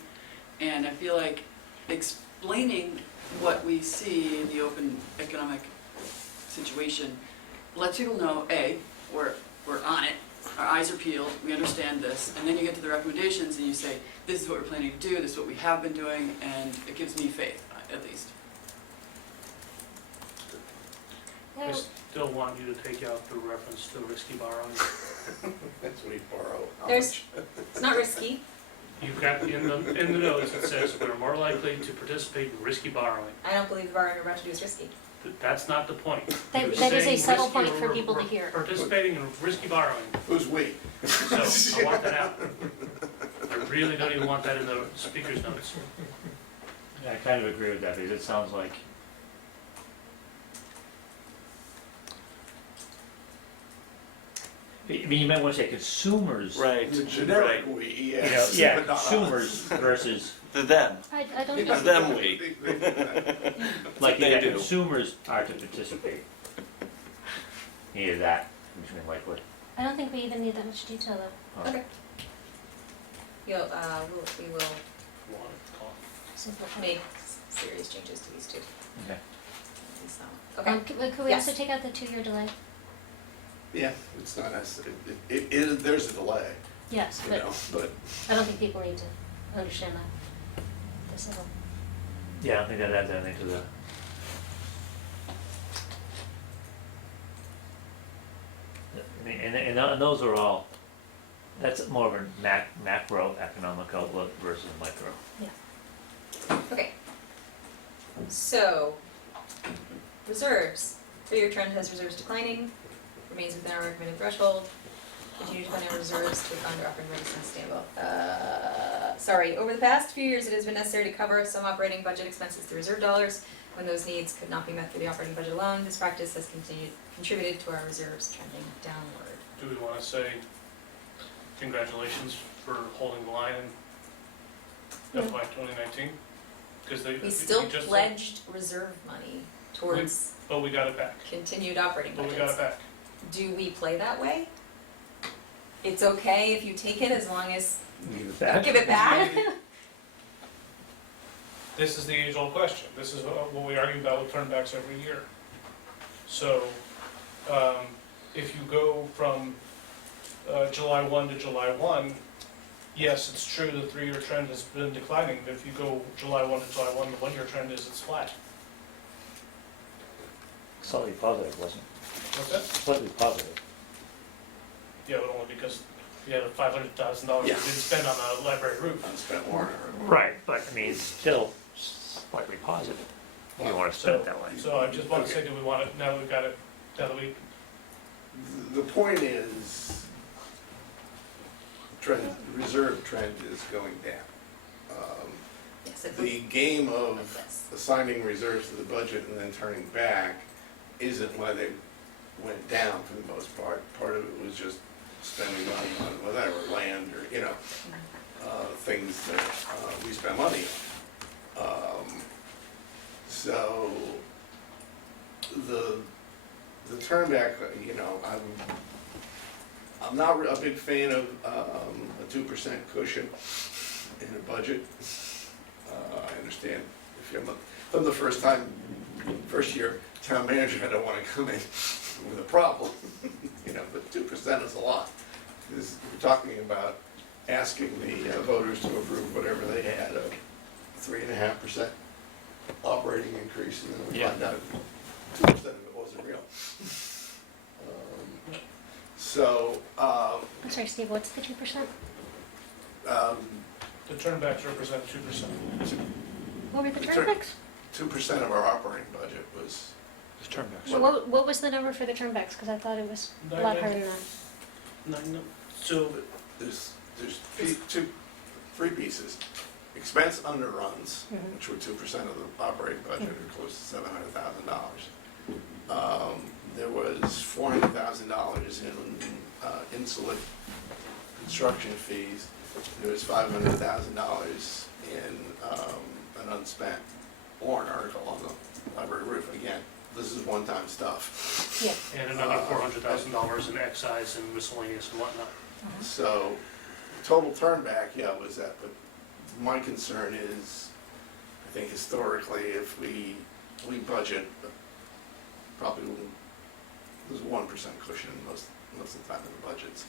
And I feel like explaining what we see in the open economic situation lets people know, A, we're on it, our eyes are peeled, we understand this, and then you get to the recommendations and you say, this is what we're planning to do, this is what we have been doing, and it gives me faith, at least. I still want you to take out the reference to risky borrowing. That's what he borrowed. It's not risky. You've got in the notes, it says we're more likely to participate in risky borrowing. I don't believe the borrowing we're about to do is risky. That's not the point. That You're is a saying subtle risky- point for we're- people to we're hear. Participating in risky borrowing, Who's we? so I want that out. I really don't even want that in the speaker's notes. I kind of agree with that, because it sounds like, I mean, you might want to say consumers. Right. The generic Right. we, You know, yes. yeah, but not us. consumers versus, The them. I don't The think, them we. like, they yeah, do. consumers are to participate. Either that, between Lakewood. I don't think we even need that much detail though. Okay. We will Simple. make serious changes to these two. Okay. These, okay. Could we Yes. also take out the 2-year delay? Yeah, it's not necessary. There's a delay, Yes, you but know, but I don't think people need to understand that. This level. Yeah, I don't think that adds anything to the. I mean, and those are all, that's more of a macro economic outlook versus micro. Okay. So, reserves. 3-year trend has reserves declining, remains within our recommended threshold. Continue to fund our reserves to fund our operating readiness and standby. Sorry, over the past few years, it has been necessary to cover some operating budget expenses through reserve dollars when those needs could not be met through the operating budget alone. This practice has contributed to our reserves trending downward. Do we want to say congratulations for holding the line in FY 2019? Because We still pledged reserve money towards But we got it back. continued operating But budgets. we got it back. Do we play that way? It's okay if you take it as long as Give it you back. give it back? This is the age-old question. This is what we argue about with turnbacks every year. So, if you go from July 1 to July 1, yes, it's true, the three-year trend has been declining, but if you go July 1 to July 1, the one-year trend is it's flat. Slightly positive, wasn't What's that? it? Slightly positive. Yeah, but only because we had a $500,000 we Yeah. didn't spend on a library roof. Unspent warrant. Right, but I mean, it's still slightly positive. You wanna spend it that way. So I just want to say, do we want it, now that we've got it, now that we, The point is, trend, reserve trend is going down. Yes, it The game of assigning reserves to the budget and then turning back isn't why they went down for the most part. Part of it was just spending money on whatever, land or, you know, things that we spend money on. So the turn back, you know, I'm not a big fan of a 2% cushion in a budget. I understand if you're from the first year town manager, I don't want to come in with a problem, you know, but 2% is a lot. Because we're talking about asking the voters to approve whatever they had, a 3.5% operating increase, and then we Yeah. find out 2% of it wasn't real. So, I'm sorry, Steve, what's the 2%? the turnbacks represent 2%. What were the The turn- turnbacks? 2% of our operating budget was, Just turn back. So what was the number for the turnbacks? Because I thought it was a lot higher than that. No, so, there's three pieces. Expense underruns, Mhm. which were 2% of the operating budget, or close to $700,000. There was $400,000 in insulate construction fees. There was $500,000 in an unspent warrant article on the library roof. Again, this is one-time stuff. Yeah. and another $400,000 in excise and miscellaneous and whatnot. So, total turnback, yeah, was that, but my concern is, I think historically, if we budget, probably there's a 1% cushion most of the time in the budgets.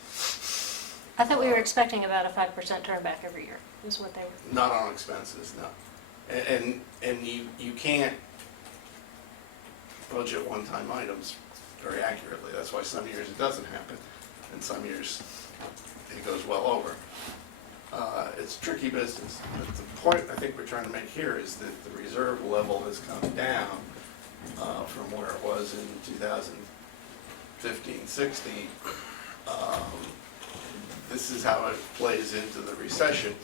I thought we were expecting about a 5% turnback every year, is what they were. Not on expenses, no. And you can't budget one-time items very accurately. That's why some years it doesn't happen, and some years it goes well over. It's tricky business. But the point I think we're trying to make here is that the reserve level has come down from where it was in 2015, 16. This is how it plays into the recession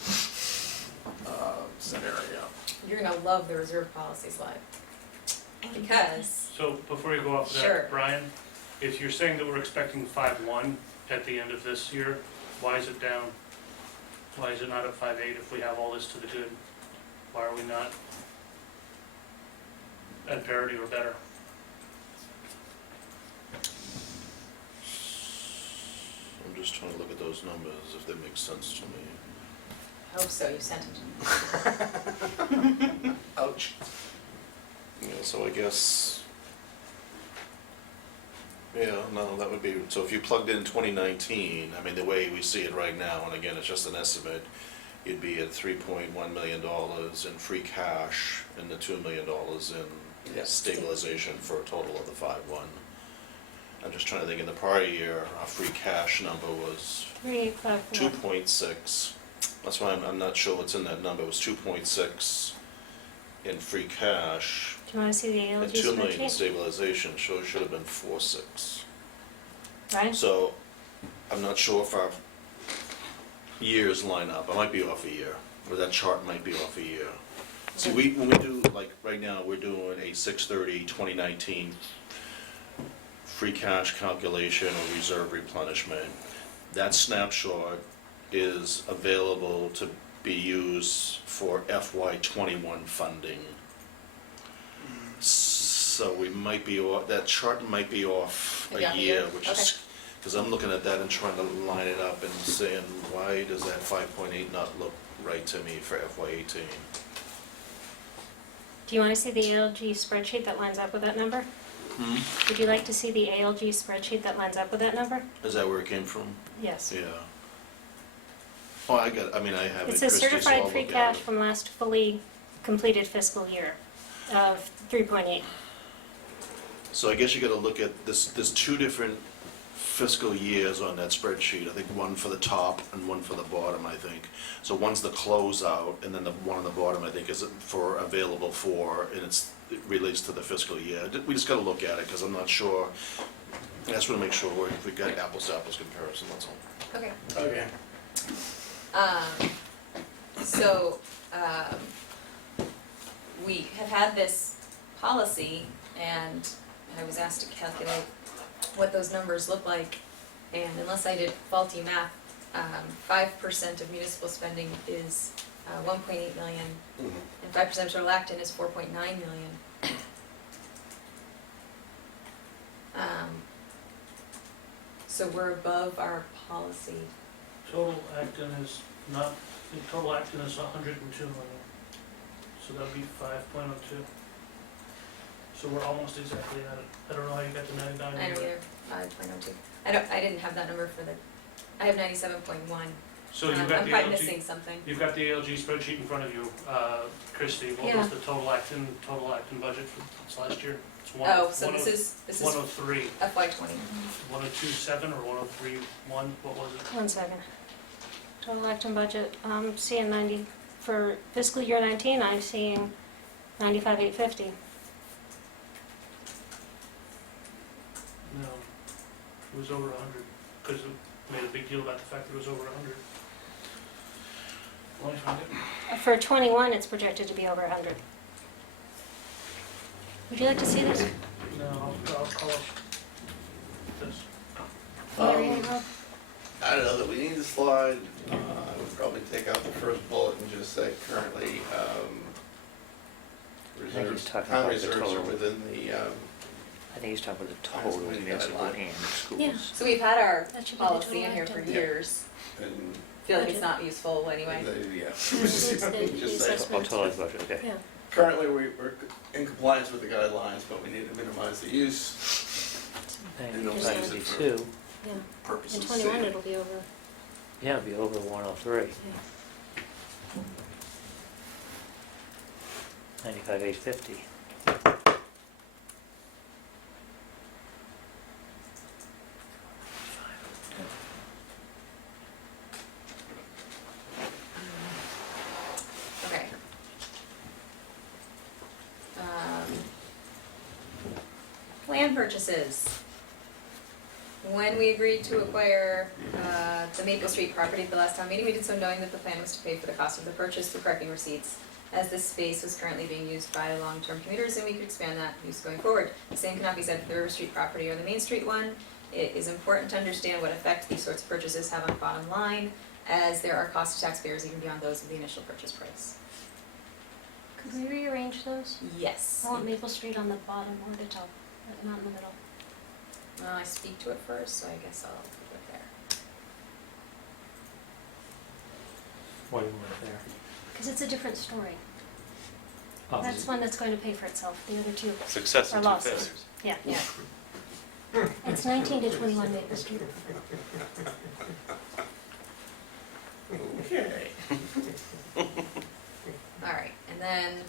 scenario. You're gonna love the reserve policy slide. Because, So before you go off of Sure. that, Brian, if you're saying that we're expecting 5.1 at the end of this year, why is it down? Why is it not at 5.8 if we have all this to the good? Why are we not at parity or better? I'm just trying to look at those numbers, if they make sense to me. I hope so, you sent it. Ouch. Yeah, so I guess, yeah, no, that would be, so if you plugged in 2019, I mean, the way we see it right now, and again, it's just an estimate, you'd be at $3.1 million in free cash and the $2 million in Yes. stabilization for a total of the 5.1. I'm just trying to think, in the prior year, our free cash number was 3.854. 2.6. That's why I'm not sure what's in that number. It was 2.6 in free cash Do you want to see the and ALG 2 million in spreadsheet? stabilization, so it should have been 4.6. Right? So I'm not sure if our years line up. I might be off a year, or that chart might be off a year. See, when we do, like, right now, we're doing a 6/30/2019 free cash calculation or reserve replenishment. That snapshot is available to be used for FY21 funding. So we might be, that chart might be off Maybe a off a year, year? which is, because I'm looking at that and trying to line it up and saying, why does that 5.8 not look right to me for FY18? Do you want to see the ALG spreadsheet that lines up with that number? Would you like to see the ALG spreadsheet that lines up with that number? Is that where it came from? Yes. Yeah. Oh, I got, I mean, I have it. It says Christie, so certified I'll free look at cash it. from last fully completed fiscal year of 3.8. So I guess you gotta look at this, there's two different fiscal years on that spreadsheet. I think one for the top and one for the bottom, I think. So one's the closeout, and then the one on the bottom, I think, is for available for, and it relates to the fiscal year. We just gotta look at it, because I'm not sure. I just wanna make sure we got apples to apples comparison, that's all. Okay. Okay. So, we have had this policy, and I was asked to calculate what those numbers look like, and unless I did faulty math, 5% of municipal spending is 1.8 million, and 5% of total Acton is 4.9 million. So we're above our policy. Total Acton is not, I think total Acton is 102 million, so that'd be 5.02. So we're almost exactly at it. I don't know how you got to 99. I don't either, 5.02. I didn't have that number for the, I have 97.1. So you've got I'm the probably ALG, missing something. you've got the ALG spreadsheet in front of you, Christie. What Yeah. was the total Acton budget for this last year? It's Oh, so this is 103, FY20. 102.7 or 103.1, what was it? 1 second. Total Acton budget, seeing 90, for fiscal year 19, I'm seeing 95,850. No, it was over 100, because it made a big deal about the fact that it was over 100. Let me find it. For 21, it's projected to be over 100. Would you like to see this? No, I'll call it this. Larry, Rob? I don't know that we need the slide. I would probably take out the first bullet and just say currently, reserves, talking town about the reserves are total. within the, I think he's talking about the total total municipal and schools. Yeah. So we've had our That should be the policy total in here for Acton. years. and, Feel like it's not useful anyway. yeah. It's the Just say, assessment. Oh, total budget, okay. Yeah. currently we're in compliance with the guidelines, but we need to minimize the use and don't use it for 92, Yeah. In purposes. 21, it'll be over. yeah, it'd be over 103. 95,850. Okay. Land purchases. When we agreed to acquire the Maple Street property at the last town meeting, we did so knowing that the plan was to pay for the cost of the purchase through correcting receipts, as this space was currently being used by long-term commuters, and we could expand that use going forward. The same cannot be said for the River Street property or the Main Street one. It is important to understand what effect these sorts of purchases have on the bottom line, as there are costs to taxpayers even beyond those of the initial purchase price. Could we rearrange those? Yes. I want Maple Street on the bottom or the top, not in the middle. Well, I speak to it first, so I guess I'll put it there. Why do you want it there? Because it's a different story. Oh, That's one that's going to pay for itself. The other two Success are in two losses. failures. Yeah. Yeah. It's 19 to 21 Maple Street. Okay. Alright, and then,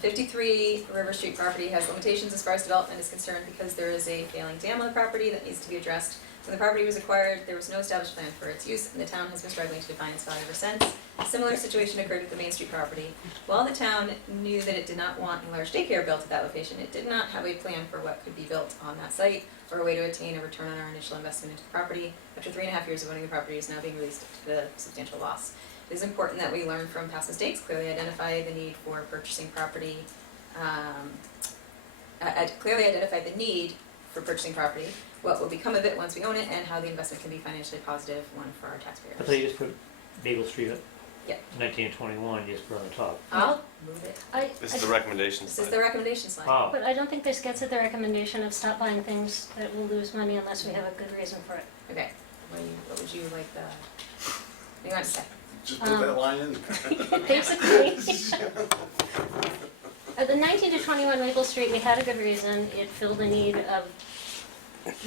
53 River Street property has limitations as far as development is concerned because there is a failing dam on the property that needs to be addressed. When the property was acquired, there was no established plan for its use, and the town has been struggling to define its value ever since. A similar situation occurred with the Main Street property. While the town knew that it did not want a large daycare built at that location, it did not have a plan for what could be built on that site or a way to attain a return on our initial investment into the property. After 3.5 years of owning the property, it is now being released to the substantial loss. It is important that we learn from past mistakes, clearly identify the need for purchasing property, clearly identify the need for purchasing property, what will become of it once we own it, and how the investment can be financially positive one for our taxpayers. I thought you just put Maple Street at Yeah. 19 and 21, you just put on the top. I'll move it. This is the recommendation This is slide. the recommendation slide. Oh, But I don't think this gets at the recommendation of stop buying things that will lose money unless we have a good reason for it. Okay, what would you like what do you want to say? Just put that line in. Basically, at the 19 to 21 Maple Street, we had a good reason. It filled the need of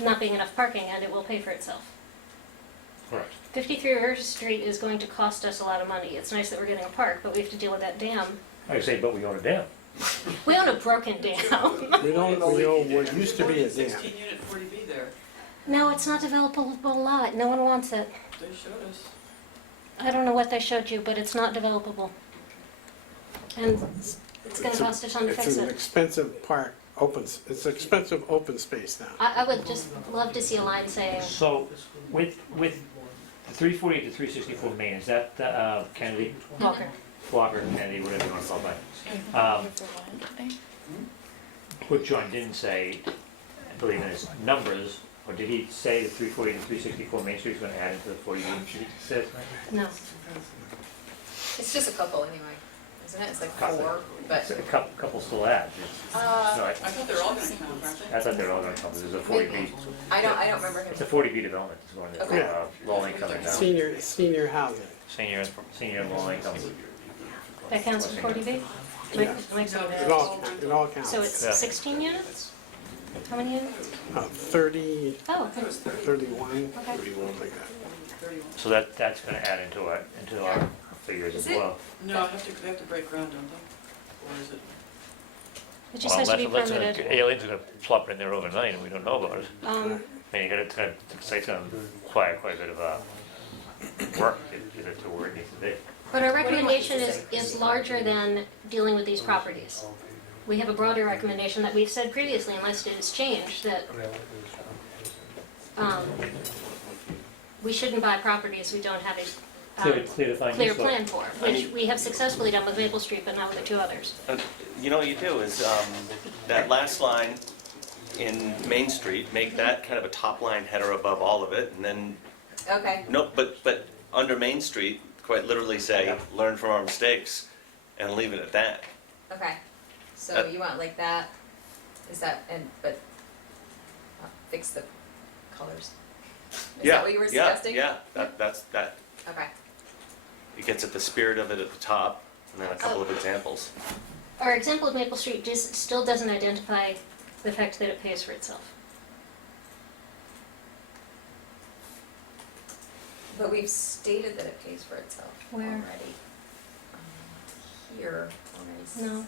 not being enough parking, and it will pay for itself. Correct. 53 River Street is going to cost us a lot of money. It's nice that we're getting a park, but we have to deal with that dam. I say, but we own a dam. We own a broken dam. We own what used to be a dam. 16 unit 40B there, No, it's not developable lot. No one wants it. they showed us. I don't know what they showed you, but it's not developable. And it's gonna cost a ton to It's fix an it. expensive park, it's expensive open space now. I would just love to see a line saying, So with the 348 to 364 Main, is that Kennedy? Walker. Walker, Kennedy, whatever you want to call it. What John didn't say, I believe in his numbers, or did he say the 348 and 364 Main Street is going to add into the 40 unit she says? No. It's just a couple anyway, isn't it? It's like Couple. 4, but, A couple still add. No, I thought they were all gonna count, aren't they? I thought they were all going to come, there's a 40B. I don't remember him. It's a 40B development, it's going to, Okay. low income and down. Senior housing. Senior and low income. That counts as 40B? Yeah. Mike's over It there. all counts. So it's Yeah. 16 units? How many units? 30, Oh, okay. 31, Okay. 31, like that. So that's going to add into our figures Is as it? well. No, they have to break ground, don't they? Or is it? It just has to be Unless permitted. aliens are going to plop in there overnight and we don't know about it. Um, I mean, the site's going to require quite a bit of work to get it to where it needs to be. But our What do you want recommendation this to is larger than dealing with these properties. We have a broader recommendation that we've said previously, unless it is changed, that we shouldn't buy properties we don't have a Clear to find clear use for. plan for, I which mean- we have successfully done with Maple Street, but not with the two others. You know what you do is, that last line in Main Street, make that kind of a top line header above all of it, and then, Okay, no, but under Main Street, quite literally say, learn from our mistakes, and leave it at that. okay. So you want like that, is that, but fix the colors? Is that what you were suggesting? Yeah, that's, Okay. it gets at the spirit of it at the top, and then a couple of examples. Our example of Maple Street just still doesn't identify the fact that it pays for itself. But we've stated that it pays for itself Where? already. Here, already. No.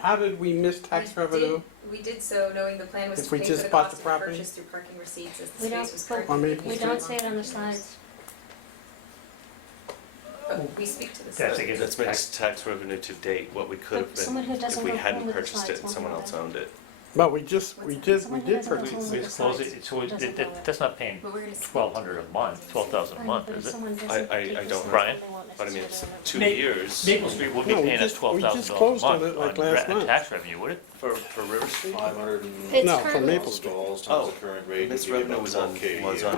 How did we miss tax revenue? We did so knowing the plan was If to we pay for just the bought cost the of property? purchase through parking receipts as the We don't- space was but- currently On being Maple We used don't for say it on the long-term use. slides. But we speak to the That's slides. against That's makes tax revenue to date what we could have But someone who been if doesn't we go home hadn't with the purchased slides it and won't someone know else that. owned it. But we did Someone who purchase doesn't it. go We home with just the close slides it, so doesn't know it. that's not paying But we're gonna speak 1,200 a month, 12,000 a month, But if is it? someone doesn't I take the don't- slides, Brian? they won't But I mean, it's necessarily know. 2 Ma- years Maple Street would be No, we paying us just $12,000 a closed on month it like last month. tax revenue, would it? for River Street? 500 and It's No, for currently- Maple Street. stalls Oh, times the current rate. this would be revenue about was on- 12K a was year. on-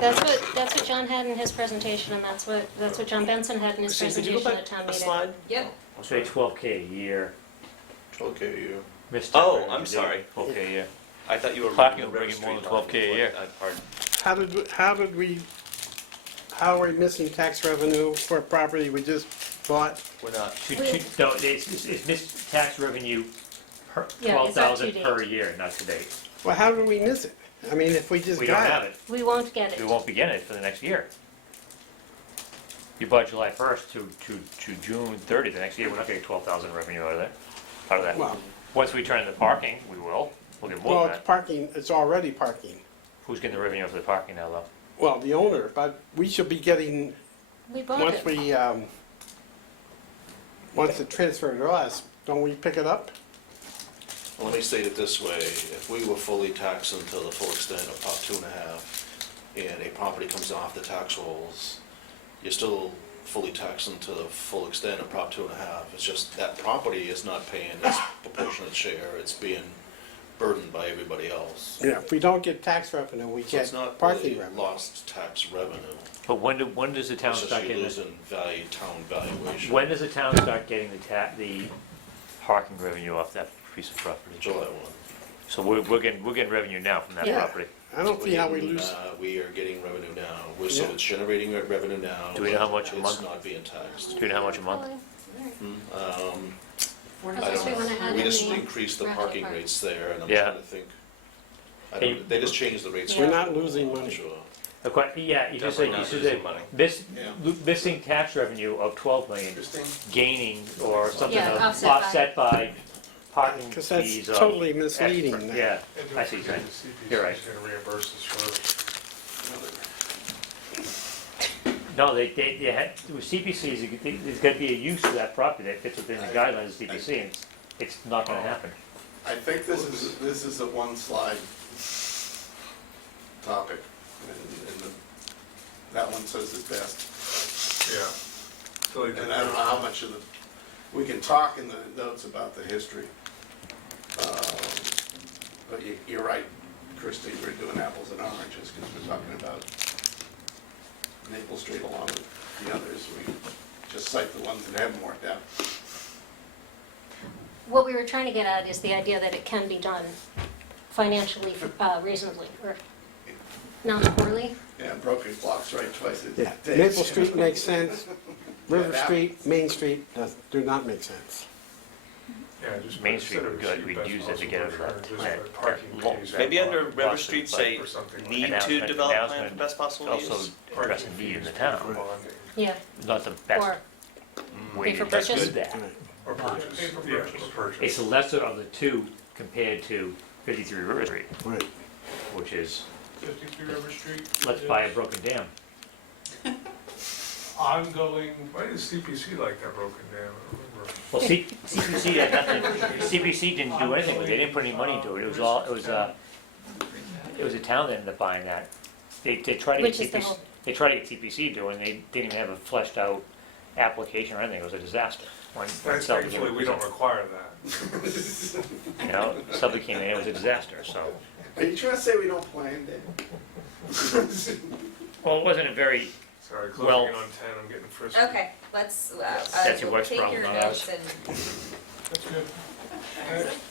That's what John had in his presentation, and that's what John Benson had in his Christine, could you go presentation back at town a meeting. slide? Yep, Say 12K a year. 12K a year. Missed Oh, tax I'm revenue, sorry. 12K a year. I thought you were Parking reading the will River bring in more Street than 12K a line. year. Pardon. How are we missing tax revenue for a property we just bought? We're not. No, it's missed tax revenue per Yeah, it's up to 12,000 date. per year, not to date. Well, how did we miss it? I mean, if we just We don't got have it. it. We won't get We it. won't begin it for the next year. You bought July 1st to June 30th, the next year, we're not getting 12,000 revenue out of that. Well, Once we turn the parking, we will. We'll get more well, than it's that. parking, it's already parking. Who's getting the revenue for the parking now, though? Well, the owner, but we should be getting, We bought once it. we, once it transferred to us, don't we pick it up? Well, let me state it this way, if we were fully taxed until the full extent of Prop 2.5, and a property comes off the tax rolls, you're still fully taxed until the full extent of Prop 2.5. It's just that property is not paying its proportionate share, it's being burdened by everybody else. Yeah, if we don't get tax revenue, we So get it's not parking really revenue. lost tax revenue, But when does the town it's just start you getting losing value, town valuation. when does the town start getting the parking revenue off that piece of property? July 1. So we're getting revenue now from that Yeah. property. I don't see how we lose, We are getting revenue now, so Yeah. it's generating revenue now. Do we know how much a but month? It's not being taxed. Do you know how much a month? I I guess we don't wanna know, add we in just the increased the revenue parking part. rates there, and I'm Yeah. trying to think. They just changed the rates. We're not losing money. Sure. Yeah, you just said, Definitely you not said losing money. missing tax revenue of 12 million, Interesting. gaining or something Yeah, of- offset by- offset by parking Because that's fees of totally misleading. extra- now. Yeah, And don't I see, forget right. the CPC You're right. is gonna reimburse us for, No, they had, with CPCs, there's gotta be a use of that property that fits within the guidelines of CPC, and it's not gonna happen. I think this is a one-slide topic, and that one says it best. yeah. Totally And I don't know how much of we can talk in the notes about the history. But you're right, Christie, we're doing apples and oranges, because we're talking about Maple Street along with the others. We just cite the ones that haven't worked out. What we were trying to get at is the idea that it can be done financially reasonably, or not poorly. Yeah, broken clocks right twice a Yeah, day. Maple Street makes sense, River that- Street, Main Street do not make sense. Yeah, just Main put Street would instead good, of we'd best use it to get possible over return, that- just like parking that- fees. Maybe under River Lawsuit, Street, but- say, Or something like need And now to it's develop now plan for best possible Also use. address a need in the town, bonding. Yeah, not the best or way pay for to purchase. do that. Right. Or purchase, Pay for yeah, purchase. or purchase. It's the lesser of the two compared to 53 River Street, Right. which is, 53 River Street. let's buy a broken dam. Ongoing, Why is CPC like that broken down? I don't remember. Well, CPC had nothing, CPC didn't do anything with it, they didn't put any money into it, it was all, it was a town that ended up buying that. They tried to get Which is the TPC, whole- they tried to get TPC doing, they didn't even have a fleshed out application or anything, it was a disaster. When Sub became- Thankfully, we don't require that. You know, Sub came in, it was a disaster, so. Are you trying to say we don't plan, Dave? Well, it wasn't a very, Sorry, Well- closing in on 10, I'm getting frisky. Okay, let's, That's your we'll wife's take problem, your not notes ours. and. that's good.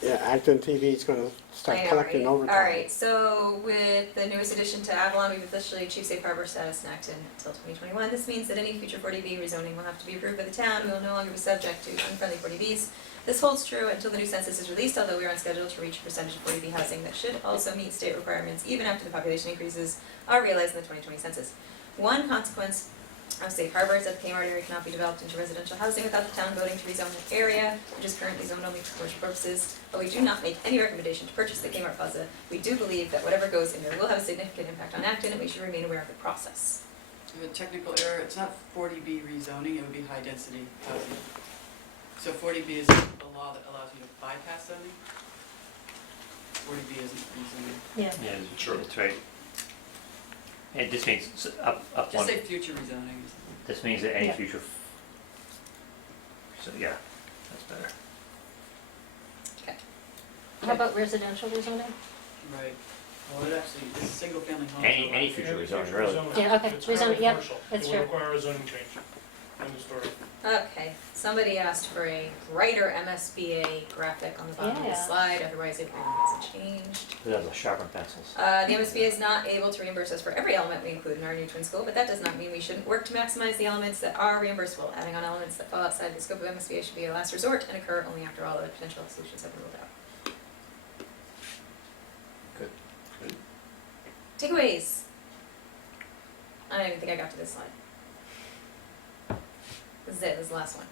Yeah, ActonTV is gonna start I know, collecting right? overtime. All right, so with the newest addition to Avalon, we've officially achieved safe harbor status in Acton until 2021. This means that any future 40B rezoning will have to be approved by the town. We will no longer be subject to unfriendly 40Bs. This holds true until the new census is released, although we are on schedule to reach a percentage of 40B housing that should also meet state requirements even after the population increases are realized in the 2020 census. One consequence of safe harbor is that the Kmart area cannot be developed into residential housing without the town voting to rezone the area, which is currently zoned only for commercial purposes. But we do not make any recommendation to purchase the Kmart Plaza. We do believe that whatever goes in there will have a significant impact on Acton, and we should remain aware of the process. I have a technical error, it's not 40B rezoning, it would be high density housing. So 40B is a law that allows you to bypass zoning. 40B isn't rezoning. Yeah. yeah, Sure. that's right. It just means up Just one, say future rezoning. this means that any Yeah. future, so, yeah, that's better. Okay. How about residential rezoning? Right. Well, it actually, it's single family homes. Any future rezoning, really. Yeah, okay, It's rezoning, currently yep, commercial. that's It true. will require a zoning change in the story. Okay, somebody asked for a brighter MSBA graphic on the bottom of the Yeah. slide, otherwise it hasn't changed. That's a sharpened pencils. The MSBA is not able to reimburse us for every element we include in our new twin school, but that does not mean we shouldn't work to maximize the elements that are reimbursable. Adding on elements that fall outside the scope of MSBA should be a last resort and occur only after all other potential solutions have been ruled out. Good. Takeaways. I don't even think I got to this slide. This is it, this is the last one.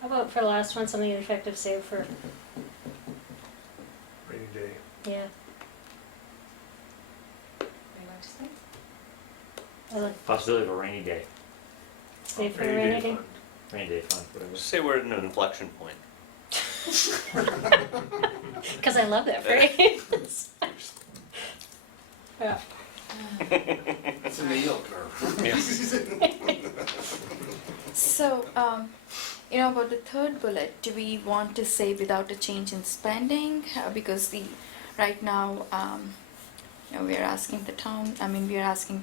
How about for the last one, something effective save for, Rainy day. yeah, Anyone like to say? I like Possibility of a rainy day, save for Rainy rainy day day. fund. rainy day fund, whatever. Just say we're at an inflection point. Cause I love that phrase. Yeah. It's in the yield curve. So, about the third bullet, do we want to say without a change in spending? Because right now, we're asking the town, we're asking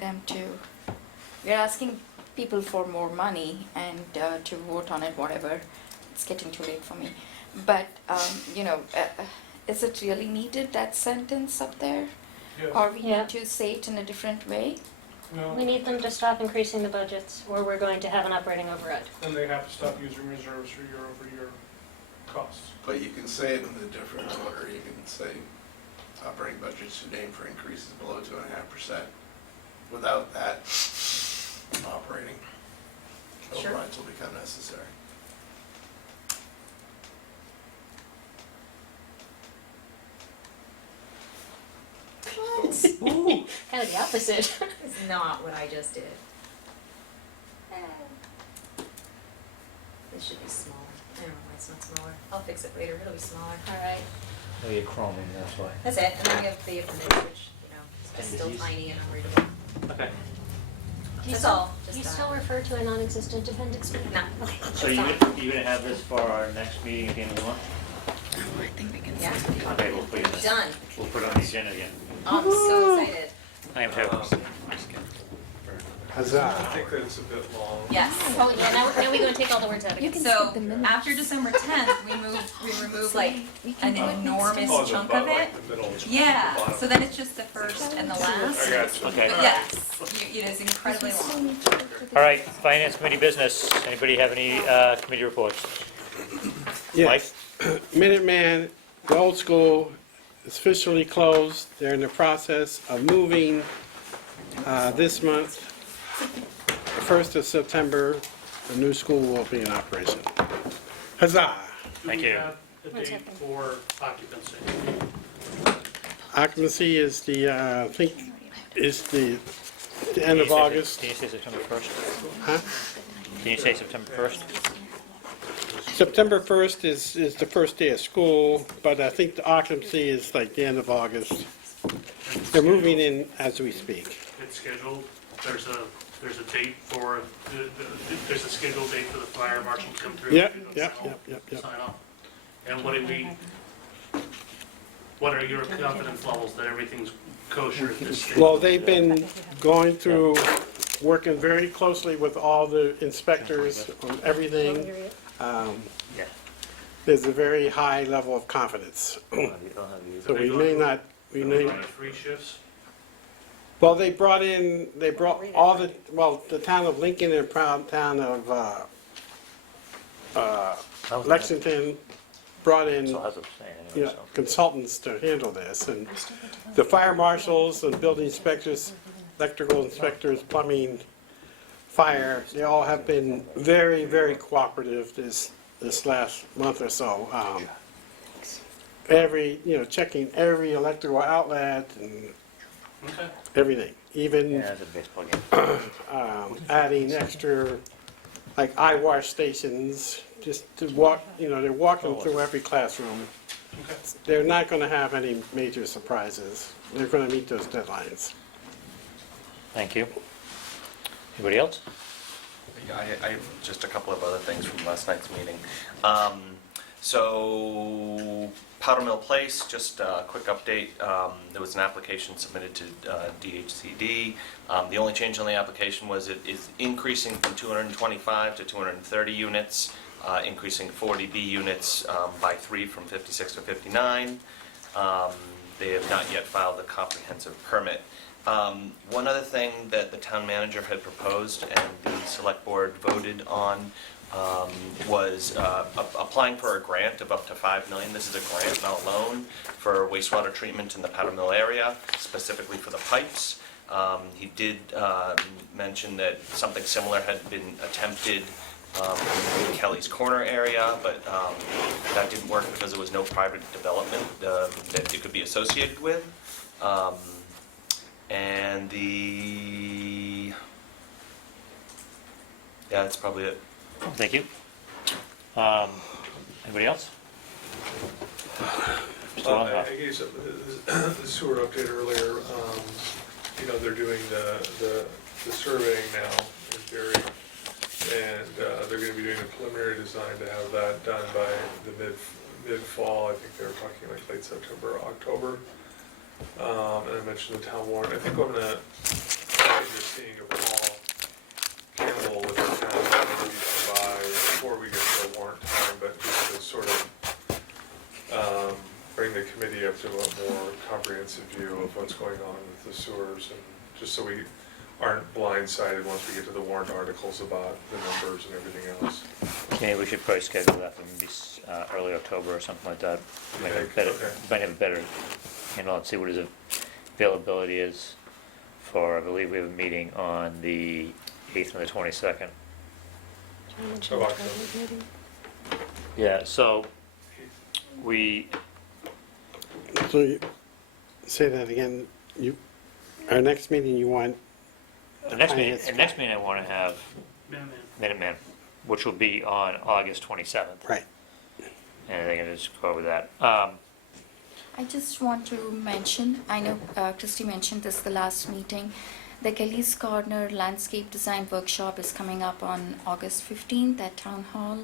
we're asking people for more money and to vote on it, whatever. It's getting too late for me. But, is it really needed, that sentence up there? Yes. Or we Yeah. need to say it in a different way? No, We need them to stop increasing the budgets, or we're going to have an operating override. then they have to stop using reserves for year over year. costs. But you can say it in a different order. You can say operating budget should aim for increases below 2.5%. Without that, operating Sure. overrides will become necessary. What? Kind of the opposite. It's not what I just did. This should be smaller. I don't know why it's not smaller. I'll fix it later, it'll be smaller. All right. Oh, you're chroming, that's why. That's it, and then we have the appendix, which, is just still tiny and unreadable. Okay. Do you That's still, all, do you just still that. refer to a non-existent appendix B? No. Okay. So That's you gonna have this for our next meeting at the end of the month? Yeah, Okay, we'll put it, done. we'll put it on the agenda again. I'm so excited. I am too. Huzzah. I think that it's a bit long. Yes. Oh, yeah, now we're gonna take all the words out again. So after December 10th, we remove like an enormous Oh, the chunk bu- of it. like the middle, the Yeah, bottom. so then it's just the first and the last. I got you. Okay. But yes, it is incredibly long. All right, Finance Committee business. Anybody have any committee reports? Yes. Minuteman, the old school, is officially closed. They're in the process of moving this month. The 1st of September, the new school will be in operation. Huzzah! Thank Do we you. have a One date second. for occupancy? Occupancy is the, I think, is the end of August. Can you say September 1st? Huh? Can you say September 1st? September 1st is the first day of school, but I think the occupancy is like the end of August. They're moving in as we speak. It's scheduled, there's a date for, there's a scheduled date for the fire marshal to come through. Yep, and yep, sign yep, yep. off. And what are your confidence levels that everything's kosher at this stage? Well, they've been going through, working very closely with all the inspectors on everything. Yeah. There's a very high level of confidence. So we may not, we may, Running 3 shifts? well, they brought all the, well, the town of Lincoln and proud town of Lexington brought in, So how's it saying you anyway, know, so. consultants to handle this. And the fire marshals and building inspectors, electrical inspectors, plumbing, fire, they all have been very, very cooperative this last month or so. Checking every electrical outlet and Okay. everything, even Yeah, it's a baseball game. adding extra, like eye wash stations, just to walk, they're walking through every classroom. Okay. They're not gonna have any major surprises. They're gonna meet those deadlines. Thank you. Anybody else? Yeah, I have just a couple of other things from last night's meeting. So Powder Mill Place, just a quick update. There was an application submitted to DHCD. The only change on the application was it is increasing from 225 to 230 units, increasing 40B units by 3 from 56 to 59. They have not yet filed a comprehensive permit. One other thing that the town manager had proposed and the select board voted on was applying for a grant of up to $5 million. This is a grant, not a loan, for wastewater treatment in the Powder Mill area, specifically for the pipes. He did mention that something similar had been attempted in Kelly's Corner area, but that didn't work because there was no private development that it could be associated with. And yeah, that's probably it. Thank you. Anybody else? Mr. I Longoff? gave some, the sewer update earlier. They're doing the surveying now in theory, and they're gonna be doing a preliminary design to have that done by the mid-fall. I think they were talking like late September, October. And I mentioned the town warrant. I think I'm gonna, you're seeing a Paul Campbell with the town maybe by before we get to the warrant time, but just to sort of bring the committee up to a more comprehensive view of what's going on with the sewers, and just so we aren't blindsided once we get to the warrant articles about the numbers and everything else. Maybe we should probably schedule that for maybe early October or something like that. Might have a better, Okay. might have a better handle and see what his availability is for, I believe we have a meeting on the 8th and the 22nd. Of October. Yeah, so So you, say that again, our next meeting you want, the next meeting I want to have Man, Minuteman, which will be on August 27th. right, And I think I'll just go over that. I just want to mention, I know Christy mentioned this the last meeting, the Kelly's Corner Landscape Design Workshop is coming up on August 15th at Town Hall.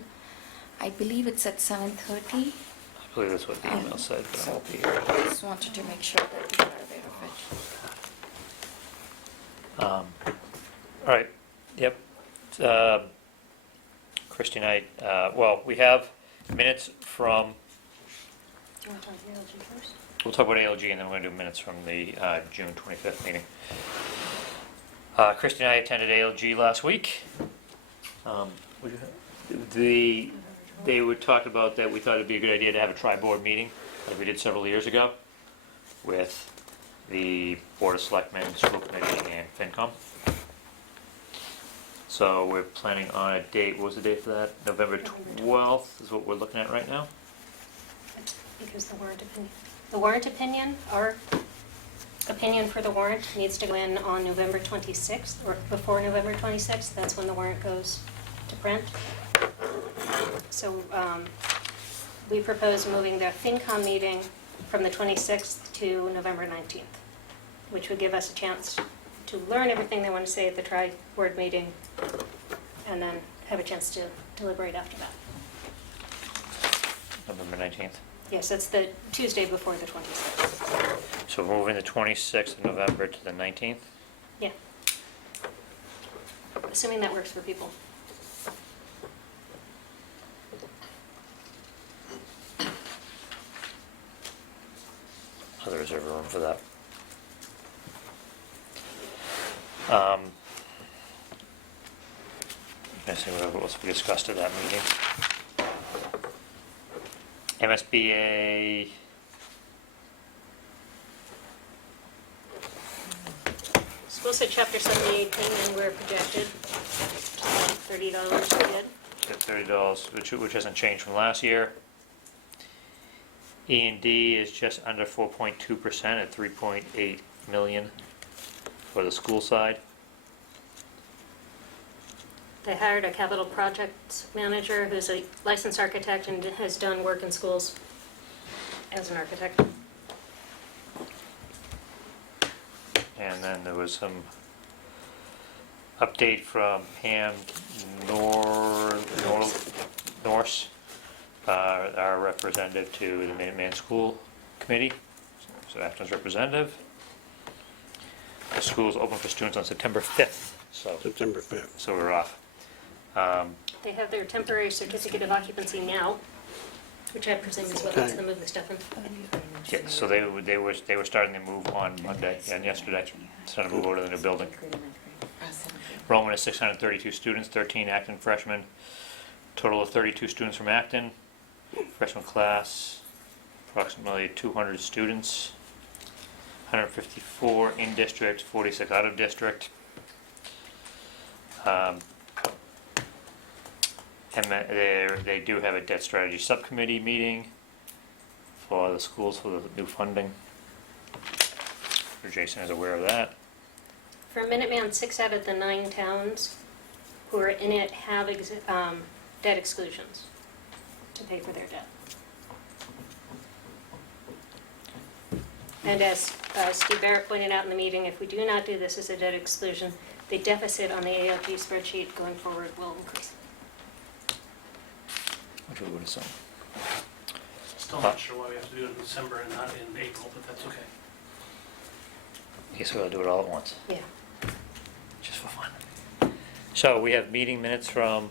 I believe it's at 7:30. I believe that's what the email said, but I So won't be here. I just wanted to make sure that you are aware of it. All right, yep. Christy night, well, we have minutes from, Do you want to talk about ALG first? we'll talk about ALG and then we're gonna do minutes from the June 25th meeting. Christy and I attended ALG last week. They would talk about that we thought it'd be a good idea to have a tri-board meeting, like we did several years ago, with the Board of Selectmen, School Committee, and FinCom. So we're planning on a date, what was the date for that? November 12th is what we're looking at right now. Because the warrant opinion, our opinion for the warrant needs to go in on November 26th, or before November 26th, that's when the warrant goes to print. So we propose moving the FinCom meeting from the 26th to November 19th, which would give us a chance to learn everything they want to say at the tri-board meeting, and then have a chance to deliberate after that. November 19th. Yes, that's the Tuesday before the 26th. So we're moving the 26th of November to the 19th. Yeah. Assuming that works for people. Other reserve room for that. Let's see what else we discussed at that meeting. MSBA. School said chapter 78 payment, we're projected $30 a bid. $30, which hasn't changed from last year. E&D is just under 4.2% at 3.8 million for the school side. They hired a capital projects manager who's a licensed architect and has done work in schools as an architect. And then there was some update from Pam Norse, our representative to the Minuteman School Committee, so Acton's representative. The school's open for students on September 5th, September 5th. so we're off. They have their temporary certificate of occupancy now, which I presume is what lets them move the stuff in. Yeah, so they were starting to move on Monday and yesterday, starting to move over to the new building. Enrollment is 632 students, 13 Acton freshmen, total of 32 students from Acton, freshman class, approximately 200 students, 154 in district, 46 out of district. And they do have a debt strategy subcommittee meeting for the schools for the new funding. Jason is aware of that. For Minuteman, 6 out of the 9 towns who are in it have debt exclusions to pay for their debt. And as Steve Barrett pointed out in the meeting, if we do not do this as a debt exclusion, the deficit on the ALG spreadsheet going forward will increase. Which we would assume. Still not sure why we have to do it in December and not in April, but that's okay. I guess we'll do it all at once, Yeah. just for fun. So we have meeting minutes from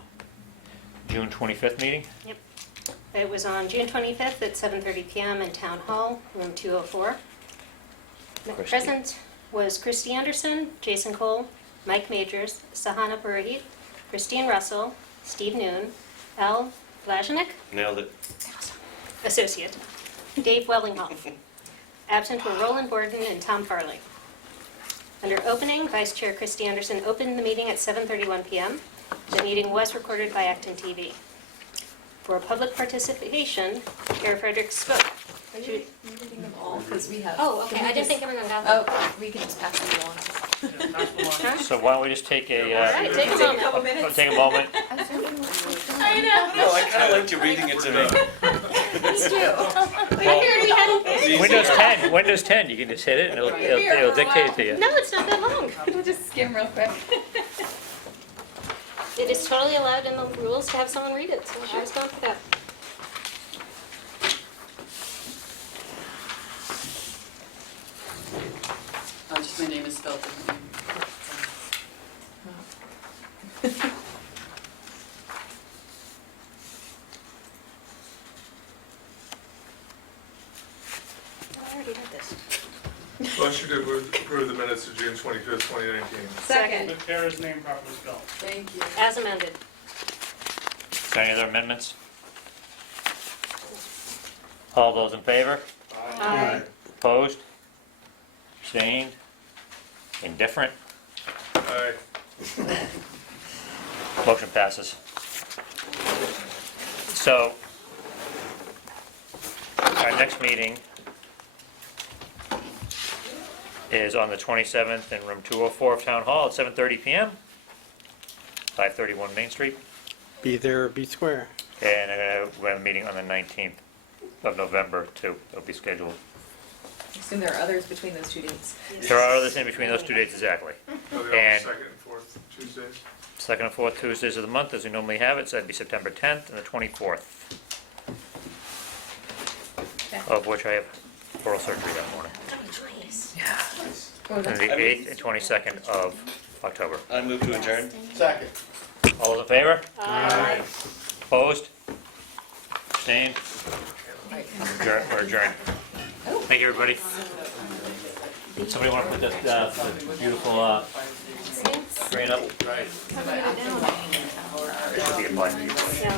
June 25th meeting. Yep. It was on June 25th at 7:30 PM in Town Hall, room 204. Christie. Present was Christy Anderson, Jason Cole, Mike Majors, Sahana Burhi, Christine Russell, Steve Noon, Al Vlasinik, Nailed it. Associate, Dave Wellinghoff. Absent were Roland Borden and Tom Farley. Under opening, Vice Chair Christy Anderson opened the meeting at 7:31 PM. The meeting was recorded by ActonTV. For public participation, Chair Frederick spoke. Are you reading them all? Because we have. Oh, okay, I didn't think everyone got that. Oh, we can just pass them along. Huh? So why don't we just take a, All right, take a Take a moment. couple minutes. take a moment. I know. No, I kind of liked you reading it to me. Me too. Well, Windows 10, you can just hit it and it'll dictate it to you. No, it's not that long. We'll just skim real quick. It is totally allowed in the rules to have someone read it, so I was going for that. Just my name is spelled differently. I already did this. Motion to approve the minutes of June 25th, 2019. Second. With Kara's name properly spelled. Thank you. As amended. Is there any other amendments? All those in favor? Aye. Opposed? Abstained? Indifferent? Aye. Motion passes. So, our next meeting is on the 27th in room 204 of Town Hall at 7:30 PM, 531 Main Street. Be there or be square. And we have a meeting on the 19th of November too. It'll be scheduled. I assume there are others between those two dates. There are others in between those two dates, exactly. Are they all And- second and fourth Tuesdays? Second and fourth Tuesdays of the month, as we normally have it, so that'd be September 10th and the 24th. Of which I have oral surgery that morning. Oh, And that's the 8th and 22nd of October. I move to adjourn. Second. All those in favor? Aye. Opposed? Abstained? We're adjourned. Thank you, everybody. Somebody want to put this beautiful grant up? This should be a button. Yeah.